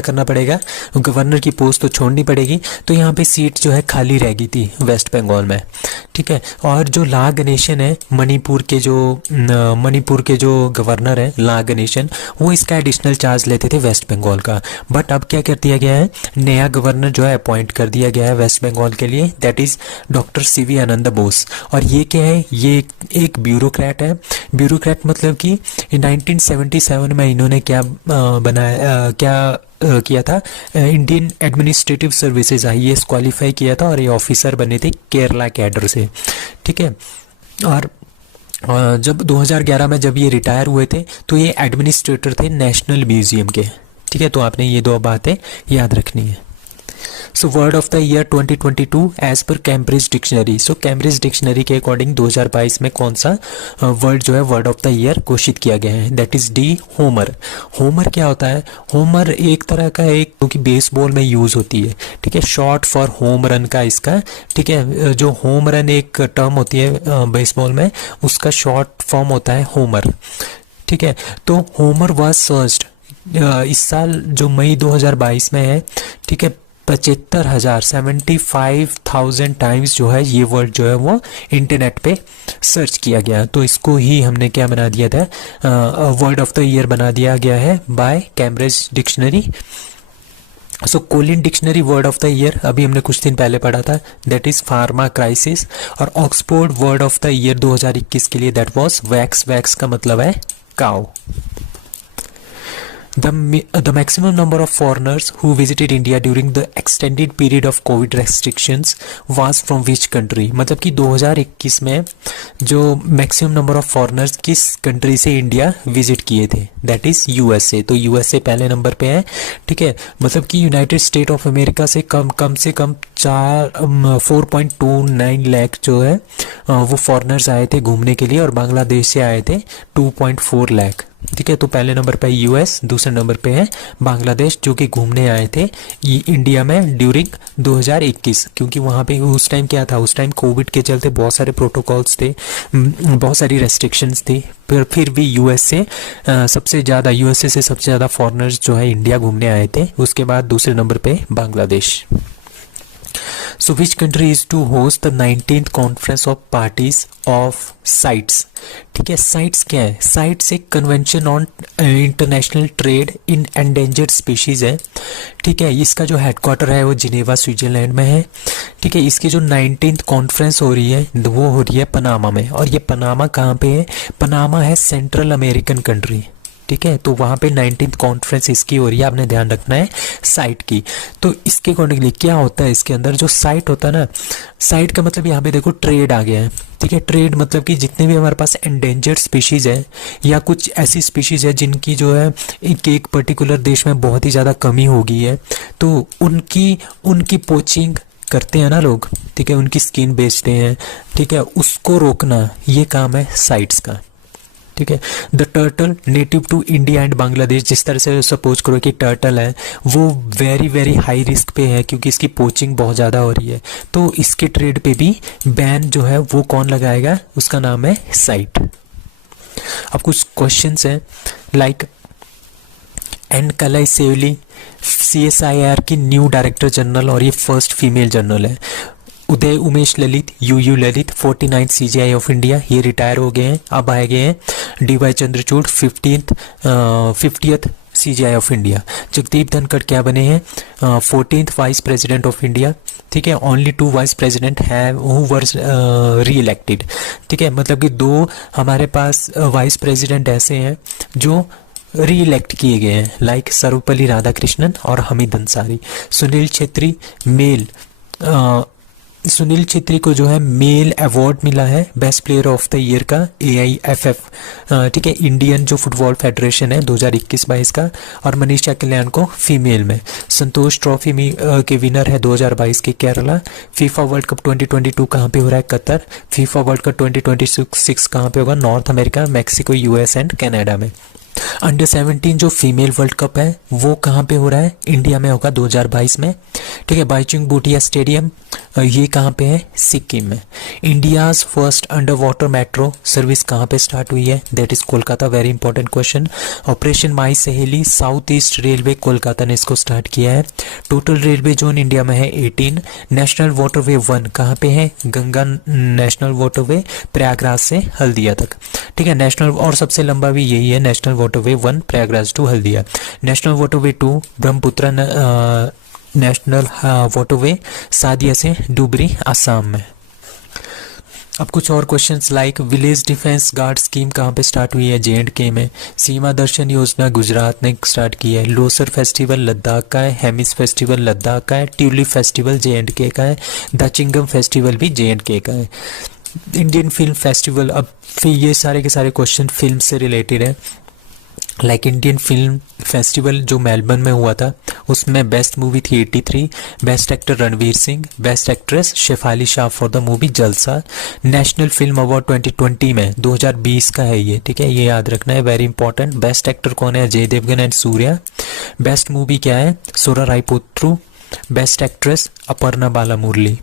करना पड़ेगा? गवर्नर की पोस्ट तो छोड़नी पड़ेगी। तो यहाँ पे सीट जो है खाली रह गई थी वेस्ट बंगाल में, ठीक है। और जो ला गणेशन है मणिपुर के जो गवर्नर है ला गणेशन, वो इसका एडिशनल चार्ज लेते थे वेस्ट बंगाल का। बट अब क्या कर दिया गया है? नया गवर्नर जो है अपॉइंट कर दिया गया है वेस्ट बंगाल के लिए, दैट इज डॉक्टर CV आनंद बोस। और ये क्या है? ये एक ब्यूरोक्रेट है। ब्यूरोक्रेट मतलब कि 1977 में इन्होंने क्या किया था? Indian administrative services IAS qualify किया था और ये ऑफिसर बने थे केरला कैडर से, ठीक है। और जब 2011 में जब ये रिटायर हुए थे तो ये एडमिनिस्ट्रेटर थे नेशनल म्यूजियम के, ठीक है। तो आपने ये दो बातें याद रखनी है। So word of the year 2022 as पर Cambridge dictionary. So Cambridge dictionary के अकॉर्डिंग 2022 में कौन सा वर्ड जो है वर्ड ऑफ द ईयर घोषित किया गया है? That is D Homer. Homer क्या होता है? होमर एक तरह का एक जो कि बेसबॉल में यूज होती है, ठीक है, शॉर्ट फॉर होम रन का इसका, ठीक है। जो होम रन एक टर्म होती है बेसबॉल में, उसका शॉर्ट फॉर्म होता है होमर, ठीक है। तो होमर वाज सर्च्ड इस साल जो मई 2022 में है, ठीक है, 75,000 टाइम्स जो है ये वर्ड जो है वो इंटरनेट पे सर्च किया गया। तो इसको ही हमने क्या बना दिया था? वर्ड ऑफ द ईयर बना दिया गया है by Cambridge dictionary. So Collin dictionary word of the year अभी हमने कुछ दिन पहले पढ़ा था, दैट इज फार्मा क्राइसिस। और Oxford word of the year 2021 के लिए दैट वाज वैक्स। वैक्स का मतलब है cow. The maximum number of foreigners who visited India during the extended period of COVID restrictions was from which country? मतलब कि 2021 में जो मैक्सिमम नंबर ऑफ फॉरेनर्स किस कंट्री से इंडिया विजिट किए थे? That is USA। तो USA पहले नंबर पे है, ठीक है। मतलब कि यूनाइटेड स्टेट ऑफ अमेरिका से कम से कम 4.29 लाख जो है वो फॉरेनर्स आए थे घूमने के लिए, और बांग्लादेश से आए थे 2.4 लाख, ठीक है, तो पहले नंबर पे यूएस, दूसरे नंबर पे है बांग्लादेश, जो कि घूमने आए थे इंडिया में ड्यूरिंग 2021, क्योंकि वहाँ पे उस टाइम क्या था, उस टाइम कोविड के चलते बहुत सारे प्रोटोकॉल्स थे, बहुत सारी रेस्ट्रिक्शंस थी, पर फिर भी यूएसए से सबसे ज़्यादा फॉरेनर्स जो है इंडिया घूमने आए थे। उसके बाद दूसरे नंबर पे Bangladesh. So which country is to host the 19th Conference of Parties of CITES? ठीक है, साइट्स क्या है? साइट्स एक convention on international trade in endangered species है। ठीक है, इसका जो हेडक्वार्टर है वो जिनेवा स्विट्जरलैंड में है। ठीक है, इसकी जो 19th कॉन्फ्रेंस हो रही है वो हो रही है पनामा में। और ये पनामा कहाँ पे है? पनामा है सेंट्रल अमेरिकन कंट्री। ठीक है, तो वहाँ पे 19th कॉन्फ्रेंस इसकी हो रही है, आपने ध्यान रखना है साइट की। तो इसके अकॉर्डिंगली क्या होता है, इसके अंदर जो साइट होता है ना, साइट का मतलब यहाँ पे देखो ट्रेड आ गया है। ठीक है, ट्रेड मतलब कि जितने भी हमारे पास एंडेंजर्ड स्पीशीज़ है या कुछ ऐसी स्पीशीज़ है जिनकी जो है एक पर्टिकुलर देश में बहुत ही ज़्यादा कमी हो गई है, तो उनकी पोचिंग करते हैं ना लोग। ठीक है, उनकी स्किन बेचते हैं। ठीक है, उसको रोकना ये काम है साइट्स का। ठीक है, the turtle native to India and Bangladesh, जिस तरह से सपोज करो कि टर्टल है वो वेरी वेरी हाई रिस्क पे है क्योंकि इसकी पोचिंग बहुत ज़्यादा हो रही है, तो इसके ट्रेड पे भी बैन जो है वो कौन लगाएगा? उसका नाम है साइट। अब कुछ क्वेश्चंस हैं like N Kalaiselvi CSIR की न्यू डायरेक्टर जनरल और ये फर्स्ट फीमेल जनरल है। Uday Umesh Lalit UU Lalit 49 CGI of India, ये रिटायर हो गए हैं, अब आए गए हैं DY Chandrachud 50th CGI of India. Jagdeep Dhankhar क्या बने हैं? 14th vice president of India. ठीक है, only 2 vice president have who were री इलेक्टेड। ठीक है, मतलब कि 2 हमारे पास वाइस प्रेसिडेंट ऐसे हैं जो री इलेक्ट किए गए हैं, लाइक सर्वपल्ली राधाकृष्णन और हमीद अंसारी। सुनील छेत्री को जो है मेल अवार्ड मिला है best player of the year का AIFF। ठीक है, इंडियन जो फुटबॉल फेडरेशन है 2021-22 का। और मनीषा कल्याण को फीमेल में। संतोष ट्रॉफी के विनर है 2022 के केरला। फीफा वर्ल्ड कप 2022 कहाँ पे हो रहा है? कतर। फीफा वर्ल्ड कप 2026 कहाँ पे होगा? North America, Mexico, US and Canada में। अंडर 17 जो फीमेल वर्ल्ड कप है वो कहाँ पे हो रहा है? इंडिया में होगा 2022 में। ठीक है, बाईचुंग भूटिया स्टेडियम, ये कहाँ पे है? सिक्किम में। India's first underwater metro service कहाँ पे स्टार्ट हुई है? That is Kolkata. Very important question. Operation my Saheli south east railway Kolkata ने इसको स्टार्ट किया है। टोटल रेलवे जोन इंडिया में है 18। नेशनल वाटरवे 1 कहाँ पे है? गंगा नेशनल वाटरवे, प्रयागराज से हल्दिया तक। ठीक है, नेशनल और सबसे लंबा भी यही है, national waterway 1 Prayagraj to Haldia. National waterway 2 Brahmaputra national waterway Sadiya से डुबरी असम में। अब कुछ और questions like village defence guard scheme कहाँ पे स्टार्ट हुई है? J&K में। सीमा दर्शन योजना गुजरात ने स्टार्ट की है। लोसर फेस्टिवल लद्दाख का है। हेमिस फेस्टिवल लद्दाख का है। ट्यूलिप फेस्टिवल J&K का है। द चिंगम फेस्टिवल भी J&K का है। इंडियन फिल्म फेस्टिवल, अब फिर ये सारे के सारे क्वेश्चन फिल्म से रिलेटेड है। लाइक इंडियन फिल्म फेस्टिवल जो मेलबर्न में हुआ था उसमें बेस्ट मूवी थी 83, best actor Ranveer Singh, best actress Shefali Shah for the movie Jalsa. National film award 2020 में 2020 का है ये। ठीक है, ये याद रखना है, वेरी इंपॉर्टेंट। बेस्ट एक्टर कौन है? Ajay Devgan and Suriya. Best movie क्या है? Soorarai Pottru. Best actress Aparna Bala Murali.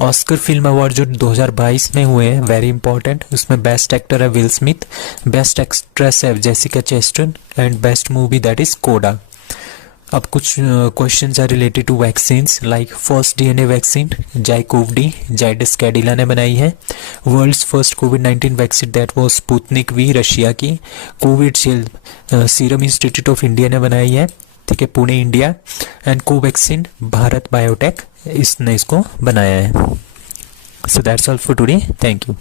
Oscar film award जो 2022 में हुए हैं, वेरी इंपॉर्टेंट, उसमें बेस्ट एक्टर है विल स्मिथ, बेस्ट एक्ट्रेस है Jessica Chastain and best movie that is CODA. अब कुछ questions are related to vaccines like first DNA vaccine ZyCoV D Zydus Cadila ने बनाई है। वर्ल्ड्स फर्स्ट कोविड-19 vaccine that was Sputnik V Russia की। Covishield serum institute of India ने बनाई है। ठीक है, Pune India. And Covaxin Bharat biotech इसने इसको बनाया है। So that's all for today, thank you.